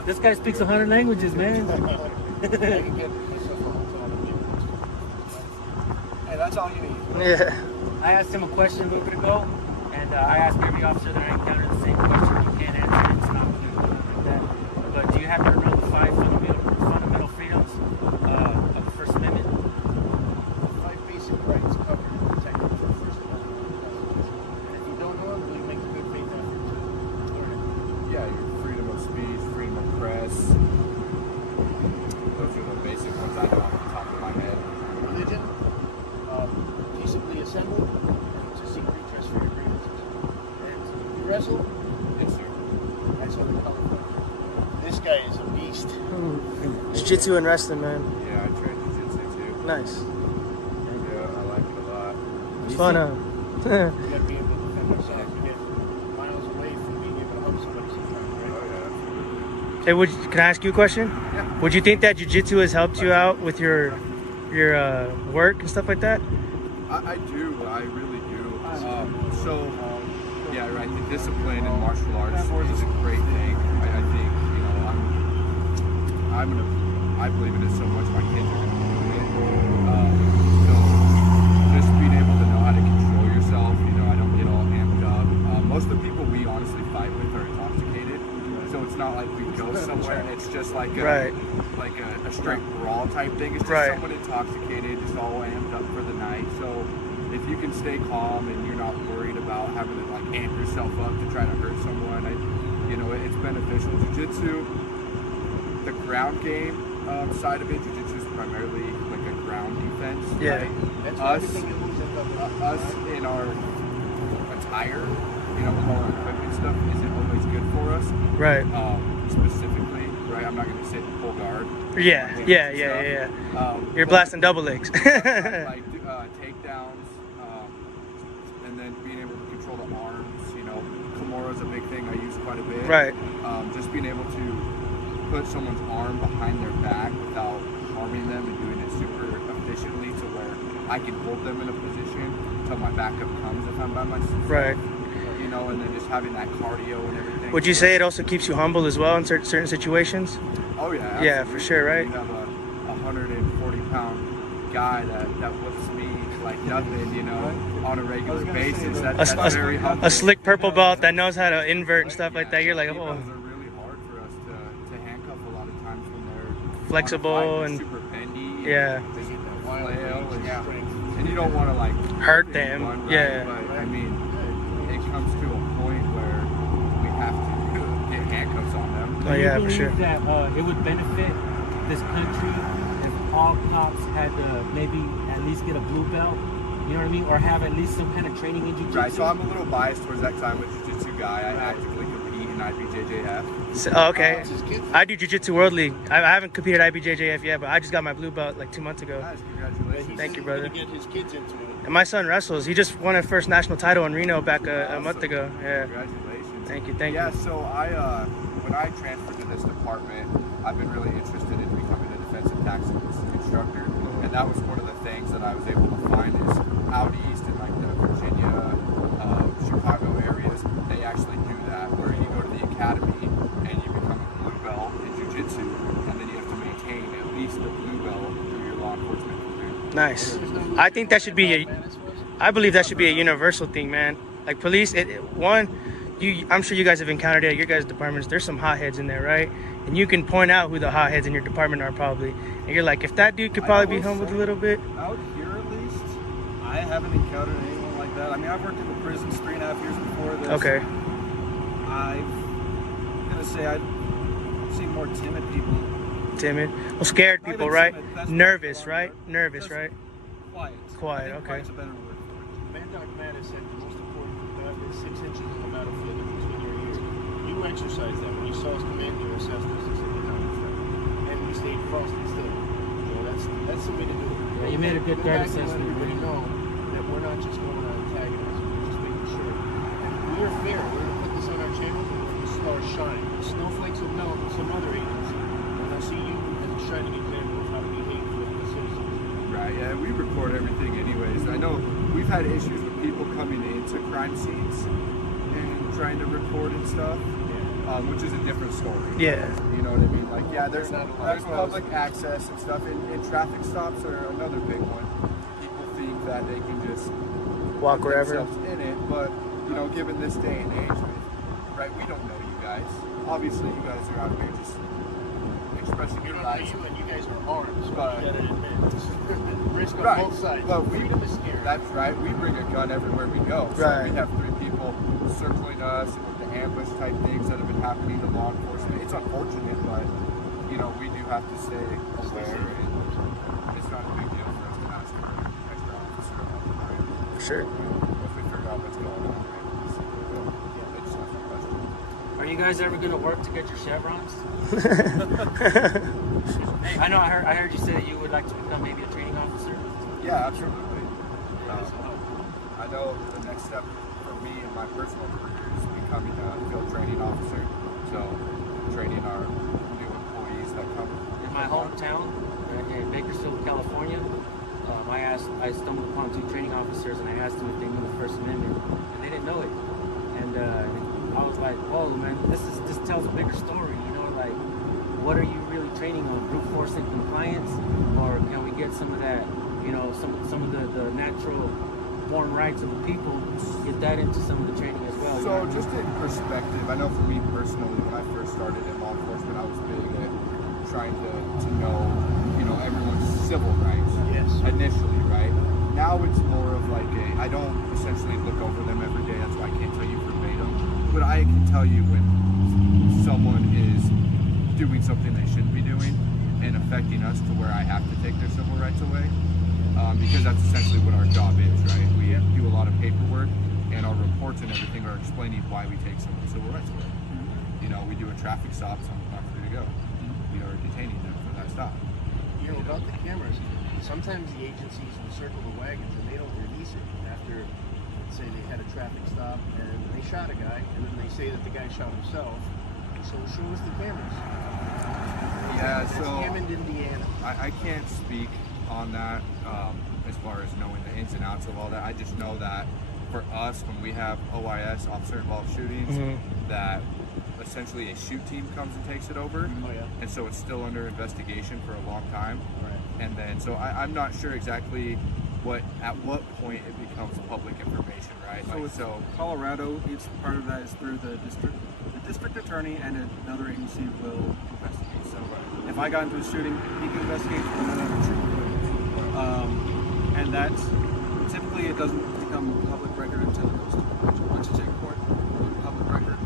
This guy speaks 100 languages, man. Hey, that's all you need. Yeah. I asked him a question a little bit ago, and I asked every officer that I encountered the same question. You can't answer it, it's not good like that. But do you happen to know the 5 fundamental freedoms of the First Amendment? 5 basic rights covered and protected for the First Amendment. And if you don't know them, you make a good faith effort to learn it. Yeah, your freedom of speech, freedom of press. Those are the basic ones I know off the top of my head. Religion, peaceably assemble, to seek redress for your grievances. And you wrestle? Yes, sir. That's what we call it. This guy is a beast. Jiu-jitsu and wrestling, man. Yeah, I train jiu-jitsu too. Nice. Yeah, I like it a lot. It's fun, huh? You gotta be able to defend yourself. You get miles away from being able to help somebody sometimes, right? Hey, can I ask you a question? Yeah. Would you think that jiu-jitsu has helped you out with your work and stuff like that? I do. I really do. Yeah, right. The discipline in martial arts is a great thing. I think, you know, I believe in it so much. My kids are going to be doing it. So just being able to know how to control yourself. You know, I don't get all amped up. Most of the people we honestly fight with are intoxicated, so it's not like we go somewhere and it's just like a straight brawl type thing. It's just someone intoxicated, just all amped up for the night. So if you can stay calm and you're not worried about having to like amp yourself up to try to hurt someone, it's beneficial. Jiu-jitsu, the ground game side of it, jiu-jitsu is primarily like a ground defense. Yeah. Right? Us in our attire, with all our equipment stuff isn't always good for us. Right. Specifically, right? I'm not going to sit and pull guard. Yeah. You're blasting double legs. Like takedowns, and then being able to control the arms. Kimura's a big thing I use quite a bit. Right. Just being able to put someone's arm behind their back without harming them and doing it super efficiently to where I can hold them in a position until my backup comes if I'm by myself. Right. And then just having that cardio and everything. Would you say it also keeps you humble as well in certain situations? Oh yeah. Absolutely. Yeah, for sure, right? You have a 140-pound guy that whips me like nothing, you know, on a regular basis. That's very humbling. A slick purple belt that knows how to invert and stuff like that. You're like, oh. Are really hard for us to handcuff a lot of times when they're flexible and super bendy. Yeah. They get that flail and you don't want to like hurt them. Right? Yeah. But I mean, it comes to a point where we have to get handcuffs on them. Oh yeah, for sure. That it would benefit this country if all cops had to maybe at least get a blue belt. You know what I mean? Or have at least some kind of training in jiu-jitsu. Right, so I'm a little biased towards that because I'm a jiu-jitsu guy. I actively compete in IBJJF. So, okay. I do jiu-jitsu world league. I haven't competed at IBJJF yet, but I just got my blue belt like 2 months ago. Nice, congratulations. Thank you, brother. Get his kids into it. And my son wrestles. He just won a first national title in Reno back a month ago. Yeah. Congratulations. Thank you, thank you. Yeah, so when I transferred to this department, I've been really interested in becoming a defensive tactics instructor. And that was one of the things that I was able to find is out east in like the Virginia, Chicago areas, they actually do that where you go to the academy and you become a blue belt in jiu-jitsu and then you have to maintain at least the blue belt through your law enforcement career. Nice. I think that should be I believe that should be a universal thing, man. Like police, I'm sure you guys have encountered it at your guys' departments. There's some hotheads in there, right? And you can point out who the hotheads in your department are probably. And you're like, if that dude could probably be humbled a little bit. Out here at least, I haven't encountered anyone like that. I mean, I've worked in the prisons 3.5 years before this. Okay. I'm going to say I've seen more timid people. Timid? Well, scared people, right? Nervous, right? Nervous, right? Quiet. Quiet, okay. Quiet's a better word for it. Mandoc Matt has said the most important is 6 inches on the battlefield in between your ears. You exercised that. When you saw us come in, you assessed us and said, and we stayed frosty still. You know, that's the way to do it. Yeah, you made a good threat assessment. Everybody know that we're not just going on antagonizing, we're just making sure. And we're fair. We're going to put this on our channel and we're going to start shine. Snowflakes will melt with some other agents. And I see you as a shining example of how to behave with the citizens. Right, yeah, we record everything anyways. I know we've had issues with people coming into crime scenes and trying to record and stuff, which is a different story. Yeah. You know what I mean? Like, yeah, there's public access and stuff, and traffic stops are another big one. People think that they can just walk put wherever themselves in it, but, you know, given this day and age, right, we don't know you guys. Obviously, you guys are out here just expressing your rights. And you guys are armed, so but, you gotta admit, risk on right, both sides. but Freedom is scary. That's right. We bring a gun everywhere we go. So right. we have 3 people circling us with the ambush type things that have been happening to law enforcement. It's unfortunate, but you know we do have to stay aware. And it's not a big deal for us to ask for an extra officer on the night. For sure. If we figure out what's going on, right? It's just a question. Are you guys ever going to work to get your chevrons? I know. I heard you say that you would like to become maybe a training officer. Yeah, absolutely. I know the next step for me in my personal career is becoming a field training officer. So, training our new employees that come. In my hometown, in Bakersfield, California, I stumbled upon 2 training officers and I asked them if they knew the First Amendment, and they didn't know it. And I was like, "Oh man, this tells a bigger story, you know? Like, what are you really training on? Brute force and compliance, or can we get some of that, you know, some of the natural born rights of the people, get that into some of the training as well?" So, just in perspective, I know for me personally, when I first started in law enforcement, I was big at trying to know, you know, everyone's civil rights. Yes. Initially, right? Now it's more of like I don't essentially look over them every day. That's why I can't tell you verbatim. But I can tell you when someone is doing something they shouldn't be doing and affecting us to where I have to take their civil rights away, because that's essentially what our job is, right? We have to do a lot of paperwork, and our reports and everything are explaining why we take someone's civil rights away. You know, we do a traffic stop, someone's not free to go. We are detaining them for that stop. You know, about the cameras, sometimes the agencies will circle the wagons and they don't release it after, let's say they had a traffic stop and they shot a guy, and then they say that the guy shot himself. So show us the cameras. Yeah, That's so Hammond, Indiana. I can't speak on that as far as knowing the ins and outs of all that. I just know that for us, when we have OIS, officer involved shootings, that essentially a shoot team comes and takes it over. Oh, yeah. And so it's still under investigation for a long time. Right. And then, so I'm not sure exactly at what point it becomes public information, right? So with Colorado, it's part of that is through the district attorney and another agency will investigate. So if I got into a shooting, he can investigate, another trooper would. And that typically it doesn't become public record until it goes to court. Once it's in court, public record,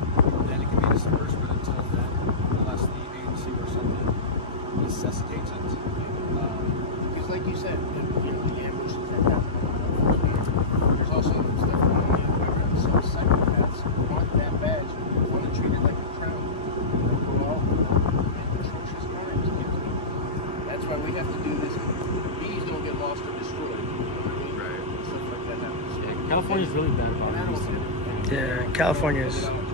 then it can be dispersed, but until then, unless the agency or something necessitates it. Because like you said, you know, the ambushes that happen. There's also stuff on the equipment. Some psychopaths want that badge, want to treat it like a crown. They'll go out and atrocious crimes. That's why we have to do this. Bees don't get lost or destroyed. Right. Stuff like that happens. Yeah, California's really bad about this. Yeah, California is. Trying to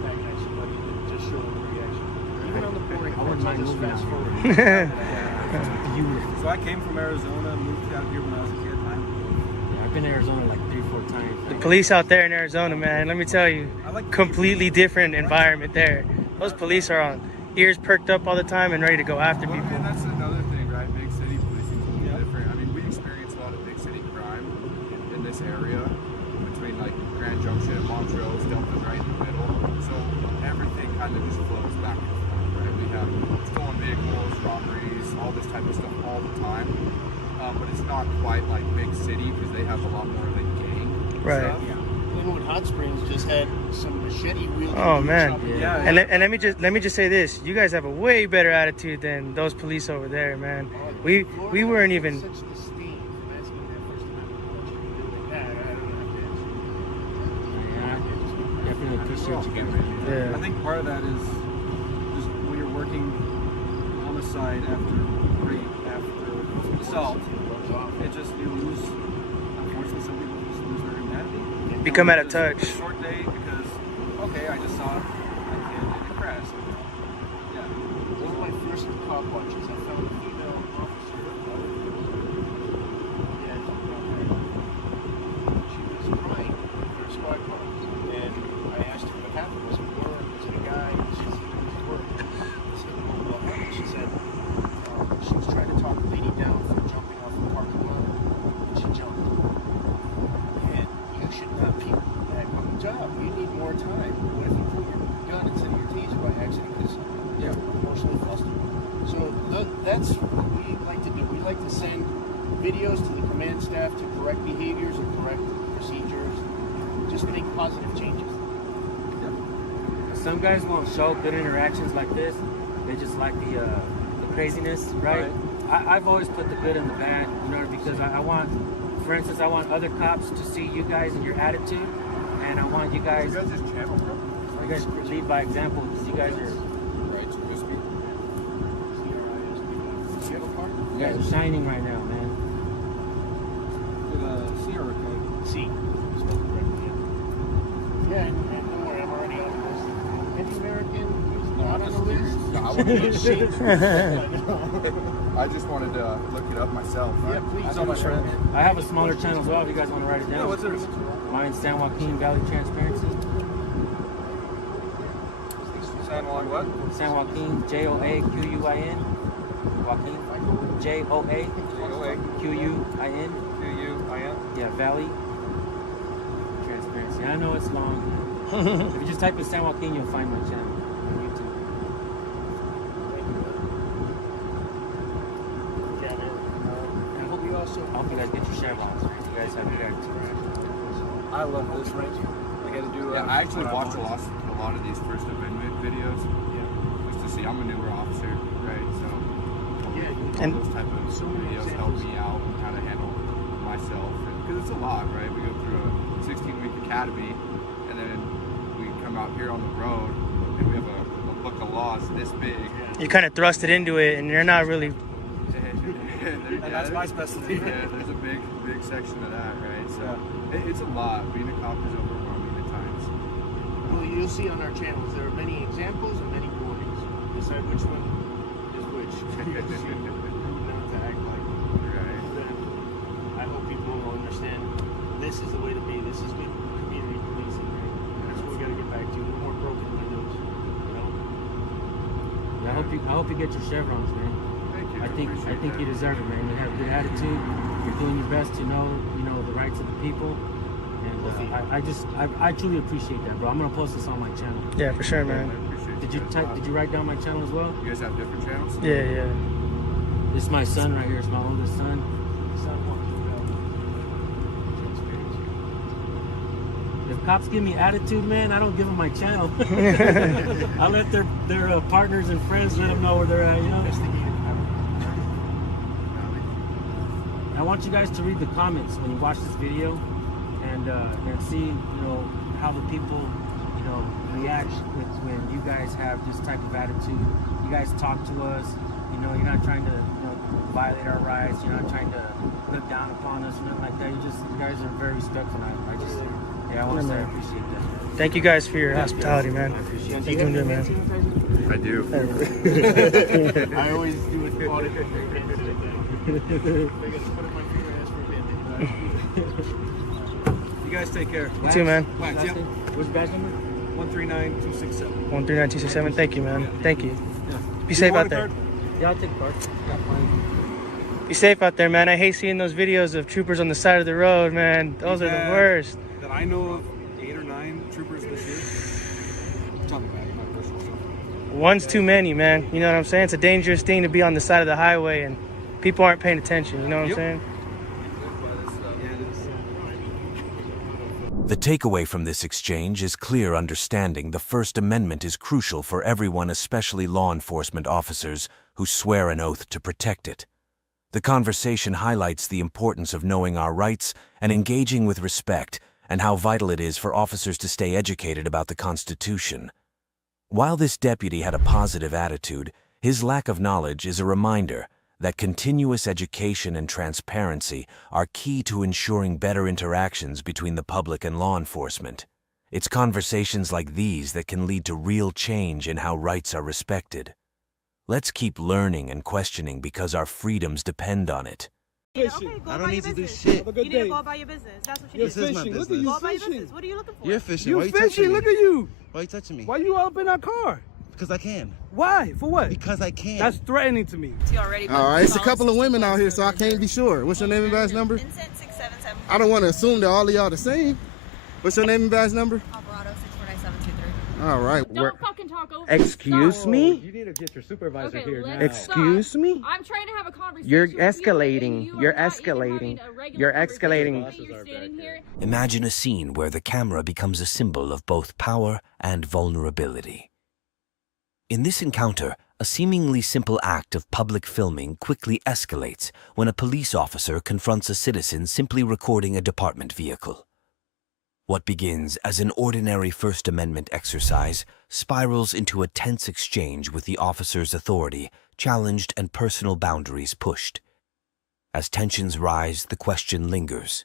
attack somebody and just show a reaction. Even on the boring, I wouldn't mind moving fast forward. So I came from Arizona, moved out here when I was a kid. Yeah, I've been to Arizona like 3 or 4 times. The police out there in Arizona, man, let me tell you, completely different environment there. Those police are on ears perked up all the time and ready to go after people. And that's another thing, right? Big city policing is a little different. I mean, we experience a lot of big city crime in this area between like Grand Junction and Montrose, Delta's right in the middle. So everything kind of just flows back and forth, right? We have stolen vehicles, robberies, all this type of stuff all the time. But it's not quite like big city because they have a lot more of a gang stuff. Glenwood Hot Springs just had some machete wielding. Oh man, Yeah. And let me just say this: you guys have a way better attitude than those police over there, man. We weren't even. Such disdain from asking that first amendment. Yeah, definitely appreciate you guys. Yeah. I think part of that is just when you're working homicide after rape, after assault, it just you lose. Unfortunately, some people just lose their humanity. Become out of Just touch. a short day because okay, I just saw a kid in a crash. Yeah. One of my first cop watches, I found a female officer. She was crying for a squad car, and I asked her what happened. Was it work? Was it a guy? She said it was work. I said, well, what happened? She said she was trying to talk a lady down from jumping off the parking lot, and she jumped. And you should not be that on the job. You need more time. What if you put your gun instead of your taser by accident because you're emotionally flustered? So that's what we like to do. We like to send videos to the command staff to correct behaviors and correct procedures, just make positive changes. Some guys won't show good interactions like this. They just like the craziness, right? I've always put the good and the bad, you know, because I want, for instance, I want other cops to see you guys and your attitude, and I want you guys. You guys just channel, bro. You guys lead by example because you guys are. You guys are shining right now, man. With a C or a K? C. Yeah, and don't worry, I'm already on the list. Any American who's not on the list? No, I wouldn't get shit. I just wanted to look it up myself. Yeah, please. I know my friend. I have a smaller channel as well if you guys want to write it down. Yeah, what's it? Mine's San Joaquin Valley Transparency. San Juan what? San Joaquin, Joaquin. Joaquin. Joaquin. Quin. Yeah, Valley Transparency. I know it's long. If you just type in San Joaquin, you'll find my channel on YouTube. Yeah, man. I hope you also. I hope you guys get your chevrons. You guys have your attitude. I love this right here. I gotta do. Yeah, I actually watch a lot of these First Amendment videos. Just to see. I'm a newer officer, right? So all those type of videos help me out on how to handle myself, because it's a lot, right? We go through a 16-week academy, and then we come out here on the road, and we have a book of laws this big. You kind of thrust it into it, and you're not really. And that's my specialty. Yeah, there's a big section of that, right? So it's a lot. Being a cop is overwhelming at times. Well, you'll see on our channels there are many examples and many warnings. Decide which one is which. Not to act like. Right. Then I hope people will understand this is the way to be. This is good community policing. Right? That's what we got to get back to. No more broken windows. You know. Yeah, I hope you get your chevrons, man. Thank you. I think you deserve it, man. You have a good attitude. You're doing your best to know the rights of the people. And I truly appreciate that, bro. I'm gonna post this on my channel. Yeah, for sure, man. Did you write down my channel as well? You guys have different channels? Yeah. This is my son right here. It's my oldest son. If cops give me attitude, man, I don't give them my channel. I let their partners and friends let them know where they're at, I want you guys to read the comments when you watch this video and see, how the people, react when you guys have this type of attitude. You guys talk to us, you're not trying to, violate our rights. You're not trying to look down upon us or nothing like that. You guys are very respectful. I want to say I appreciate that. Thank you guys for your hospitality, man. You're doing good, man. I do. I always do it for it. You guys take care. You too, man. Wax, yep. What's the badge number? 139267. 139267. Thank you, man. Thank you. Be safe out there. Yeah, I'll take part. Be safe out there, man. I hate seeing those videos of troopers on the side of the road, man. Those are the worst. That I know of 8 or 9 troopers this year. Tell me about it, my personal stuff. One's too many, man. You know what I'm saying? It's a dangerous thing to be on the side of the highway and people aren't paying attention. You know what I'm saying? The takeaway from this exchange is clear understanding the First Amendment is crucial for everyone, especially law enforcement officers who swear an oath to protect it. The conversation highlights the importance of knowing our rights and engaging with respect, and how vital it is for officers to stay educated about the Constitution. While this deputy had a positive attitude, his lack of knowledge is a reminder that continuous education and transparency are key to ensuring better interactions between the public and law enforcement. It's conversations like these that can lead to real change in how rights are respected. Let's keep learning and questioning because our freedoms depend on it. Fishing. I don't need to do shit. You need to go about your business. That's what you need to do. This is my business. Go about your business. What are you looking for? You're fishing. You Why are you fishing? touching me? Look at you. Why are you touching me? Why you up in our car? Because I can. Why? For what? Because I can. That's threatening to me. All right, it's a couple of women out here, so I can't be sure. What's your name and badge number? Vincent 677. I don't want to assume that all of y'all the same. What's your name and badge number? Alvarado 649723. All right. Don't fucking talk over Excuse me? You need to get your supervisor Okay, here now. Excuse me? I'm trying to have a conversation. You're with escalating. you, and You're you are not even escalating. having a regular You're conversation. escalating. You're standing here. Imagine a scene where the camera becomes a symbol of both power and vulnerability. In this encounter, a seemingly simple act of public filming quickly escalates when a police officer confronts a citizen simply recording a department vehicle. What begins as an ordinary First Amendment exercise spirals into a tense exchange with the officer's authority challenged and personal boundaries pushed. As tensions rise, the question lingers.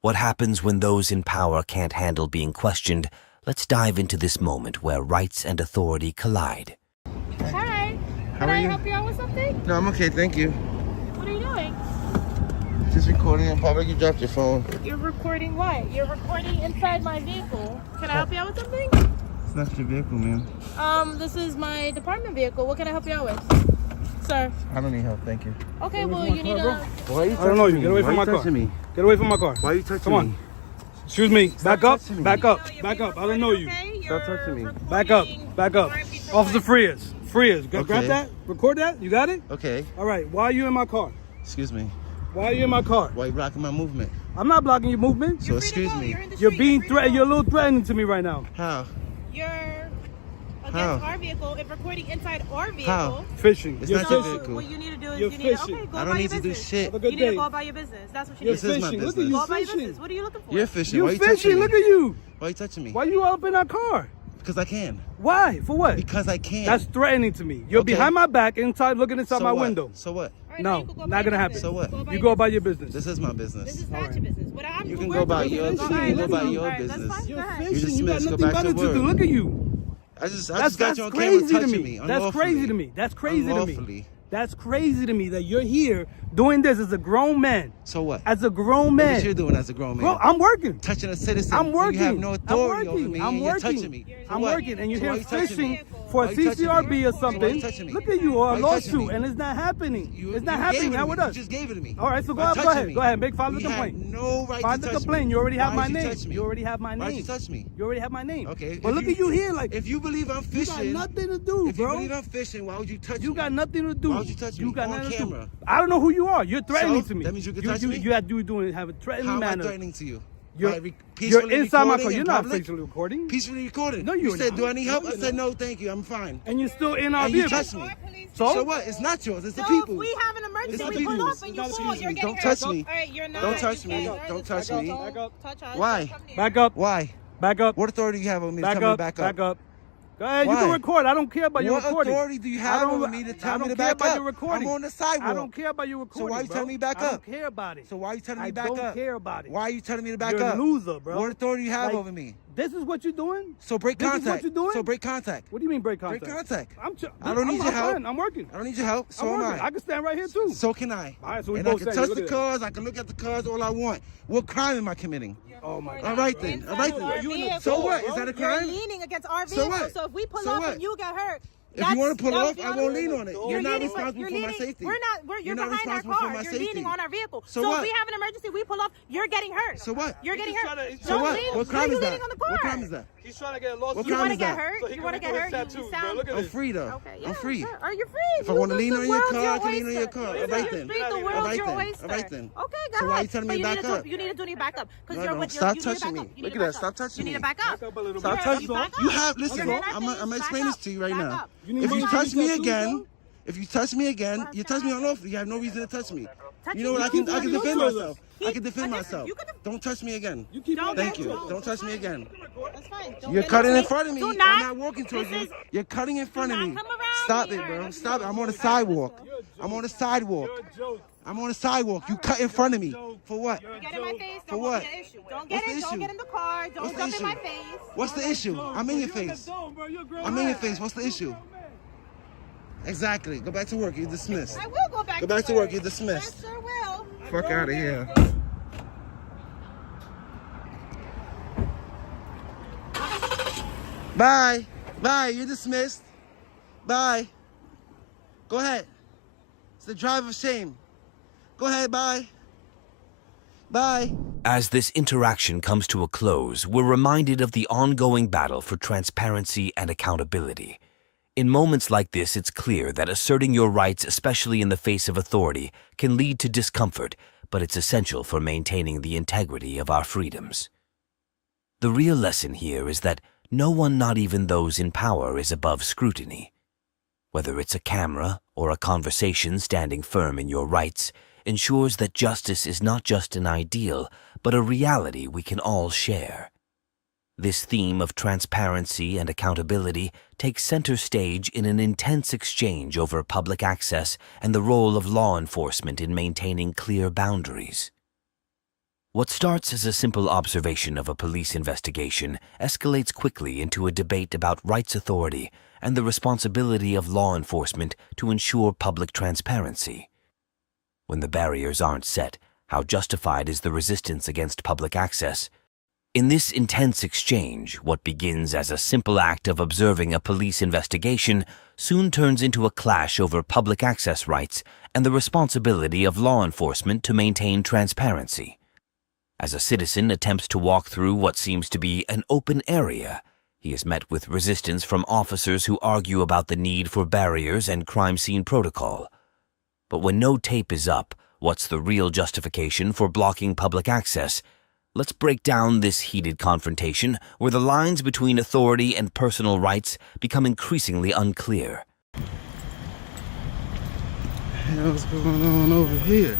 What happens when those in power can't handle being questioned? Let's dive into this moment where rights and authority collide. Hi. How Can are I you? help you out with something? No, I'm okay, thank you. What are you doing? Just recording in public. You dropped your phone. You're recording what? You're recording inside my vehicle. Can I help you out with something? It's not your vehicle, man. This is my department vehicle. What can I help you out with? Sir. I don't need help, thank you. Okay, well, you need to... Why are you I don't know you. Get away from my car. touching me? Get away from my car. Why are you touching Come on. me? Excuse me. Back up. touching me. Back up. Back up. I don't know you. Stop touching me. Back up. Back up. Officer Frias. Frias. Grab Okay. that. Record that. You got it? Okay. All right. Why are you in my car? Excuse me. Why are you in my car? Why are you blocking my movement? I'm not blocking your movement. So excuse me. You're being threatened. You're a little threatening to me right now. How? You're against How? our vehicle and recording inside our vehicle. How? Fishing. It's You're not your fishing. vehicle. What you need to do is You're you need to, fishing. okay, go I about don't need your to do business. shit. Have a You good need day. to go about your business. That's what you You're need to This do. is my fishing. Look at business. you Go about your fishing. business. What are you looking for? You're fishing. You Why are you touching fishing. me? Look at you. Why are you touching me? Why you up in our car? Because I can. Why? For what? Because I can. That's threatening to me. You're Okay. behind my back, inside, looking inside So my what? window. So what? All right, now No, you can go not about gonna your happen. business. So what? Go about You your go about your business. This is my business. This is not your business. But I'm You but can we're go about doing your it. business. All right, You go let's about go. your All right, business. That's fine. Go You're ahead. fishing. You got dismissed. Go nothing back to better to do. work. Look at you. I just That's got you on camera crazy to touching me. me. That's crazy to me. That's crazy to me. That's crazy to me that you're here doing this as a grown man. So what? As a grown man. What you doing as a grown man? Bro, I'm working. Touching a citizen. I'm working. You have no authority I'm over working. me. I'm and you're working. touching me. I'm what? working. And you're So why here you touching fishing me? for a Why you touching CCRB me? or So why something. you touching me? Look at you, Why a you touching lawsuit, me? and it's not happening. It's not You happening gave it now to with me. us. You just gave it to me. All right, so By go touching ahead. me. Go ahead. File the You complaint. had no right File to the touch complaint. me. You already have Why my did you name. touch me? You already have my Why'd you name. touch me? You already have my name. Okay. But look at you here, like if you believe I'm fishing, you got nothing to do, if bro. you believe I'm fishing, why would you touch me? You got nothing to do. Why would you touch me? You got On nothing to camera. do. I don't know who you are. You're threatening So? to me. That means you can touch me? You have to do it. Have a threatening How am I manner. threatening to you? You're, By you're peacefully inside my recording car. in You're not public? peacefully recording. Peacefully recording. No, you you're said, not. do I need help? No, I you're said, not. no, thank you. I'm fine. And you're still in our And you vehicle. touched me. So? So what? It's not yours. It's the So people. if we have an emergency, It's the we pull people. off and you fall, you're getting Don't hurt. touch me. All right, you're not. Don't touch You me. can't. Don't touch me. Don't touch us. Why? Back up. Why? Back up. What authority do you have over me to Back tell me up. to back up? Back up. Go ahead. You Why? can record. I don't care about your What recording. authority do you I have don't- over me to tell I me don't to care back about up? your recording. I'm on the sidewalk. I don't care about your recording. So why you bro. telling me back I up? don't care about it. So why you telling me I back up? don't care about it. Why are you telling me to back You're up? a loser, bro. What authority you have Like, over me? This is what you're doing? So break This is contact. what you're doing? So break contact. What do you mean break contact? Break contact. I don't need your help. I'm working. I don't need your help. So I'm am working. I. I can stand right here too. So can I. All right, so we and I both can stand touch here. the Look at cars. I can look at the cars all I want. What crime am I committing? Oh my God. All right then. All right Our then. vehicle. So what? Is that a crime? You're leaning against our So vehicle. what? So if we pull So off what? and you get hurt, If you want to pull that would off, be I on won't you. lean on it. You're not responsible for my safety. We're not. You're not behind our responsible for car. my You're safety. leaning on our vehicle. So So what? if we have an emergency, we pull off. You're getting hurt. So what? You're getting hurt. So what? Lean. What crime You're is that? leaning on the car. What crime is that? He's trying to get lost. What You crime want to is get that? hurt? So he You can want to get record hurt? his You tattoos, sound. bro. Look at I'm this. free though. Okay, yeah, I'm free. sure. Are you free? If I want to The lean on your world's car, I can lean on your oyster. car. All You're right then. free. The All world's right your then. oyster. All right then. Okay, go So why ahead. you telling But me you to need back up? You need to do need back up because No, you're no. with Stop you need to touching back me. up. You Look need at to that. back up. Stop touching You need me. to back up. Stop touching me. You have. Listen. You're not I'm back explaining this up. to you right Back now. up. You need If money you for touch these me tattoos, again, bro? if you touch me again, you touch me unlawfully. You have no reason to touch me. Touch You know me. what? I can defend touching myself. us. I can defend Keep- myself. you can- Don't touch me again. You keep Don't Thank touch you. me. Don't touch me again. That's fine. Don't You're get cutting into in me. front of me. Do I'm not. not walking towards This you. is- You're cutting in front of not me. come around Stop me. it, bro. Alright. Stop it. I'm on the sidewalk. I'm on the sidewalk. I'm on the sidewalk. You cut in front of me. For what? Get in my face. For Don't what? be an issue. Don't What's get the in. Don't issue? get in the car. Don't What's the jump in my issue? face. What's the issue? I'm in your face. I'm in your face. What's the issue? Exactly. Go back to work. You're dismissed. I will go back. Go back to work. You're dismissed. I sure will. Fuck out of here. Bye. Bye. You're dismissed. Bye. Go ahead. It's the drive of shame. Go ahead. Bye. Bye. As this interaction comes to a close, we're reminded of the ongoing battle for transparency and accountability. In moments like this, it's clear that asserting your rights, especially in the face of authority, can lead to discomfort, but it's essential for maintaining the integrity of our freedoms. The real lesson here is that no one, not even those in power, is above scrutiny. Whether it's a camera or a conversation, standing firm in your rights ensures that justice is not just an ideal, but a reality we can all share. This theme of transparency and accountability takes center stage in an intense exchange over public access and the role of law enforcement in maintaining clear boundaries. What starts as a simple observation of a police investigation escalates quickly into a debate about rights authority and the responsibility of law enforcement to ensure public transparency. When the barriers aren't set, how justified is the resistance against public access? In this intense exchange, what begins as a simple act of observing a police investigation soon turns into a clash over public access rights and the responsibility of law enforcement to maintain transparency. As a citizen attempts to walk through what seems to be an open area, he is met with resistance from officers who argue about the need for barriers and crime scene protocol. But when no tape is up, what's the real justification for blocking public access? Let's break down this heated confrontation where the lines between authority and personal rights become increasingly unclear. What's going on over here?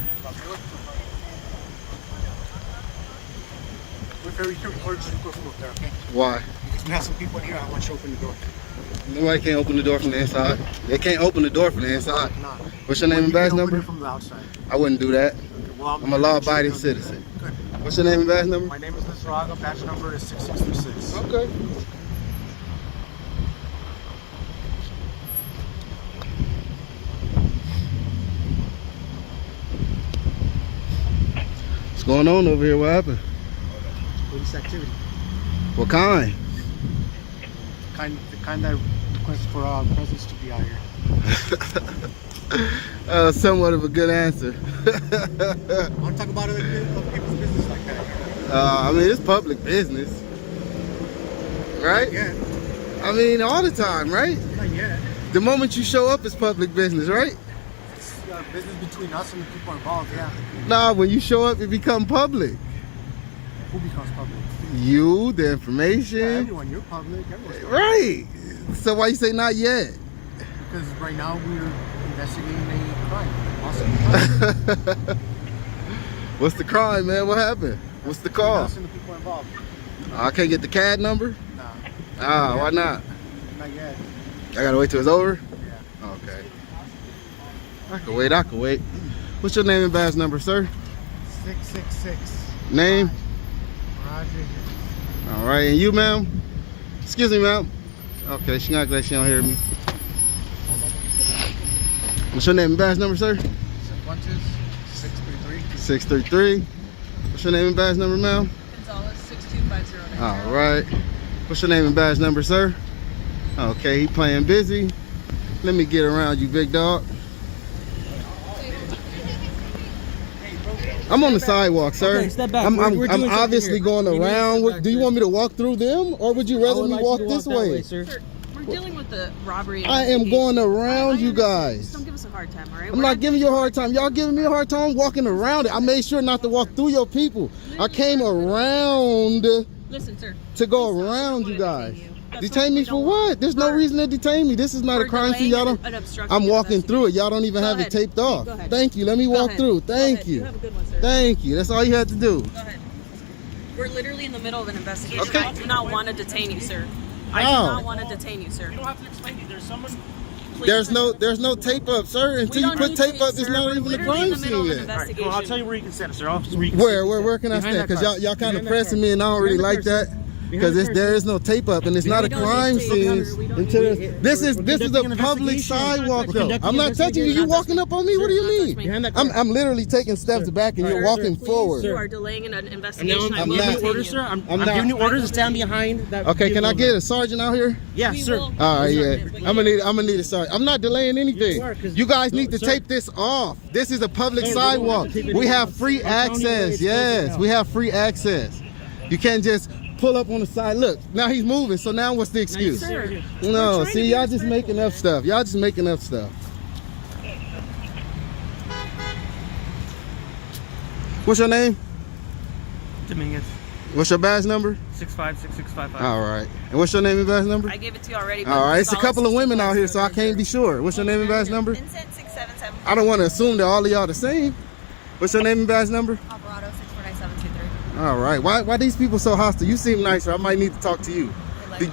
We're very urgent to go from up there, okay? Why? Because we have some people in here. I want you to open the door. Nobody can't open the door from the inside. They can't open the door from the inside. No. What's your name and badge number? From the outside. I wouldn't do that. Okay, well, I'm a law-abiding citizen. What's your name and badge number? My name is Lizaraga. Badge number is 6636. Okay. What's going on over here? What happened? Police activity. What kind? The kind that request for presence to be out here. Somewhat of a good answer. I want to talk about other people's business like that. I mean, it's public business, right? Yeah. I mean, all the time, right? Not yet. The moment you show up, it's public business, right? It's business between us and the people involved, yeah. Nah, when you show up, it becomes public. Who becomes public? You, the information. Yeah, everyone, you're public. Everyone's public. Right. So why you say not yet? Because right now we're investigating a crime. Awesome. What's the crime, man? What happened? What's the call? Us and the people involved. I can't get the CAD number? Nah. Ah, why not? Not yet. I gotta wait till it's over? Yeah. Okay. I can wait. What's your name and badge number, sir? 666. Name? Rodriguez. All right, and you, ma'am? Excuse me, ma'am. Okay, she not glad she don't hear me. What's your name and badge number, sir? 633. 633. What's your name and badge number, ma'am? Gonzalez 62509. All right. What's your name and badge number, sir? Okay, he playing busy. Let me get around you, big dog. I'm on the sidewalk, sir. Okay, step back. I'm We're doing obviously something going here. around. Do you want me to walk through them, or would you rather me walk this way? Sir, we're dealing with the robbery. I am going around you guys. Don't give us a hard time, all right? I'm not giving you a hard time. Y'all giving me a hard time walking around it. I made sure not to walk through your people. I came around Listen, sir. to go around you guys. Detain me for what? There's no reason to detain me. This is not a crime scene. Y'all don't. I'm walking through it. Y'all don't even have it taped off. Thank you. Let me walk through. Thank you. You have a good one, sir. Thank you. That's all you had to do. Go ahead. We're literally in the middle of an investigation. Okay. I do not want to detain you, sir. I How? do not want to detain you, sir. You don't have to explain to you. There's someone. There's no tape up, sir. Until you put tape up, it's not even a crime scene yet. Right, well, I'll tell you where you can stand, sir. Where can I stand? Because y'all kind of pressing me, and I don't really like that. Because there is no tape up, and it's not a crime scene until this is a public sidewalk though. I'm not touching you. You walking up on me? What do you mean? I'm literally taking steps back, and you're walking forward. You are delaying an investigation. I'm giving you orders, sir. I'm giving you orders to stand behind that. Okay, can I get a sergeant out here? Yeah, sir. All right, yeah. I'm gonna need a sergeant. I'm not delaying anything. You guys need to tape this off. This is a public sidewalk. We have free access. Yes, we have free access. You can't just pull up on the side. Look, now he's moving. So now what's the excuse? No, see, y'all just making up stuff. Y'all just making up stuff. What's your name? Dominguez. What's your badge number? 656655. All right. And what's your name and badge number? I gave it to you already. All right. It's a couple of women out here, so I can't be sure. What's your name and badge number? I don't want to assume that all of y'all the same. What's your name and badge number? Alvarado 649723. All right. Why these people so hostile? You seem nicer. I might need to talk to you.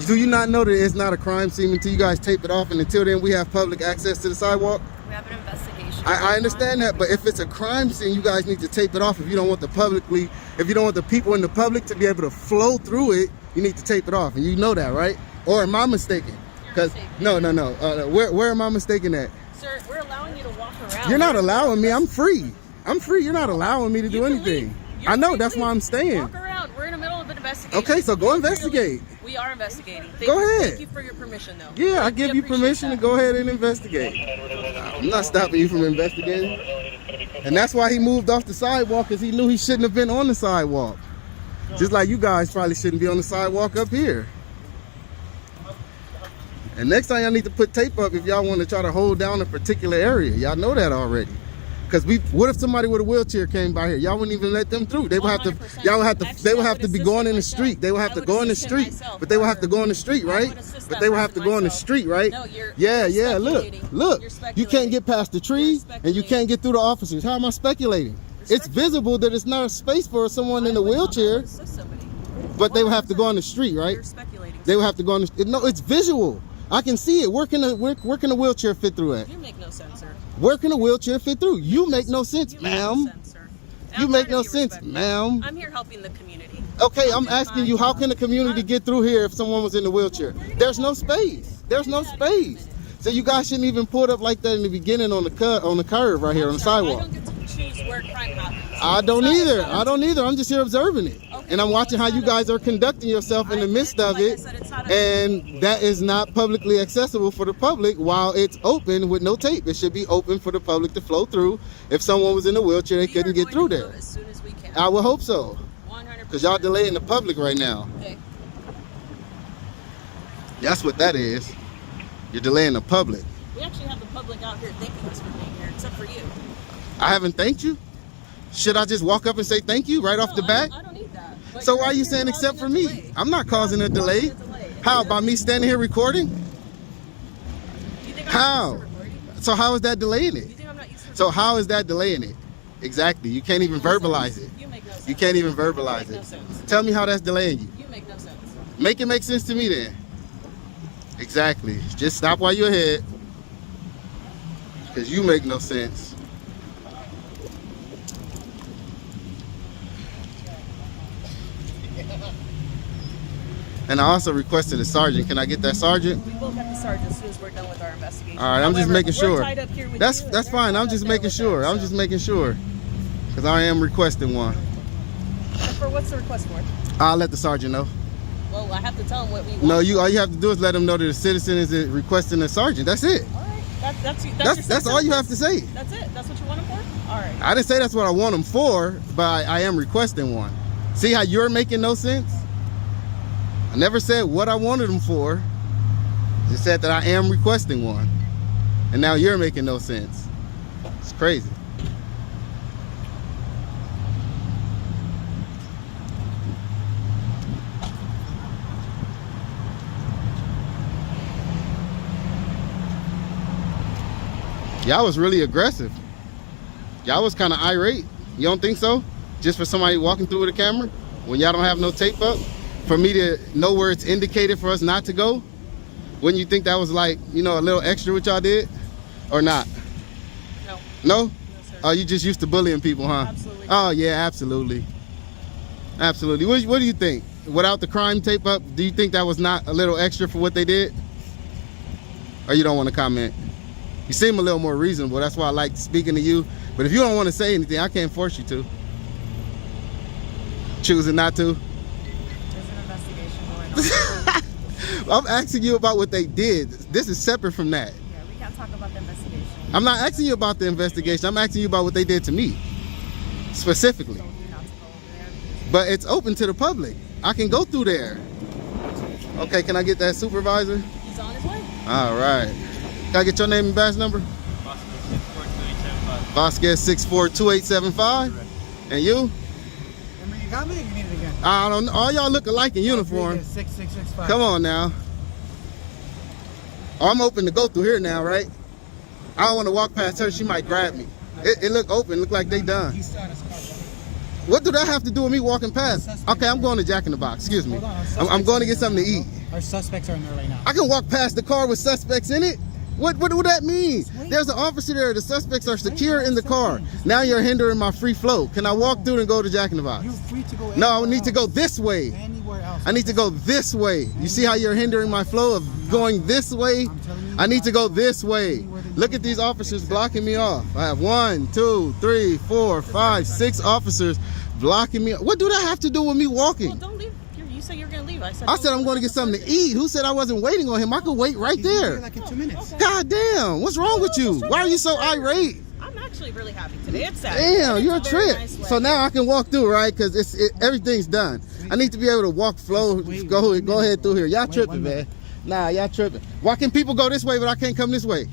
Do you not know that it's not a crime scene until you guys tape it off, and until then we have public access to the sidewalk? We have an investigation. I understand that, but if it's a crime scene, you guys need to tape it off. If you don't want the people in the public to be able to flow through it, you need to tape it off, and you know that, right? Or am I mistaken? Because no. Where am I mistaken at? Sir, we're allowing you to walk around. You're not allowing me. I'm free. You're not allowing me to do anything. I know. That's why I'm staying. Walk around. We're in the middle of an investigation. Okay, so go investigate. We are investigating. Go ahead. Thank you for your permission, though. Yeah, I give you permission to go ahead and investigate. I'm not stopping you from investigating. And that's why he moved off the sidewalk, because he knew he shouldn't have been on the sidewalk. Just like you guys probably shouldn't be on the sidewalk up here. And next time y'all need to put tape up if y'all want to try to hold down a particular area. Y'all know that already. Because what if somebody with a wheelchair came by here? Y'all wouldn't even let them through. They would have to. They would have to be going in the street. They would have to go in the street. But they would have to go in the street, right? But they would have to go in the street, right? Yeah. Look. You can't get past the tree, and you can't get through the officers. How am I speculating? It's visible that it's not a space for someone in a wheelchair. But they would have to go on the street, right? They would have to go on the street. No, it's visual. I can see it. Where can a wheelchair fit through it? You make no sense, sir. Where can a wheelchair fit through? You make no sense, ma'am. You make no sense, ma'am. I'm here helping the community. Okay, I'm asking you, how can the community get through here if someone was in a wheelchair? There's no space. There's no space. So you guys shouldn't even pull it up like that in the beginning on the curve right here on the sidewalk. I don't get to choose where crime happens. I don't either. I'm just here observing it. Okay. and I'm watching how you guys are conducting yourself in the midst of it, and that is not publicly accessible for the public while it's open with no tape. It should be open for the public to flow through. If someone was in a wheelchair, they couldn't get through there. As soon as we can. I would hope so. 100%. Because y'all delaying the public right now. Okay. That's what that is. You're delaying the public. We actually have the public out here thanking us for being here, except for you. I haven't thanked you? Should I just walk up and say thank you right off the bat? I don't need that. But So why are you saying except for me? I'm not causing a delay. How, by me standing here recording? How? So how is that delaying it? So how is that delaying it? Exactly. You can't even verbalize it. You can't even verbalize it. Tell me how that's delaying you. You make no sense. Make it make sense to me then. Exactly. Just stop while you're ahead. Because you make no sense. And I also requested a sergeant. Can I get that sergeant? We will have the sergeant as soon as we're done with our investigation. All right, I'm just making we're sure. tied up here with That's you, that's fine. I'm just making sure. I'm just making sure. Because I am requesting one. And for what's the request for? I'll let the sergeant know. Well, I have to tell him what we want. No, all you have to do is let him know that a citizen is requesting a sergeant. That's it. All right. That's all you have to say. That's it? That's what you want him for? All right. I didn't say that's what I want him for, but I am requesting one. See how you're making no sense? I never said what I wanted him for. Just said that I am requesting one. And now you're making no sense. It's crazy. Y'all was really aggressive. Y'all was kind of irate. You don't think so? Just for somebody walking through with a camera when y'all don't have no tape up? For me to know where it's indicated for us not to go? Wouldn't you think that was like, you know, a little extra what y'all did? Or not? No. No? No, sir. Oh, you just used to bullying people, huh? Absolutely. Oh, yeah, absolutely. Absolutely. What do you think? Without the crime tape up, do you think that was not a little extra for what they did? Or you don't want to comment? You seem a little more reasonable. That's why I like speaking to you. But if you don't want to say anything, I can't force you to. Choosing not to. I'm asking you about what they did. This is separate from that. Yeah, we can't talk about the investigation. I'm not asking you about the investigation. I'm asking you about what they did to me, specifically. But it's open to the public. I can go through there. Okay, can I get that supervisor? He's on his way. All right. Can I get your name and badge number? Vasquez 642875. And you? You got me or you need it again? I don't know. All y'all look alike in uniform. 6665. Come on now. I'm open to go through here now, right? I don't want to walk past her. She might grab me. It look open. Look like they done. What do that have to do with me walking past? Okay, I'm going to Jack in the Box. Excuse me. I'm going to get something to eat. Our suspects are in there right now. I can walk past the car with suspects in it. What do that mean? There's an officer there. The suspects are secure in the car. Now you're hindering my free flow. Can I walk through and go to Jack in the Box? You're free to go No, I need to go this way. anywhere else. I need to go this way. You see how you're hindering my flow of going this way? I need to go this way. Look at these officers blocking me off. I have 1, 2, 3, 4, 5, 6 officers blocking me. What do that have to do with me walking? Well, don't leave. You said you're going to leave. I said I'm going to get something to eat. Who said I wasn't waiting on him? I could wait right there. Like in 2 minutes. God damn, what's wrong with you? Why are you so irate? I'm actually really happy today. It's Saturday. Damn, you're a very trip. nice So now I can walk through, right? Because everything's done. I need to be able to walk flow. Go ahead through here. Y'all tripping, man. Nah, y'all tripping. Why can people go this way, but I can't come this way?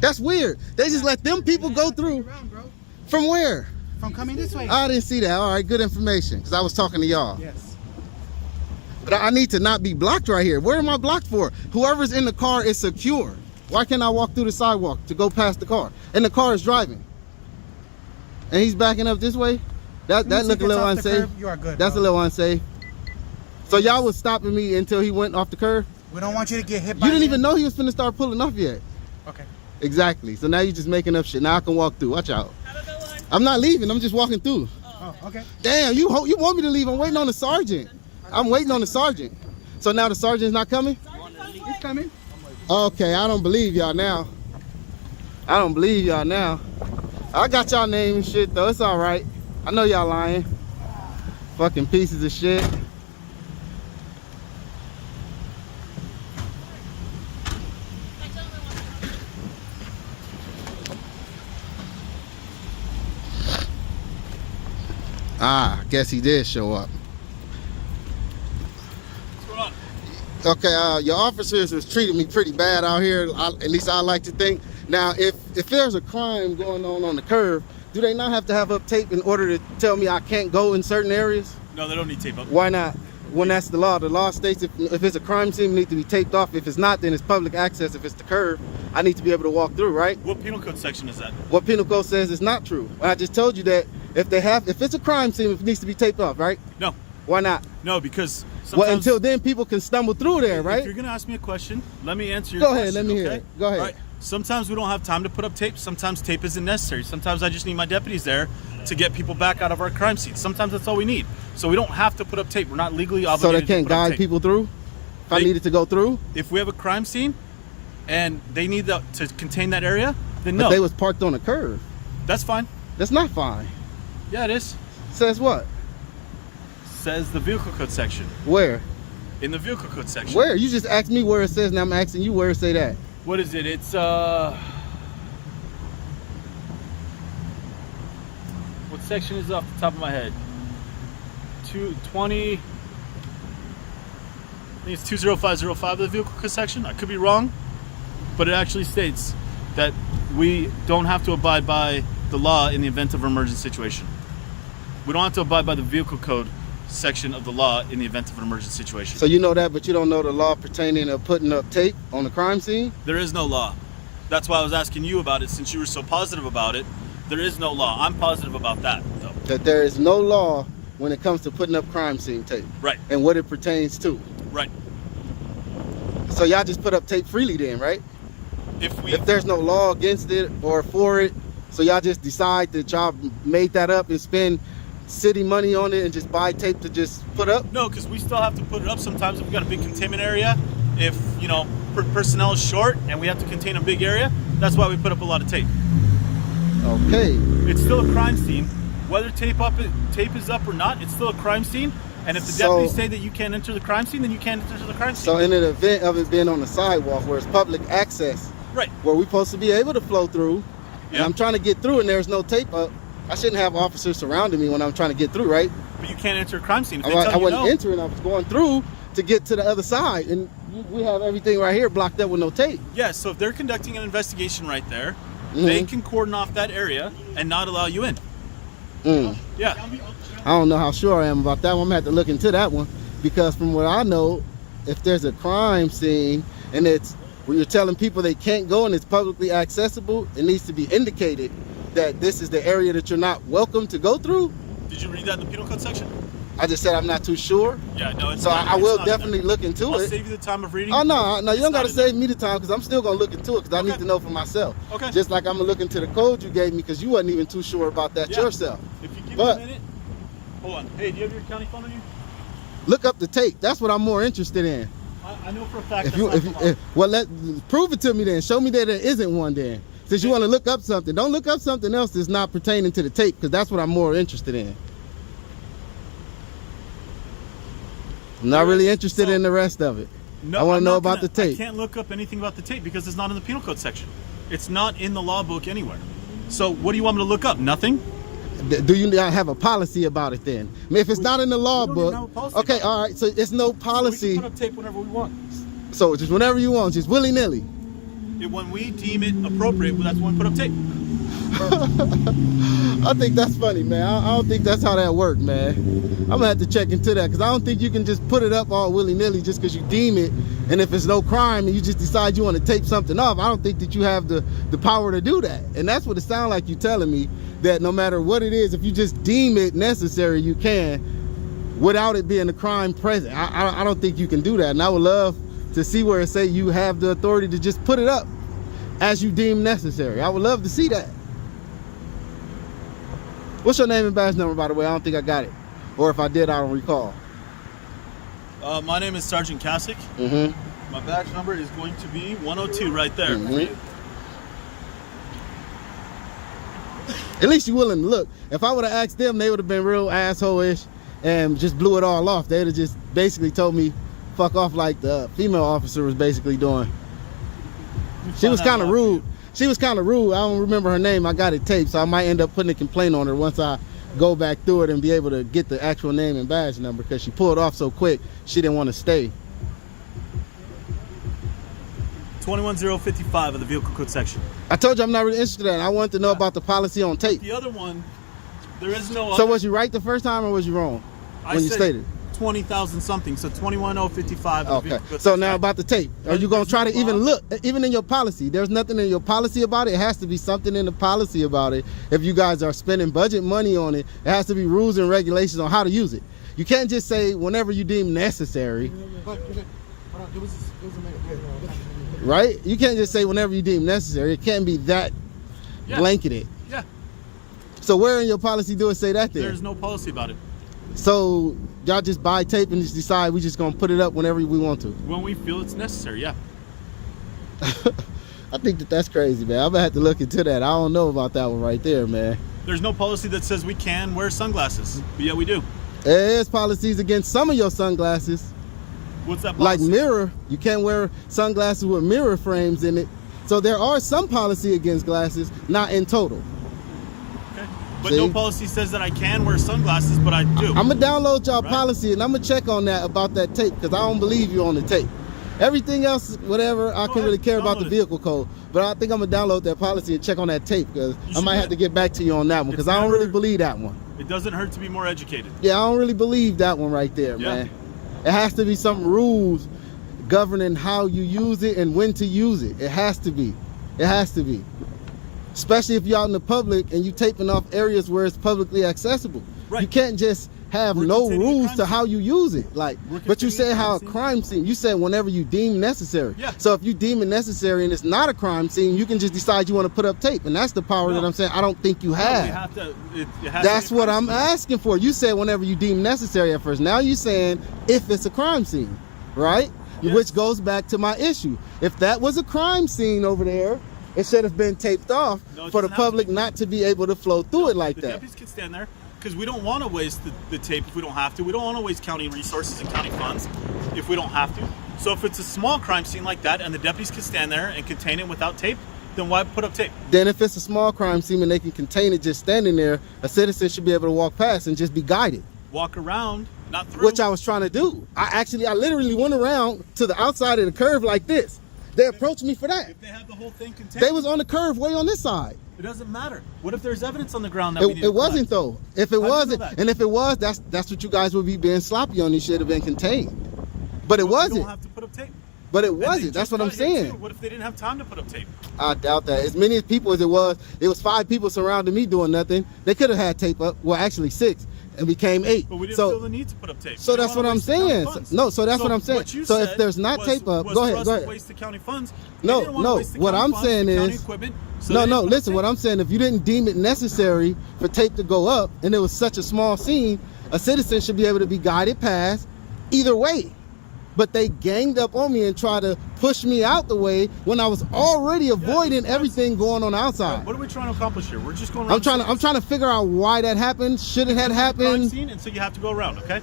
That's weird. They just let them people go through. From where? From coming this way. I didn't see that. All right, good information. Because I was talking to y'all. Yes. But I need to not be blocked right here. Where am I blocked for? Whoever's in the car is secure. Why can't I walk through the sidewalk to go past the car? And the car is driving. And he's backing up this way? That look a little unsafe. You are good. That's a little unsafe. So y'all was stopping me until he went off the curb? We don't want you to get hit by You didn't even know he was finna start pulling off yet. Okay. Exactly. So now you're just making up shit. Now I can walk through. Watch out. I'm not leaving. I'm just walking through. Oh, okay. Damn, you want me to leave. I'm waiting on the sergeant. I'm waiting on the sergeant. So now the sergeant's not coming? He's coming. Okay, I don't believe y'all now. I don't believe y'all now. I got y'all name and shit though. It's all right. I know y'all lying. Fucking pieces of shit. Ah, I guess he did show up. Okay, your officers has treated me pretty bad out here, at least I like to think. Now, if there's a crime going on the curb, do they not have to have up tape in order to tell me I can't go in certain areas? No, they don't need tape up. Why not? When that's the law. The law states if it's a crime scene, it needs to be taped off. If it's not, then it's public access. If it's the curb, I need to be able to walk through, right? What penal code section is that? What penal code says is not true. I just told you that if it's a crime scene, it needs to be taped off, right? No. Why not? No, because well, until then, people can stumble through there, right? If you're gonna ask me a question, let me answer your question. Go ahead, let me hear it. Go ahead. All right. Sometimes we don't have time to put up tape. Sometimes tape isn't necessary. Sometimes I just need my deputies there to get people back out of our crime scenes. Sometimes that's all we need. So we don't have to put up tape. We're not legally obligated. So they can't guide people through? If I needed to go through? If we have a crime scene and they need to contain that area, then no. But they was parked on a curb. That's fine. That's not fine. Yeah, it is. Says what? Says the vehicle code section. Where? In the vehicle code section. Where? You just asked me where it says, now I'm asking you where it say that. What is it? It's what section is off the top of my head? 220. I think it's 20505 of the vehicle code section. I could be wrong, but it actually states that we don't have to abide by the law in the event of an emergency situation. We don't have to abide by the vehicle code section of the law in the event of an emergency situation. So you know that, but you don't know the law pertaining to putting up tape on the crime scene? There is no law. That's why I was asking you about it, since you were so positive about it. There is no law. I'm positive about that, though. That there is no law when it comes to putting up crime scene tape. Right. And what it pertains to. Right. So y'all just put up tape freely then, right? If there's no law against it or for it, so y'all just decide that y'all made that up and spend city money on it and just buy tape to just put up? No, because we still have to put it up sometimes if we've got a big containment area. If, personnel is short and we have to contain a big area, that's why we put up a lot of tape. Okay. It's still a crime scene. Whether tape is up or not, it's still a crime scene. And if the deputies say that you can't enter the crime scene, then you can't enter the crime scene. So in an event of it being on the sidewalk where it's public access, right, where we're supposed to be able to flow through, and I'm trying to get through and there's no tape up, I shouldn't have officers surrounding me when I'm trying to get through, right? But you can't enter a crime scene. If I wasn't entering, I was going through to get to the other side, and we have everything right here blocked up with no tape. Yeah, so if they're conducting an investigation right there, they can cordon off that area and not allow you in. Yeah. I don't know how sure I am about that one. I'm gonna have to look into that one, because from what I know, if there's a crime scene and it's where you're telling people they can't go and it's publicly accessible, it needs to be indicated that this is the area that you're not welcome to go through. Did you read that in the penal code section? I just said I'm not too sure. Yeah, no, it's so not. I will definitely look into I'll it. save you the time of reading. Oh no, you don't gotta save me the time, because I'm still gonna look into it, because I need to know for myself. Okay. Just like I'm gonna look into the code you gave me, because you wasn't even too sure about that yourself. If you give me a minute, hold on. Hey, do you have your county phone on you? Look up the tape. That's what I'm more interested in. I know for a fact. Prove it to me then. Show me that there isn't one then. Since you want to look up something, don't look up something else that's not pertaining to the tape, because that's what I'm more interested in. I'm not really interested in the rest of it. No, I want to know about the tape. I can't look up anything about the tape because it's not in the penal code section. It's not in the law book anywhere. So what do you want me to look up? Nothing? Do you have a policy about it then? I mean, if it's not in the law book, okay, all right. So it's no policy. So we can put up tape whenever we want. So just whenever you want, just willy nilly. When we deem it appropriate, that's when we put up tape. I think that's funny, man. I don't think that's how that works, man. I'm gonna have to check into that, because I don't think you can just put it up all willy-nilly just because you deem it, and if it's no crime and you just decide you want to tape something off, I don't think that you have the power to do that. And that's what it sounds like you telling me, that no matter what it is, if you just deem it necessary, you can, without it being a crime present. I don't think you can do that, and I would love to see where it say you have the authority to just put it up as you deem necessary. I would love to see that. What's your name and badge number, by the way? I don't think I got it. Or if I did, I don't recall. My name is Sergeant Kasich. My badge number is going to be 102 right there. At least you're willing to look. If I would have asked them, they would have been real asshole-ish and just blew it all off. They'd have just basically told me, fuck off, like the female officer was basically doing. She was kind of rude. She was kind of rude. I don't remember her name. I got it taped, so I might end up putting a complaint on her once I go back through it and be able to get the actual name and badge number, because she pulled off so quick, she didn't want to stay. 21055 of the vehicle code section. I told you I'm not really interested in that. I wanted to know about the policy on tape. The other one, there is no other. So was you right the first time or was you wrong when you stated? 20,000 something, so 21055 of the vehicle code So section. now about the tape. Are you going to try to even look, even in your policy? There's nothing in your policy about it. It has to be something in the policy about it. If you guys are spending budget money on it, it has to be rules and regulations on how to use it. You can't just say whenever you deem necessary. Right? You can't just say whenever you deem necessary. It can't be that blanketed. Yeah. So where in your policy do it say that then? There's no policy about it. So y'all just buy tape and just decide we just gonna put it up whenever we want to? When we feel it's necessary, yeah. I think that's crazy, man. I'm gonna have to look into that. I don't know about that one right there, man. There's no policy that says we can wear sunglasses, but yeah, we do. There's policies against some of your sunglasses. What's that Like policy? mirror. You can't wear sunglasses with mirror frames in it. So there are some policy against glasses, not in total. But no policy says that I can wear sunglasses, but I do. I'm gonna download y'all policy and I'm gonna check on that about that tape, because I don't believe you on the tape. Everything else, whatever, I couldn't really care about the vehicle code. But I think I'm gonna download that policy and check on that tape, because I might have to get back to you on that one, because I don't really believe that one. It doesn't hurt to be more educated. Yeah, I don't really believe that one right there, man. It has to be some rules governing how you use it and when to use it. It has to be. It has to be. Especially if you're out in the public and you taping off areas where it's publicly accessible. Right. You can't just have no rules to how you use it. Like, but you said how a crime scene, you said whenever you deem necessary. Yeah. So if you deem it necessary and it's not a crime scene, you can just decide you want to put up tape. And that's the power that I'm saying I don't think you have. That's what I'm asking for. You said whenever you deem necessary at first. Now you're saying if it's a crime scene, right? Yes. Which goes back to my issue. If that was a crime scene over there, it should have been taped off for the public not to be able to flow through it like that. The deputies can stand there because we don't want to waste the tape if we don't have to. We don't want to waste county resources and county funds if we don't have to. So if it's a small crime scene like that and the deputies can stand there and contain it without tape, then why put up tape? Then if it's a small crime scene and they can contain it just standing there, a citizen should be able to walk past and just be guided. Walk around, not through. Which I was trying to do. I literally went around to the outside of the curve like this. They approached me for that. If they have the whole thing contained. They was on the curve way on this side. It doesn't matter. What if there's evidence on the ground that we need to It wasn't though. If it wasn't, that? and if it was, that's what you guys would be being sloppy on. You should have been contained. But it wasn't. You don't have to put up tape. But it wasn't. That's what I'm saying. What if they didn't have time to put up tape? I doubt that. As many people as it was 5 people surrounding me doing nothing. They could have had tape up. Well, actually 6. And became 8. But we didn't feel the need to put up tape. So that's what I'm saying. No, so that's what I'm saying. So if there's not tape up, go ahead. Waste the county funds. No. What I'm saying is, no. Listen, what I'm saying, if you didn't deem it necessary for tape to go up, and it was such a small scene, a citizen should be able to be guided past either way. But they ganged up on me and tried to push me out the way when I was already avoiding everything going on outside. What are we trying to accomplish here? We're just going around. I'm trying to figure out why that happened. Should it have happened? Crime scene, and so you have to go around, okay?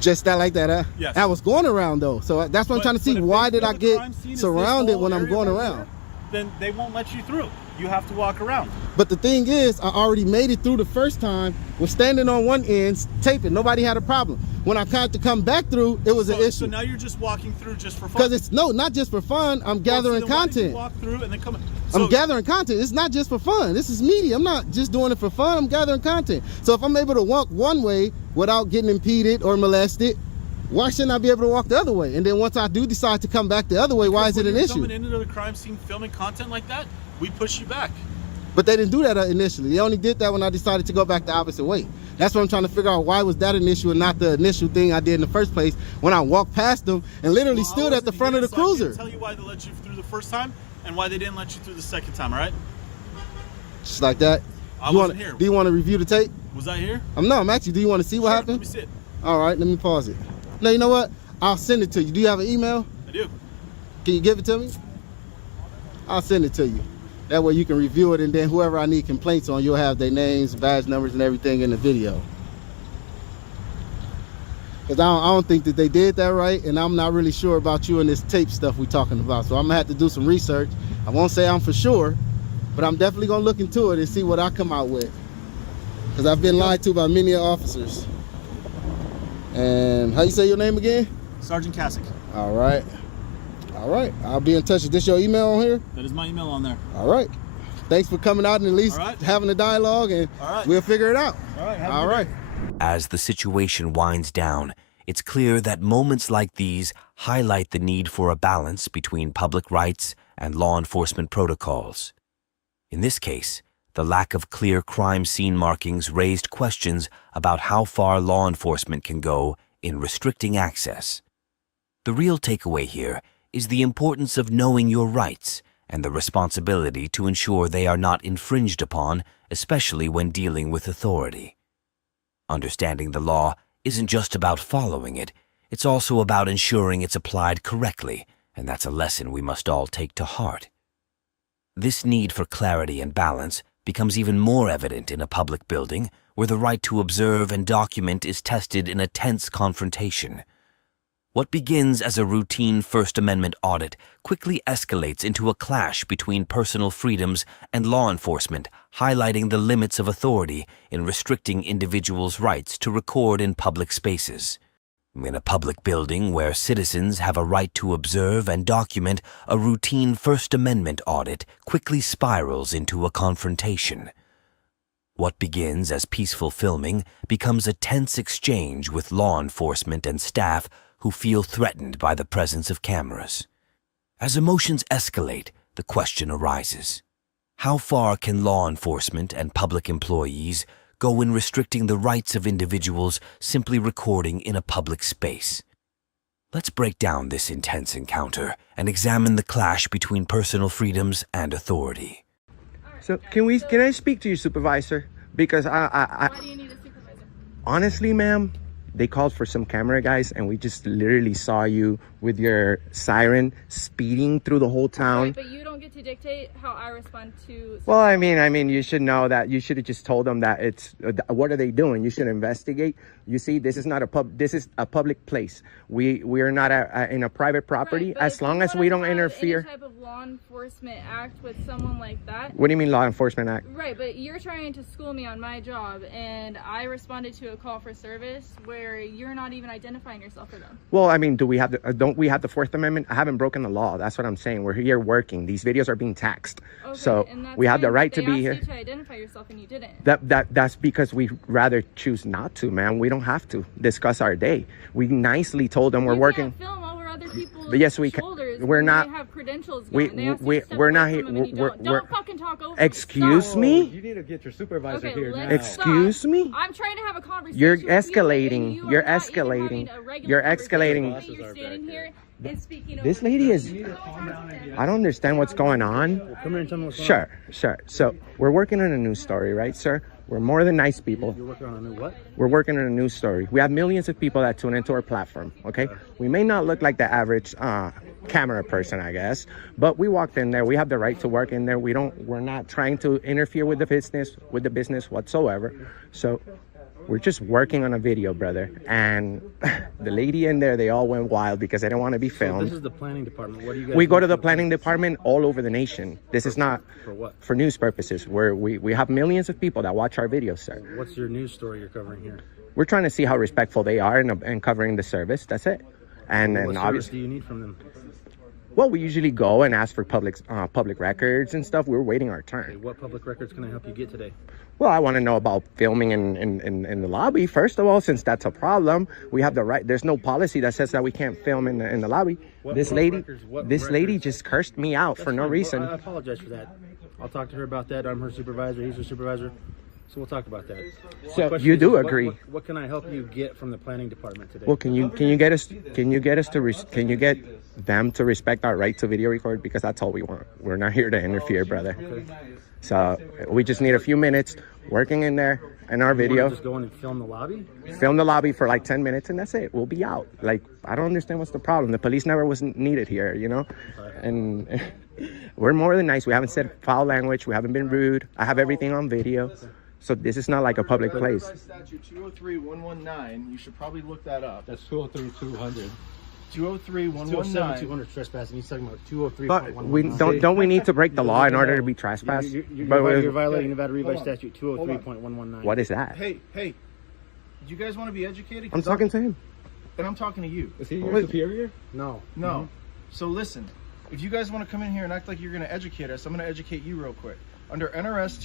Just that like that, huh? Yes. I was going around though, so that's what I'm trying to see. Why did I get surrounded when I'm going around? Then they won't let you through. You have to walk around. But the thing is, I already made it through the first time. Was standing on one end, taping. Nobody had a problem. When I tried to come back through, it was an issue. So now you're just walking through just for fun? Because it's not just for fun. I'm gathering content. Why did you walk through and then come in? I'm gathering content. It's not just for fun. This is media. I'm not just doing it for fun. I'm gathering content. So if I'm able to walk one way without getting impeded or molested, why shouldn't I be able to walk the other way? And then once I do decide to come back the other way, why is it an issue? Coming into the crime scene filming content like that, we push you back. But they didn't do that initially. They only did that when I decided to go back the opposite way. That's what I'm trying to figure out. Why was that an issue and not the initial thing I did in the first place when I walked past them and literally stood at the front of the cruiser? I can tell you why they let you through the first time and why they didn't let you through the second time, all right? Just like that? I wasn't here. Do you want to review the tape? Was I here? I'm actually. Do you want to see what happened? Let me see it. All right, let me pause it. No, you know what? I'll send it to you. Do you have an email? I do. Can you give it to me? I'll send it to you. That way you can review it, and then whoever I need complaints on, you'll have their names, badge numbers, and everything in the video. Because I don't think that they did that right, and I'm not really sure about you and this tape stuff we talking about. So I'm gonna have to do some research. I won't say I'm for sure, but I'm definitely gonna look into it and see what I come out with. Because I've been lied to by many officers. And how you say your name again? Sergeant Kasich. All right. All right. I'll be in touch. Is this your email on here? That is my email on there. All right. Thanks for coming out and at least having a dialogue, and we'll figure it out. All right. All right. As the situation winds down, it's clear that moments like these highlight the need for a balance between public rights and law enforcement protocols. In this case, the lack of clear crime scene markings raised questions about how far law enforcement can go in restricting access. The real takeaway here is the importance of knowing your rights and the responsibility to ensure they are not infringed upon, especially when dealing with authority. Understanding the law isn't just about following it, it's also about ensuring it's applied correctly, and that's a lesson we must all take to heart. This need for clarity and balance becomes even more evident in a public building where the right to observe and document is tested in a tense confrontation. What begins as a routine First Amendment audit quickly escalates into a clash between personal freedoms and law enforcement, highlighting the limits of authority in restricting individuals' rights to record in public spaces. In a public building where citizens have a right to observe and document, a routine First Amendment audit quickly spirals into a confrontation. What begins as peaceful filming becomes a tense exchange with law enforcement and staff who feel threatened by the presence of cameras. As emotions escalate, the question arises: how far can law enforcement and public employees go in restricting the rights of individuals simply recording in a public space? Let's break down this intense encounter and examine the clash between personal freedoms and authority. So can I speak to your supervisor? Because Why do you need a supervisor? honestly, ma'am, they called for some camera guys, and we just literally saw you with your siren speeding through the whole town. Right, but you don't get to dictate how I respond to. Well, I mean, you should know that. You should have just told them that it's. What are they doing? You should investigate. You see, this is not a pub. This is a public place. We are not in a private property. Right, as long as we don't interfere. Any type of law enforcement act with someone like that. What do you mean, law enforcement act? Right, but you're trying to school me on my job, and I responded to a call for service where you're not even identifying yourself for them. Well, I mean, don't we have the Fourth Amendment? I haven't broken the law. That's what I'm saying. We're here working. These videos are being taxed, Okay, so and that's we have the fine, right but to be here. They asked you to identify yourself, and you didn't. That's because we rather choose not to, man. We don't have to discuss our day. We nicely told them we're working. Can't film over other people's But yes, we can. shoulders We're when not. They have credentials. We're not here. Don't fucking talk over. Excuse me. You need to get your supervisor Okay, here now. Excuse me. I'm trying to have a conversation. You're with you, and escalating. you You're are not even escalating. having a regular You're conversation. escalating. You're standing here and speaking This over lady me. is. I don't understand what's going on. Come here and tell me what's going on. Sure. So we're working on a news story, right, sir? We're more than nice people. You're working on a new what? We're working on a news story. We have millions of people that tune into our platform, okay? We may not look like the average camera person, I guess, but we walked in there. We have the right to work in there. We're not trying to interfere with the business whatsoever. So we're just working on a video, brother. And the lady in there, they all went wild because they didn't want to be filmed. So this is the planning department. What do you guys We go do to the for planning department all over the nation. This is not For what? for news purposes. We have millions of people that watch our videos, sir. What's your news story you're covering here? We're trying to see how respectful they are in covering the service. That's it. And What then service obviously, do you need from them? well, we usually go and ask for public records and stuff. We're waiting our turn. Okay, what public records can I help you get today? Well, I want to know about filming in the lobby, first of all, since that's a problem. We have the right. There's no policy that says that we can't film in the lobby. This lady just cursed me out for no reason. I apologize for that. I'll talk to her about that. I'm her supervisor. He's her supervisor. So we'll talk about that. So The you question do is, agree? What can I help you get from the planning department today? Well, can you get them to respect our right to video record, because that's all we want. We're not here to interfere, brother. Okay. So we just need a few minutes working in there in our You wanna video. just go in and film the lobby? Film the lobby for like 10 minutes and that's it. We'll be out. Like, I don't understand what's the problem. The police never was needed here, you know? And we're more than nice. We haven't said foul language. We haven't been rude. I have everything on video. So this is not like a public place. Statute 203-119. You should probably look that up. That's 203-200. 203-119. 200 trespassing. He's talking about 203. But we don't we need to break the law in order to be trespassed? You're violating Nevada Revised Statute 203.119. What is that? Hey, do you guys want to be educated? I'm talking to him. And I'm talking to you. Is he your superior? No. No. So listen, if you guys want to come in here and act like you're going to educate us, I'm going to educate you real quick. Under NRS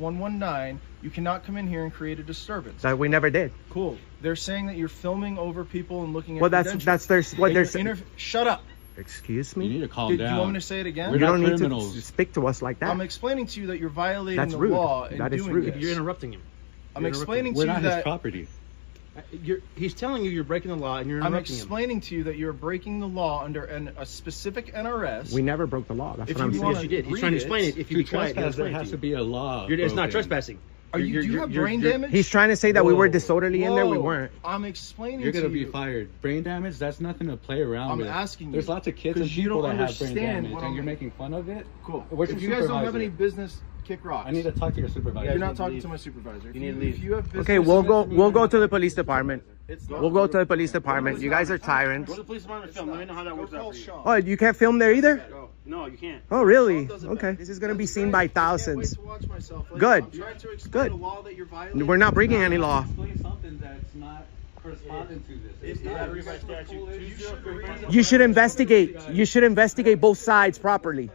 203-119, you cannot come in here and create a disturbance. That we never did. Cool. They're saying that you're filming over people and looking at Well, that's what they're saying. Shut up. Excuse me? You need to calm Do down. you want me to say it again? You don't need to speak to us like that. I'm explaining to you that you're violating That's the rude. law and That is doing rude. this. You're interrupting him. I'm explaining to We're you not that his property. He's telling you you're breaking the law and you're I'm interrupting him. explaining to you that you're breaking the law under a specific NRS. We never broke the law. That's If what I'm you saying. wanna Yes, you did. He's trying to explain it. If you be quiet, There has to be a law. it's not broken. trespassing. Do you have brain damage? He's trying to say that we were Whoa. disorderly in there. We Whoa. weren't. I'm explaining You're to gonna be you. fired. Brain damage? That's nothing to play around I'm with. asking you. There's lots of kids and 'Cause you people don't that have brain understand damage, what and I'm- you're making fun of it. Cool. Where's If your you guys don't have supervisor? any business, kick rocks. I need to talk to your supervisor. You're not talking to my supervisor. You need to leave. If you have business, Okay, we'll go to the police department. It's We'll go to the police department. You guys are tyrants. Go to the police department and film. Let me know how that works out for you. Oh, you can't film there either? No, you can't. Oh, really? Okay. This is going to be seen by thousands. Good. I'm trying to explain Good. the law that you're violating. We're not breaking any law. Explain something that's not corresponding to this. It's not. You should investigate. You should investigate both sides properly.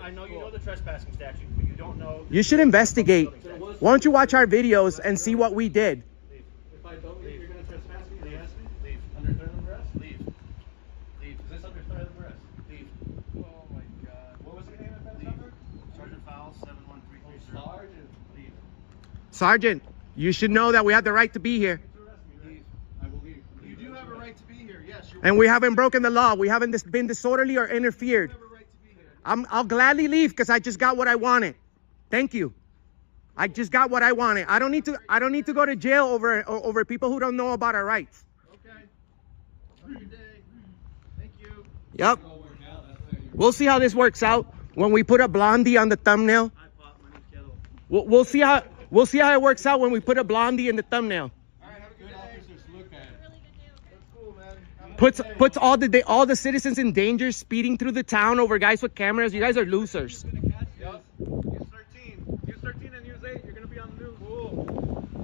I know you know the trespassing statute, but you don't know. You should investigate. Why don't you watch our videos and see what we did? If I don't leave, you're gonna trespass me? They ask me? Leave. Under threat of arrest? Leave. Leave. Is this under threat of arrest? Leave. Oh my God. What was your name at that number? Sergeant Fowles, 71330. Sergeant. Leave. Sergeant, you should know that we have the right to be here. Leave. I will leave. You do have a right to be here. Yes. And we haven't broken the law. We haven't been disorderly or interfered. I'll gladly leave because I just got what I wanted. Thank you. I just got what I wanted. I don't need to go to jail over people who don't know about our rights. Okay. Have a good day. Thank you. Yep. We'll see how this works out when we put a blondie on the thumbnail. We'll see how it works out when we put a blondie in the thumbnail. Puts all the citizens in danger, speeding through the town over guys with cameras. You guys are losers. Use 13 and use 8. You're gonna be on the news. Cool.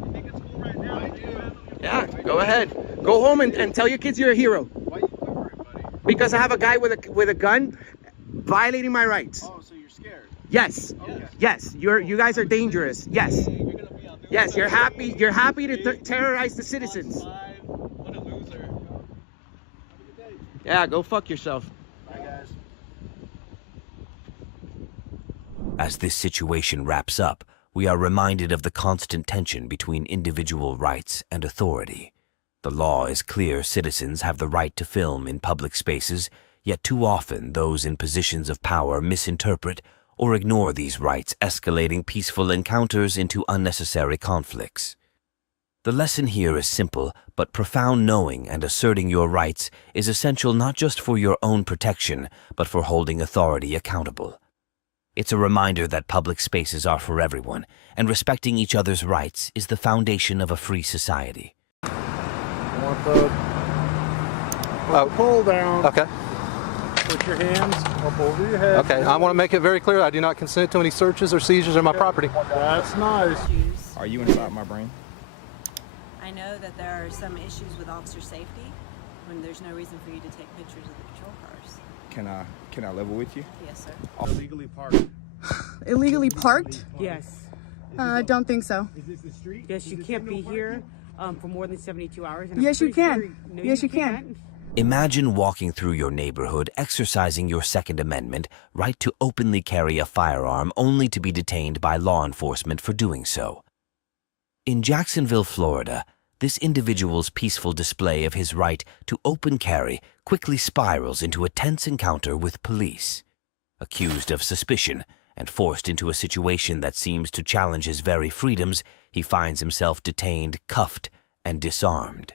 You think it's cool right now? I do. Yeah, go ahead. Go home and tell your kids you're a hero. Why are you covering, buddy? Because I have a guy with a gun violating my rights. Oh, so you're scared? Yes. Okay. Yes. You guys are dangerous. Yes. Yes. You're happy. You're happy to terrorize the citizens. What a loser. Yeah. Go fuck yourself. Bye, guys. As this situation wraps up, we are reminded of the constant tension between individual rights and authority. The law is clear citizens have the right to film in public spaces, yet too often those in positions of power misinterpret or ignore these rights, escalating peaceful encounters into unnecessary conflicts. The lesson here is simple, but profound. Knowing and asserting your rights is essential not just for your own protection, but for holding authority accountable. It's a reminder that public spaces are for everyone, and respecting each other's rights is the foundation of a free society. Want the pull down. Okay. Put your hands up over your head. Okay, I want to make it very clear I do not consent to any searches or seizures of my property. That's nice. Are you inside my brain? I know that there are some issues with officer safety when there's no reason for you to take pictures of the patrol cars. Can I level with you? Yes, sir. Illegally parked. Illegally parked? Yes. I don't think so. Is this the street? Yes, you can't be here for more than 72 hours. And Yes, you can. Yes, you can. Imagine walking through your neighborhood, exercising your Second Amendment right to openly carry a firearm, only to be detained by law enforcement for doing so. In Jacksonville, Florida, this individual's peaceful display of his right to open carry quickly spirals into a tense encounter with police. Accused of suspicion and forced into a situation that seems to challenge his very freedoms, he finds himself detained, cuffed, and disarmed.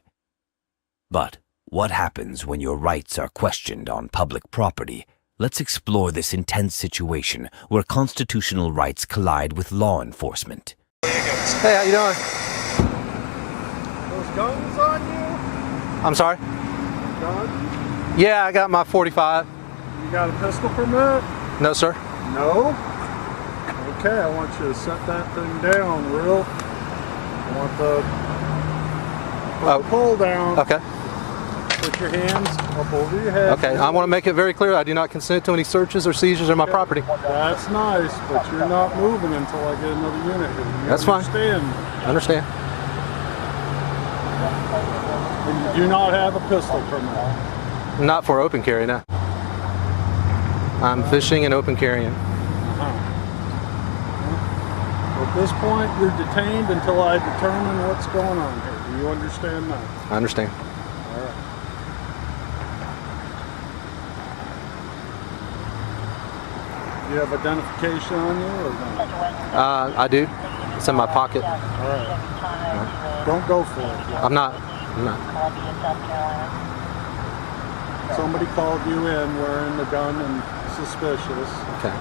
But what happens when your rights are questioned on public property, Let's explore this intense situation where constitutional rights collide with law enforcement. Hey, how you doing? Those guns on you? I'm sorry? Gun? Yeah, I got my 45. You got a pistol permit? No, sir. No? Okay, I want you to set that thing down real. I want the pull down. Okay. Put your hands up over your head. Okay, I want to make it very clear I do not consent to any searches or seizures of my property. That's nice, but you're not moving until I get another unit here. That's fine. Understand? I understand. And you do not have a pistol permit. Not for open carry, no. I'm fishing and open carrying. At this point, you're detained until I determine what's going on here. Do you understand that? I understand. All right. Do you have identification on you or not? I do. It's in my pocket. All right. Don't go for it. I'm not. Somebody called you in wearing the gun and suspicious. Okay.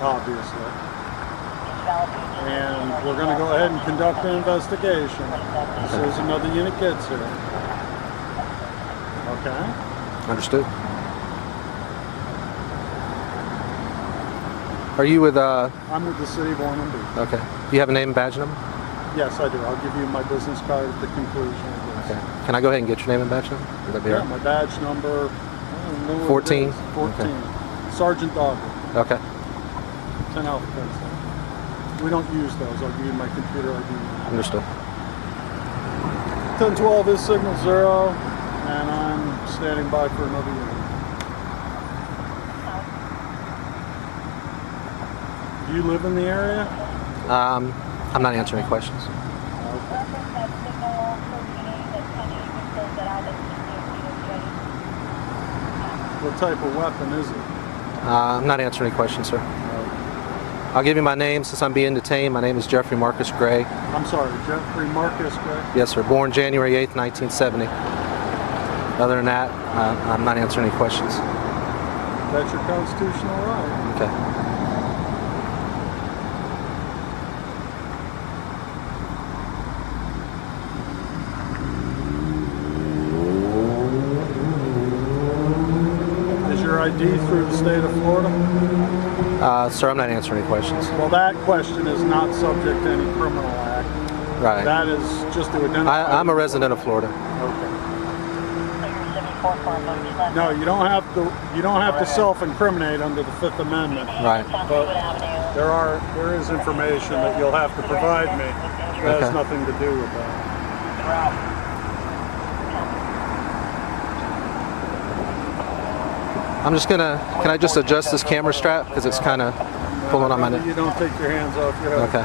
Obviously. And we're going to go ahead and conduct an investigation as soon as another unit gets here. Okay? Understood. Are you with I'm with the city of Ormond. Okay. Do you have a name and badge number? Yes, I do. I'll give you my business card at the conclusion of this. Okay. Can I go ahead and get your name and badge number? Would that be Yeah, all right? my badge number 14? 14. Okay. Sergeant Dogger. Okay. 10 alphabets. We don't use those. I'll give you my computer ID. Understood. 1012 is signal 0, and I'm standing by for another unit. Do you live in the area? I'm not answering any questions. What type of weapon is it? I'm not answering any questions, sir. I'll give you my name since I'm being detained. My name is Jeffrey Marcus Gray. I'm sorry, Jeffrey Marcus Gray? Yes, sir. Born January 8th, 1970. Other than that, I'm not answering any questions. That's your constitutional right. Okay. Is your ID through the state of Florida? Sir, I'm not answering any questions. Well, that question is not subject to any criminal act. Right. That is just to identify. I'm a resident of Florida. Okay. No, you don't have to. You don't have to self-incriminate under the Fifth Amendment. Right. But there is information that you'll have to provide me that has nothing to do with that. I'm just gonna. Can I just adjust this camera strap because it's kind of pulling on my neck? You don't take your hands off your head. Okay.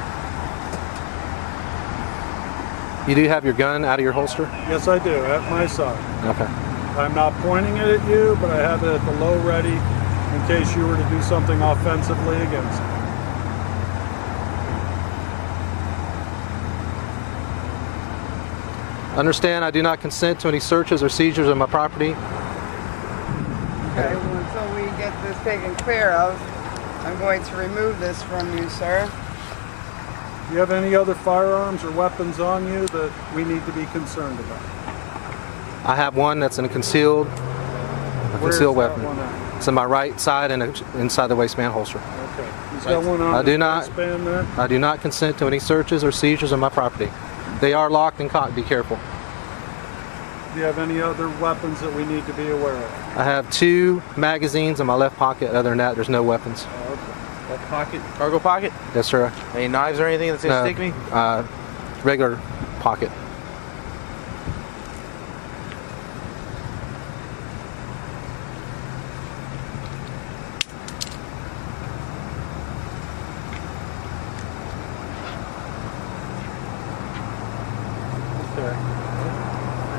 You do have your gun out of your holster? Yes, I do, at my side. Okay. I'm not pointing it at you, but I have it at the low ready in case you were to do something offensively against me. Understand, I do not consent to any searches or seizures of my property. Okay, well, until we get this taken care of, I'm going to remove this from you, sir. Do you have any other firearms or weapons on you that we need to be concerned about? I have one that's in a concealed weapon. One at? It's in my right side and inside the waistband holster. Okay. He's got one on I do his not. waistband there? I do not consent to any searches or seizures of my property. They are locked and cocked. Be careful. Do you have any other weapons that we need to be aware of? I have 2 magazines in my left pocket. Other than that, there's no weapons. Left pocket? Cargo pocket? Yes, sir. Any knives or anything that's gonna stick me? Regular pocket. Okay.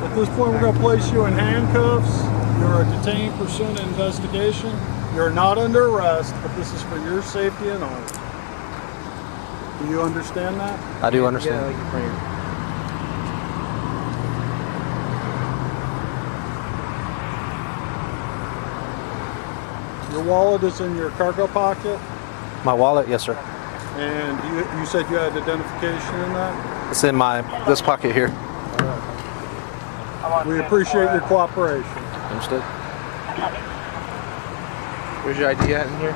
At this point, we're going to place you in handcuffs. You're detained pursuant to investigation. You're not under arrest, but this is for your safety and ours. Do you understand that? I do understand. Your wallet is in your cargo pocket? My wallet, yes, sir. And you said you had identification in that? It's in this pocket here. All right. We appreciate your cooperation. Understood. Where's your ID at in here?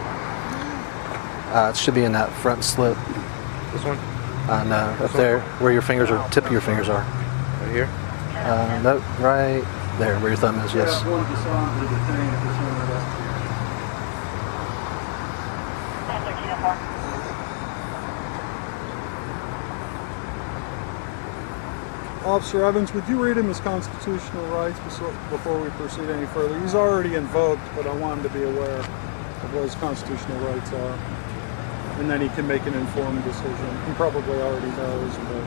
It should be in that front slip. This one? No, up there, where your fingers are, tip of your fingers are. Right here? No, right there, where your thumb is, yes. Officer Evans, would you read him his constitutional rights before we proceed any further? He's already invoked, but I want him to be aware of what his constitutional rights are. And then he can make an informed decision. He probably already knows, but...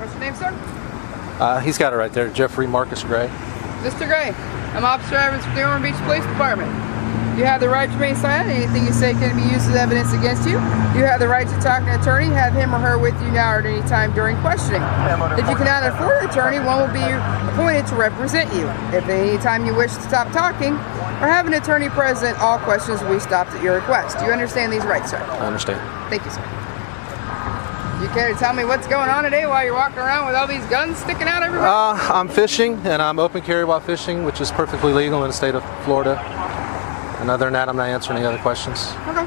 What's your name, sir? He's got it right there, Jeffrey Marcus Gray. Mr. Gray, I'm Officer Evans from the Ormond Beach Police Department. You have the right to remain silent. Anything you say can be used as evidence against you. You have the right to talk to an attorney. Have him or her with you now or at any time during questioning. If you cannot afford an attorney, one will be appointed to represent you. If at any time you wish to stop talking or have an attorney present, all questions will be stopped at your request. Do you understand these rights, sir? I understand. Thank you, sir. You care to tell me what's going on today while you're walking around with all these guns sticking out everywhere? I'm fishing, and I'm open carry while fishing, which is perfectly legal in the state of Florida. And other than that, I'm not answering any other questions. Okay.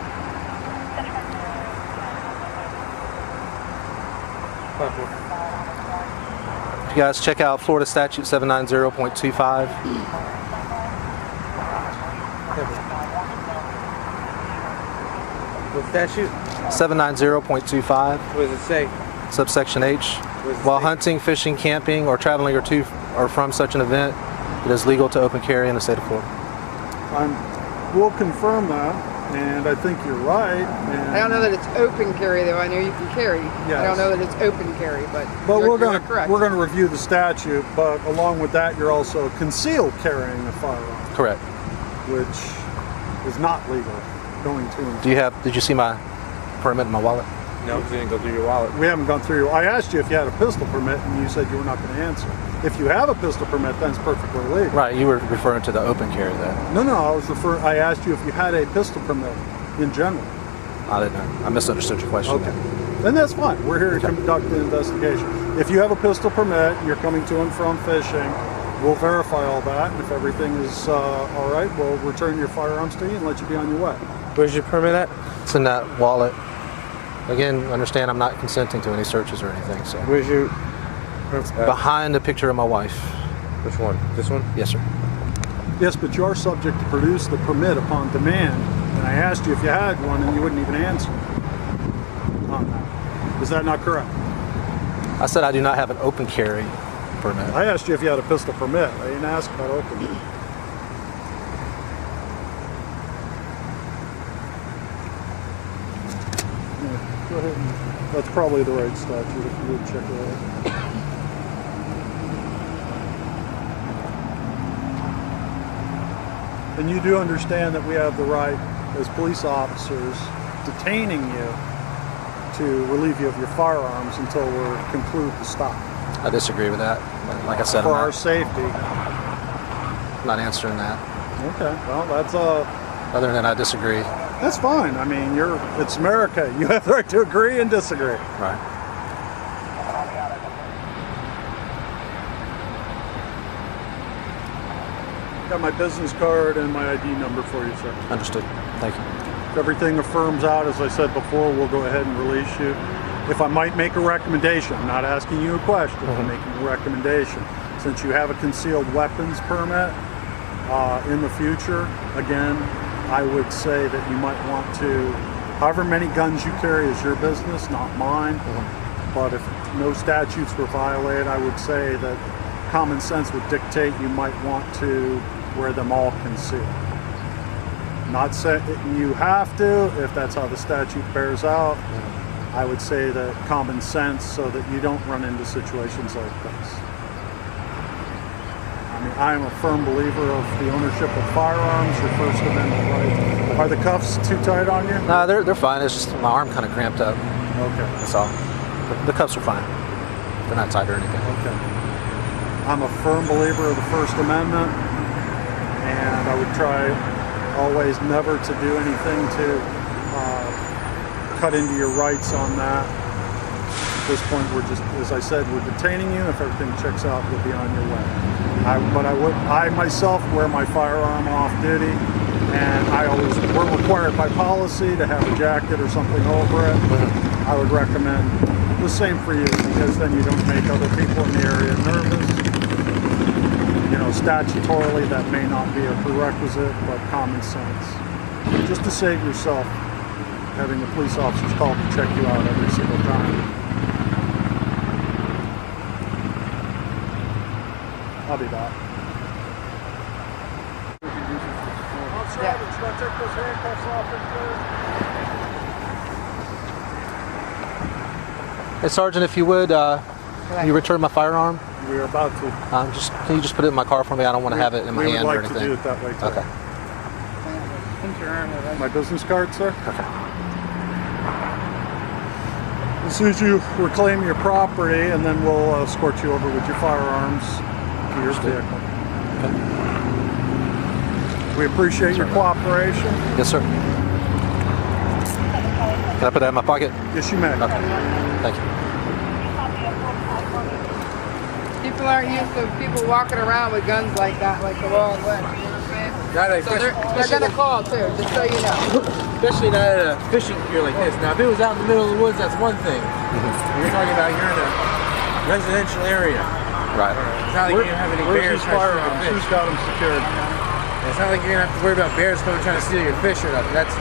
You guys check out Florida Statute 790.25. What statute? 790.25. What does it say? Subsection H. While hunting, fishing, camping, or traveling to or from such an event, it is legal to open carry in the state of Florida. We'll confirm that, and I think you're right. I don't know that it's open carry, though. I know you can carry. Yes. I don't know that it's open carry, but we're going to review the statute. But along with that, you're also concealed carrying a firearm. Correct. Which is not legal. Going to. Did you see my permit in my wallet? No, because it didn't go through your wallet. We haven't gone through. I asked you if you had a pistol permit, and you said you were not going to answer. If you have a pistol permit, then it's perfectly legal. Right, you were referring to the open carry there. No, I asked you if you had a pistol permit in general. I didn't know. I misunderstood your question. Okay. Then that's fine. We're here to conduct the investigation. If you have a pistol permit, you're coming to and from fishing, we'll verify all that. And if everything is all right, we'll return your firearms to you and let you be on your way. Where's your permit at? It's in that wallet. Again, understand I'm not consenting to any searches or anything. So. Where's your... behind the picture of my wife. Which one? This one? Yes, sir. Yes, but you're subject to produce the permit upon demand. And I asked you if you had one, and you wouldn't even answer. Is that not correct? I said I do not have an open carry permit. I asked you if you had a pistol permit. I didn't ask about open. Go ahead. That's probably the right statute if you would check it out. And you do understand that we have the right, as police officers, detaining you to relieve you of your firearms until we conclude the stop. I disagree with that. Like I said, for our safety. I'm not answering that. Okay, well, that's Other than that, I disagree. That's fine. I mean, it's America. You have the right to agree and disagree. Right. Got my business card and my ID number for you, sir. Understood. Thank you. If everything affirms out, as I said before, we'll go ahead and release you. If I might make a recommendation, I'm not asking you a question, I'm making a recommendation. Since you have a concealed weapons permit, in the future, again, I would say that you might want to, however many guns you carry is your business, not mine. But if no statutes were violated, I would say that common sense would dictate you might want to wear them all concealed. Not saying you have to, if that's how the statute bears out. I would say that common sense so that you don't run into situations like this. I mean, I am a firm believer of the ownership of firearms, your First Amendment right. Are the cuffs too tight on you? No, they're fine. It's just my arm kind of cramped up. Okay. That's all. The cuffs are fine. They're not tight or anything. Okay. I'm a firm believer of the First Amendment, and I would try always never to do anything to cut into your rights on that. At this point, we're just, as I said, we're detaining you. If everything checks out, you'll be on your way. I myself wear my firearm off duty, and we're required by policy to have a jacket or something over it. I would recommend the same for you, because then you don't make other people in the area nervous. You know, statutorily that may not be a prerequisite, but common sense. Just to save yourself having the police officers call to check you out every single time. I'll be back. Officer Evans, go take those handcuffs off and clear. Hey, Sergeant, if you would, you return my firearm? We are about to. Can you just put it in my car for me? I don't want to have it in my hand or anything. We would like to do it that way, too. Okay. My business card, sir? Okay. As soon as you reclaim your property, and then we'll escort you over with your firearms to your vehicle. Okay. We appreciate your cooperation. Yes, sir. Can I put that in my pocket? Yes, you may. Okay. Thank you. People aren't used to people walking around with guns like that, like the Wild West. You know what I'm saying? So they're gonna call too, just so you know. Especially not at a fishing pier like this. Now, if it was out in the middle of the woods, that's one thing. You're talking about you're in a residential area. Right. It's not like you have any bears trying to steal your fish. Who's got them secured? It's not like you're gonna have to worry about bears coming trying to steal your fish or nothing. That's.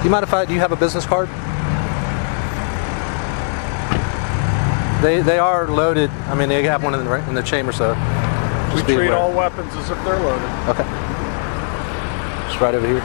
Do you mind if do you have a business card? They are loaded. I mean, they have one in the chamber, so. We treat all weapons as if they're loaded. Okay. Just right over here.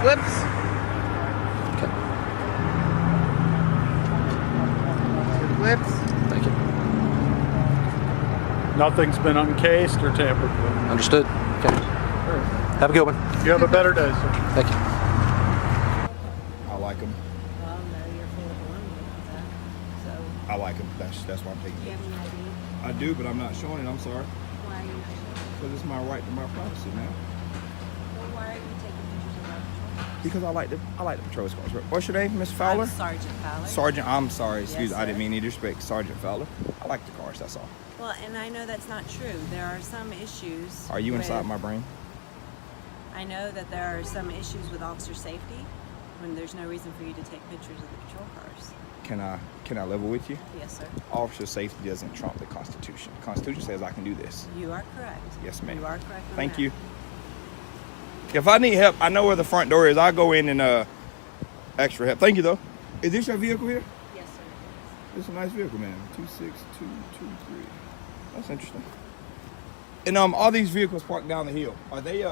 Flips. Okay. Flips. Thank you. Nothing's been uncased or tampered with. Understood. Okay. Have a good one. You have a better day, sir. Thank you. I like them. Well, no, you're full of baloney with that. So, I like them. That's why I'm taking do you have it. any ID? I do, but I'm not showing it. I'm sorry. Why are you not showing it? Because it's my right to my privacy, man. Well, why are you taking pictures of our patrol? Because I like the patrol cars. What's your name, Miss Fowler? I'm Sergeant Fowler. Sergeant, I'm sorry. Excuse me. Yes, I didn't sir. mean any disrespect. Sergeant Fowler. I like the cars. That's all. Well, and I know that's not true. There are some issues. Are you inside with- my brain? I know that there are some issues with officer safety when there's no reason for you to take pictures of the patrol cars. Can I level with you? Yes, sir. Officer safety doesn't trump the Constitution. The Constitution says I can do this. You are correct. Yes, ma'am. You are correct. On Thank that. you. If I need help, I know where the front door is. I'll go in and extra help. Thank you, though. Is this your vehicle here? Yes, sir. It's a nice vehicle, man. 26223. That's interesting. And all these vehicles parked down the hill, are they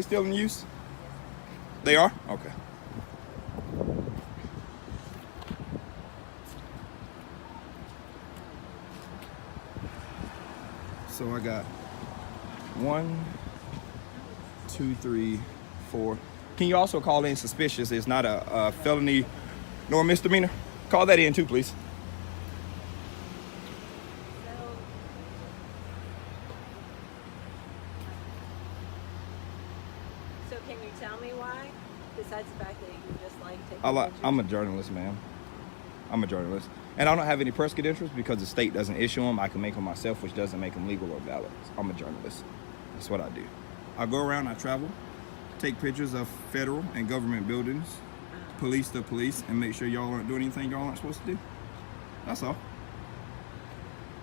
still in use? They are? Okay. So I got 1, 2, 3, 4. Can you also call in suspicious? It's not a felony nor misdemeanor. Call that in too, please. So can you tell me why? Besides the fact that you just like taking pictures? I'm a journalist, ma'am. I'm a journalist. And I don't have any press credentials because the state doesn't issue them. I can make them myself, which doesn't make them legal or valid. I'm a journalist. That's what I do. I go around, I travel, take pictures of federal and government buildings, police to police, and make sure y'all aren't doing anything y'all aren't supposed to do. That's all.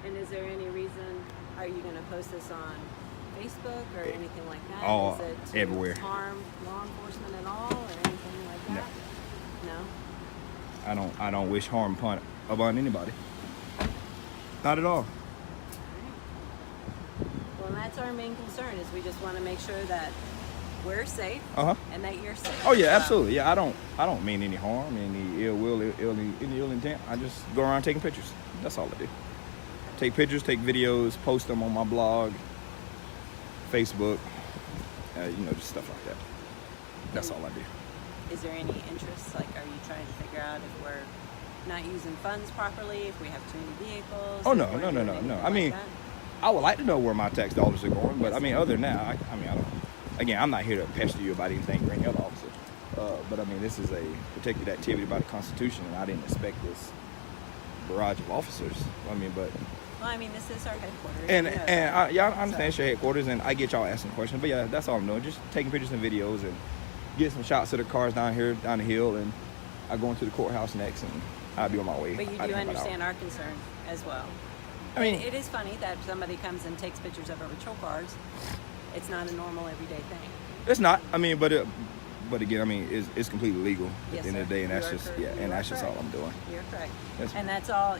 And is there any reason, are you going to post this on Facebook or anything like that? Oh, Is it to everywhere. harm law enforcement at all or anything like that? No. I don't wish harm upon anybody. Not at all. Well, that's our main concern is we just want to make sure that we're safe and that you're safe. Oh yeah, absolutely. Yeah, I don't mean any harm, any ill will, any ill intent. I just go around taking pictures. That's all I do. Take pictures, take videos, post them on my blog, Facebook, just stuff like that. That's all I do. Is there any interest? Like, are you trying to figure out if we're not using funds properly, if we have too many vehicles? Oh no. I mean, I would like to know where my tax dollars are going, but I mean, other than that, I don't. Again, I'm not here to pester you about anything or any other officer. But I mean, this is a protected activity by the Constitution, and I didn't expect this barrage of officers. I mean, but. Well, I mean, this is our headquarters. I understand it's your headquarters, and I get y'all asking questions. But yeah, that's all I'm doing. Just taking pictures and videos and get some shots of the cars down here, down the hill, and I go into the courthouse next, and I'll be on my way. But you do understand our concern as well. I mean, it is funny that somebody comes and takes pictures of our patrol cars. It's not a normal everyday thing. It's not. I mean, but again, I mean, it's completely legal at the end of the day, and that's just just all I'm doing. You're correct. And that's all.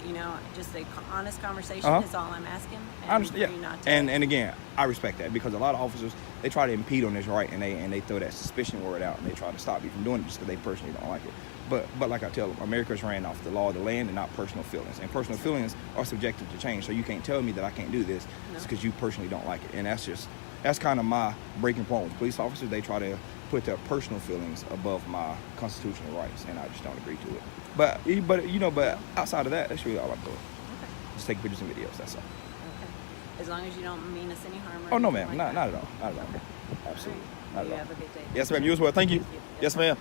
Just a honest conversation is all I'm asking. I understand. And again, I respect that because a lot of officers they try to impede on this right, and they throw that suspicion word out, and they try to stop you from doing it just because they personally don't like it. But like I tell them, America's ran off the law of the land and not personal feelings. And personal feelings are subjective to change. So you can't tell me that I can't do this just because you personally don't like it. And that's kind of my breaking point with police officers. They try to put their personal feelings above my constitutional rights, and I just don't agree to it. But outside of that, that's really all I'm doing. Okay. Just take pictures and videos. That's all. Okay. As long as you don't mean us any harm. Oh no, ma'am. Not at all. Not at all. Absolutely. Right. Not at all. Have a good day. Yes, ma'am. You as well. Thank you. Yes, ma'am.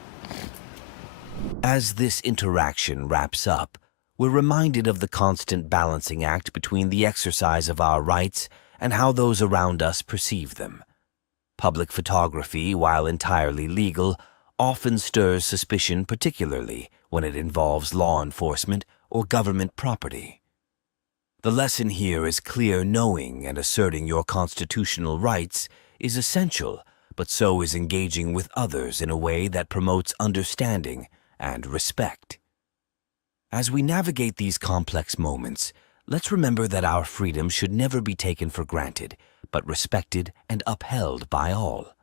As this interaction wraps up, we're reminded of the constant balancing act between the exercise of our rights and how those around us perceive them. Public photography, while entirely legal, often stirs suspicion, particularly when it involves law enforcement or government property. The lesson here is clear. Knowing and asserting your constitutional rights is essential, but so is engaging with others in a way that promotes understanding and respect. As we navigate these complex moments, let's remember that our freedom should never be taken for granted, but respected and upheld by all.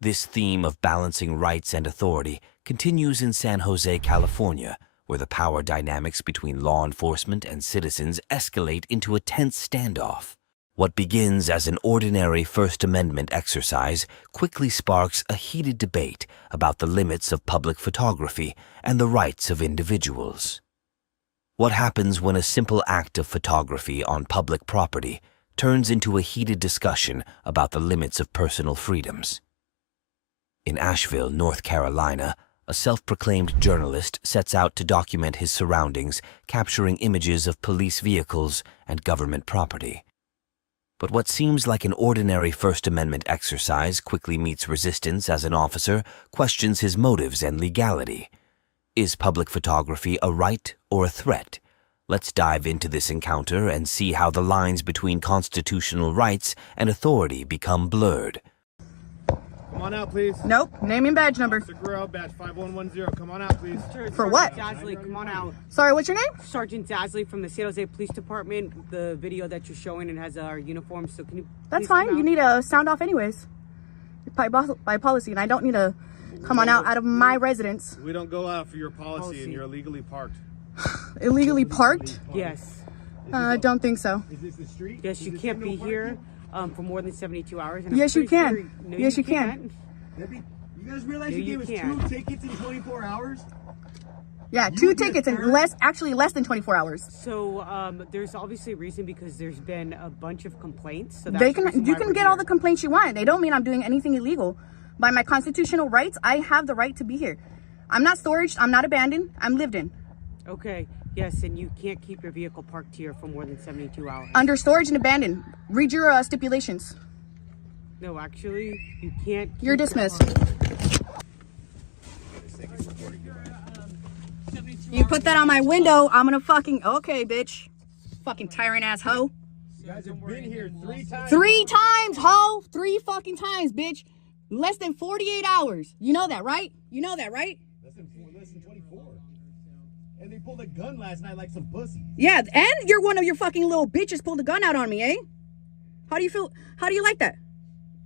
This theme of balancing rights and authority continues in San Jose, California, where the power dynamics between law enforcement and citizens escalate into a tense standoff. What begins as an ordinary First Amendment exercise quickly sparks a heated debate about the limits of public photography and the rights of individuals. What happens when a simple act of photography on public property turns into a heated discussion about the limits of personal freedoms? In Asheville, North Carolina, a self-proclaimed journalist sets out to document his surroundings, capturing images of police vehicles and government property. But what seems like an ordinary First Amendment exercise quickly meets resistance as an officer questions his motives and legality. Is public photography a right or a threat? Let's dive into this encounter and see how the lines between constitutional rights and authority become blurred. Come on out, please. Nope. Name and badge number. Officer Guerrero, badge 5110. Come on out, please. For what? Dasley, come on out. Sorry, what's your name? Sergeant Dasley from the San Jose Police Department. The video that you're showing, it has our uniforms, so can you That's fine. You need a sound off anyways. By policy, and I don't need to come on out of my residence. We don't go out for your policy. And you're illegally parked. Illegally parked? Yes. Don't think so. Is this the street? Yes, you can't be here for more than 72 hours. And Yes, you can. Yes, you can. You guys realize you gave us 2 tickets in 24 hours? Yeah, 2 tickets in less than 24 hours. So there's obviously a reason because there's been a bunch of complaints. So you can get all the complaints you want. They don't mean I'm doing anything illegal. By my constitutional rights, I have the right to be here. I'm not storage. I'm not abandoned. I'm lived in. Okay. Yes, and you can't keep your vehicle parked here for more than 72 hours. Under storage and abandoned. Read your stipulations. No, actually, you can't. You're dismissed. You put that on my window, I'm gonna fucking... Okay, bitch. Fucking tyrant ass hoe. guys have been here 3 times. 3 times, ho! 3 fucking times, bitch. Less than 48 hours. You know that, right? You know that, right? Less than 24. And they pulled a gun last night like some pussies. Yeah, and you're one of your fucking little bitches pulled a gun out on me, eh? How do you feel? How do you like that?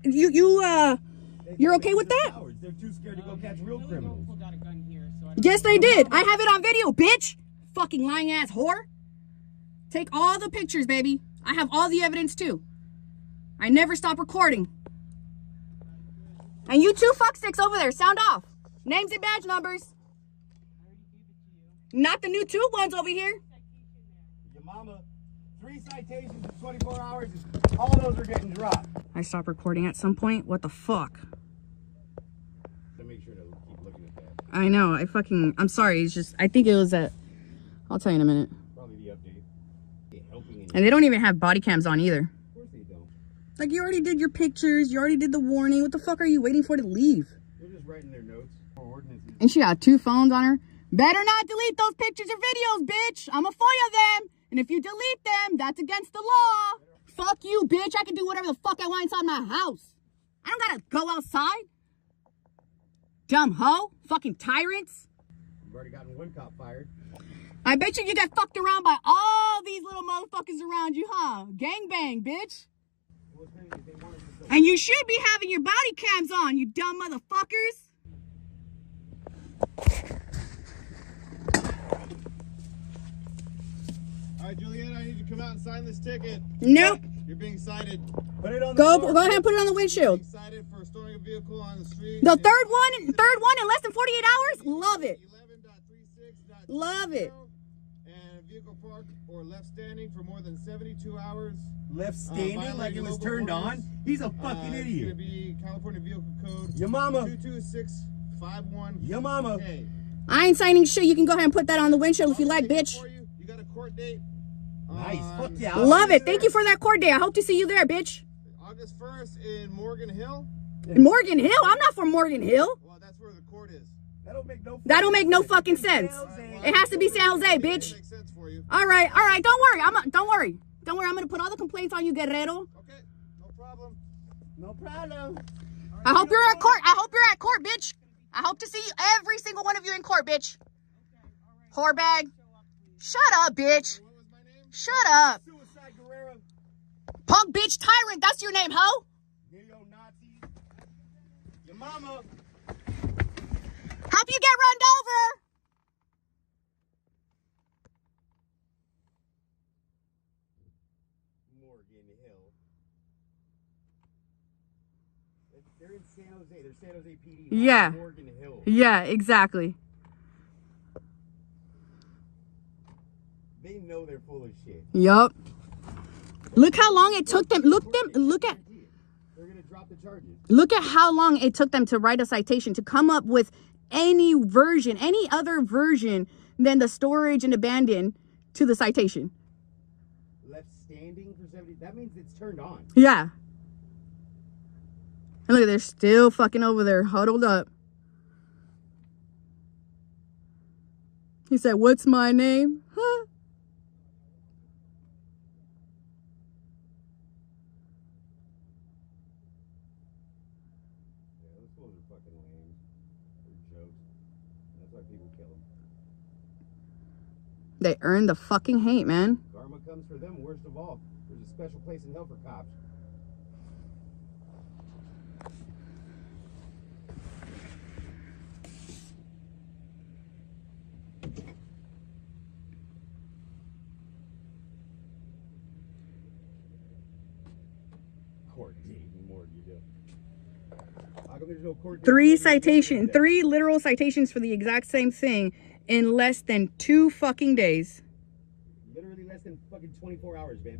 You're okay with that? They're too scared to go catch real criminals. Yes, they did. I have it on video, bitch. Fucking lying ass whore. Take all the pictures, baby. I have all the evidence too. I never stop recording. And you two fucksticks over there, sound off. Names and badge numbers. Not the new 2 ones over here. Your mama, 3 citations in 24 hours. All those are getting dropped. I stopped recording at some point. What the fuck? To make sure to keep looking at that. I know. I'm sorry. It's just, I think it was at, I'll tell you in a minute. Probably the update. And they don't even have body cams on either. Of course they don't. Like, you already did your pictures. You already did the warning. What the fuck are you waiting for to leave? They're just writing their notes or ordinances. And she got 2 phones on her. Better not delete those pictures or videos, bitch. I'm a FOIA them. And if you delete them, that's against the law. Fuck you, bitch. I can do whatever the fuck I want inside my house. I don't gotta go outside. Dumb hoe. Fucking tyrants. You've already gotten 1 cop fired. I bet you get fucked around by all these little motherfuckers around you, huh? Gangbang, bitch. And you should be having your body cams on, you dumb motherfuckers. All right, Juliet, I need you to come out and sign this ticket. Nope. You're being cited. Put it on the Go floor. ahead and put it on the windshield. Being cited for storing a vehicle on the street. The third one in less than 48 hours? Love it. 11.36. Love it. And a vehicle parked or left standing for more than 72 hours. Left standing like it was turned on? He's a fucking It's idiot. going to be California Vehicle Code. Your mama. 22651. Your mama. Hey. I ain't signing shit. You can go ahead and put that on the windshield if you like, bitch. You got a court date. Nice. Fuck yeah. Love it. Thank you for that court day. I hope to see you there, bitch. August 1st in Morgan Hill. Morgan Hill? I'm not from Morgan Hill. Well, that's where the court is. That don't make no fucking sense. It has to be San Jose, bitch. All right. Don't worry. Don't worry. I'm gonna put all the complaints on you, Guerrero. Okay. No problem. No problem. I hope you're at court. I hope you're at court, bitch. I hope to see every single one of you in court, bitch. Whorebag. Shut up, bitch. Shut up. Punk bitch tyrant. That's your name, ho. Neo-Nazis. Your mama. Hope you get run over. Morgan Hill. They're in San Jose. They're San Jose PD. Yeah. Morgan Hill. Yeah, exactly. They know they're full of shit. Yup. Look how long it took them. Look at They're gonna drop the charges. Look at how long it took them to write a citation, to come up with any version, any other version than the storage and abandon to the citation. Left standing for 70. That means it's turned on. Yeah. And look, they're still fucking over there, huddled up. He said, "What's my name?" Huh? Yeah, those fools are fucking lame. They're jokes. That's why people kill them. They earned the fucking hate, man. Karma comes for them worst of all. There's a special place in hell for cops. Court date in Morgan Hill. How come there's no court date? 3 literal citations for the exact same thing in less than 2 fucking days. Literally less than fucking 24 hours, man.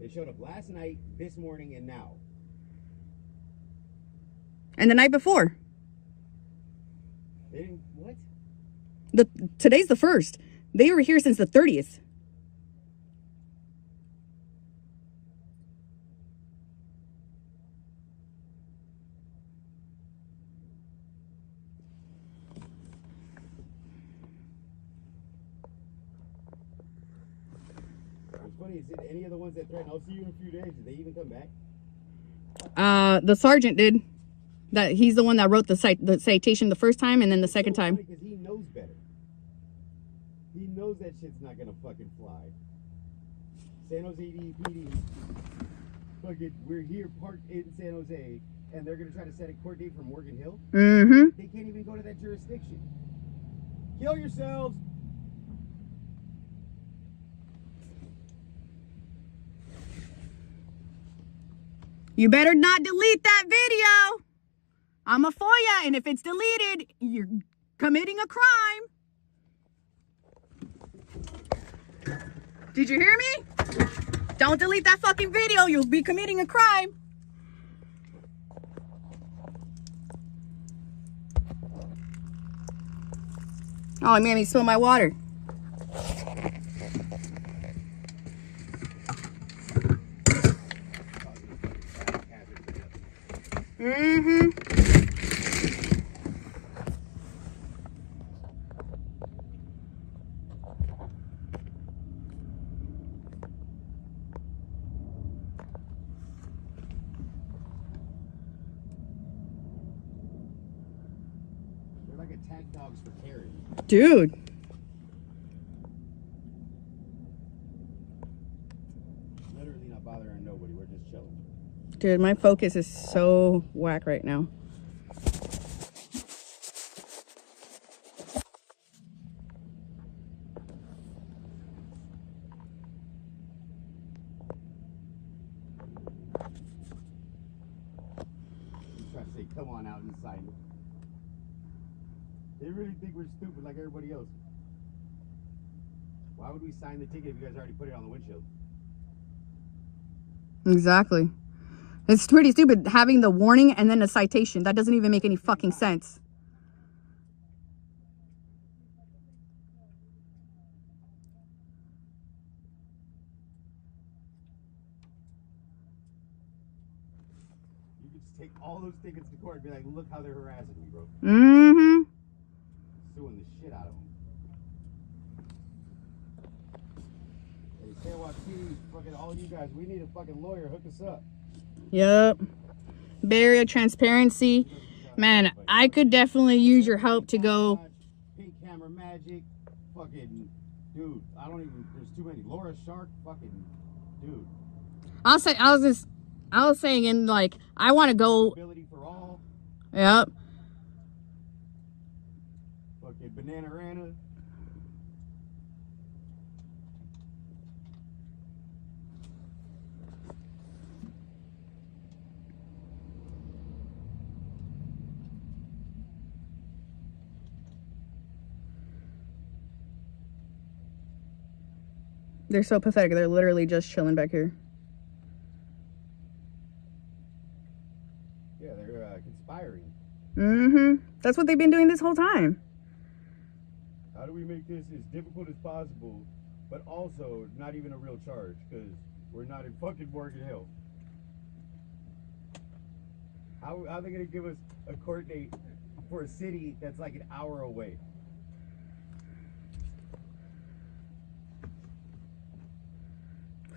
They showed up last night, this morning, and now. And the night before. They didn't, what? Today's the 1st. They were here since the 30th. What's funny is it any of the ones that threatened, I'll see you in a few days, did they even come back? The sergeant did. That he's the one that wrote the citation the first time and then the second time. Because he knows better. He knows that shit's not gonna fucking fly. San Jose DPD, fucking, we're here parked in San Jose, and they're gonna try to set a court date for Morgan Hill. Mm-hmm. They can't even go to that jurisdiction. Kill yourselves. You better not delete that video. I'm a FOIA, and if it's deleted, you're committing a crime. Did you hear me? Don't delete that fucking video. You'll be committing a crime. Oh, it made me spill my water. Mm-hmm. They're like attack dogs for carrying. Dude. Literally not bothering nobody. We're just chilling. Dude, my focus is so whack right now. He's trying to say, come on out and sign it. They really think we're stupid like everybody else. Why would we sign the ticket if you guys already put it on the windshield? Exactly. It's pretty stupid having the warning and then a citation. That doesn't even make any fucking sense. You could just take all those tickets to court and be like, look how they're harassing me, bro. Mm-hmm. Suing the shit out of them. Hey, San Joaquin, fucking all you guys, we need a fucking lawyer. Hook us up. Yep. Barrier transparency. Man, I could definitely use your help to go. Pink camera magic. Fucking, dude, I don't even, there's too many. Laura Shark, fucking, dude. I was saying, and like, I want to go. Ability for all. Yep. Fucking Banana-rana. They're so pathetic. They're literally just chilling back here. Yeah, they're conspiring. Mm-hmm. That's what they've been doing this whole time. How do we make this as difficult as possible, but also not even a real charge, because we're not in fucking Morgan Hill? How are they going to give us a court date for a city that's like an hour away?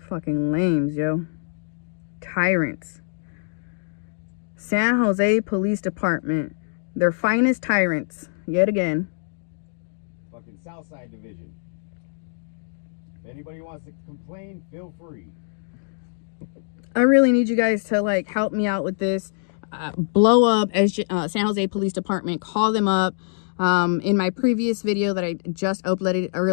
Fucking lames, yo. Tyrants. San Jose Police Department. Their finest tyrants. Yet again. Fucking Southside Division. If anybody wants to complain, feel free. I really need you guys to like help me out with this. Blow up San Jose Police Department. Call them up. In my previous video that I just uploaded earlier.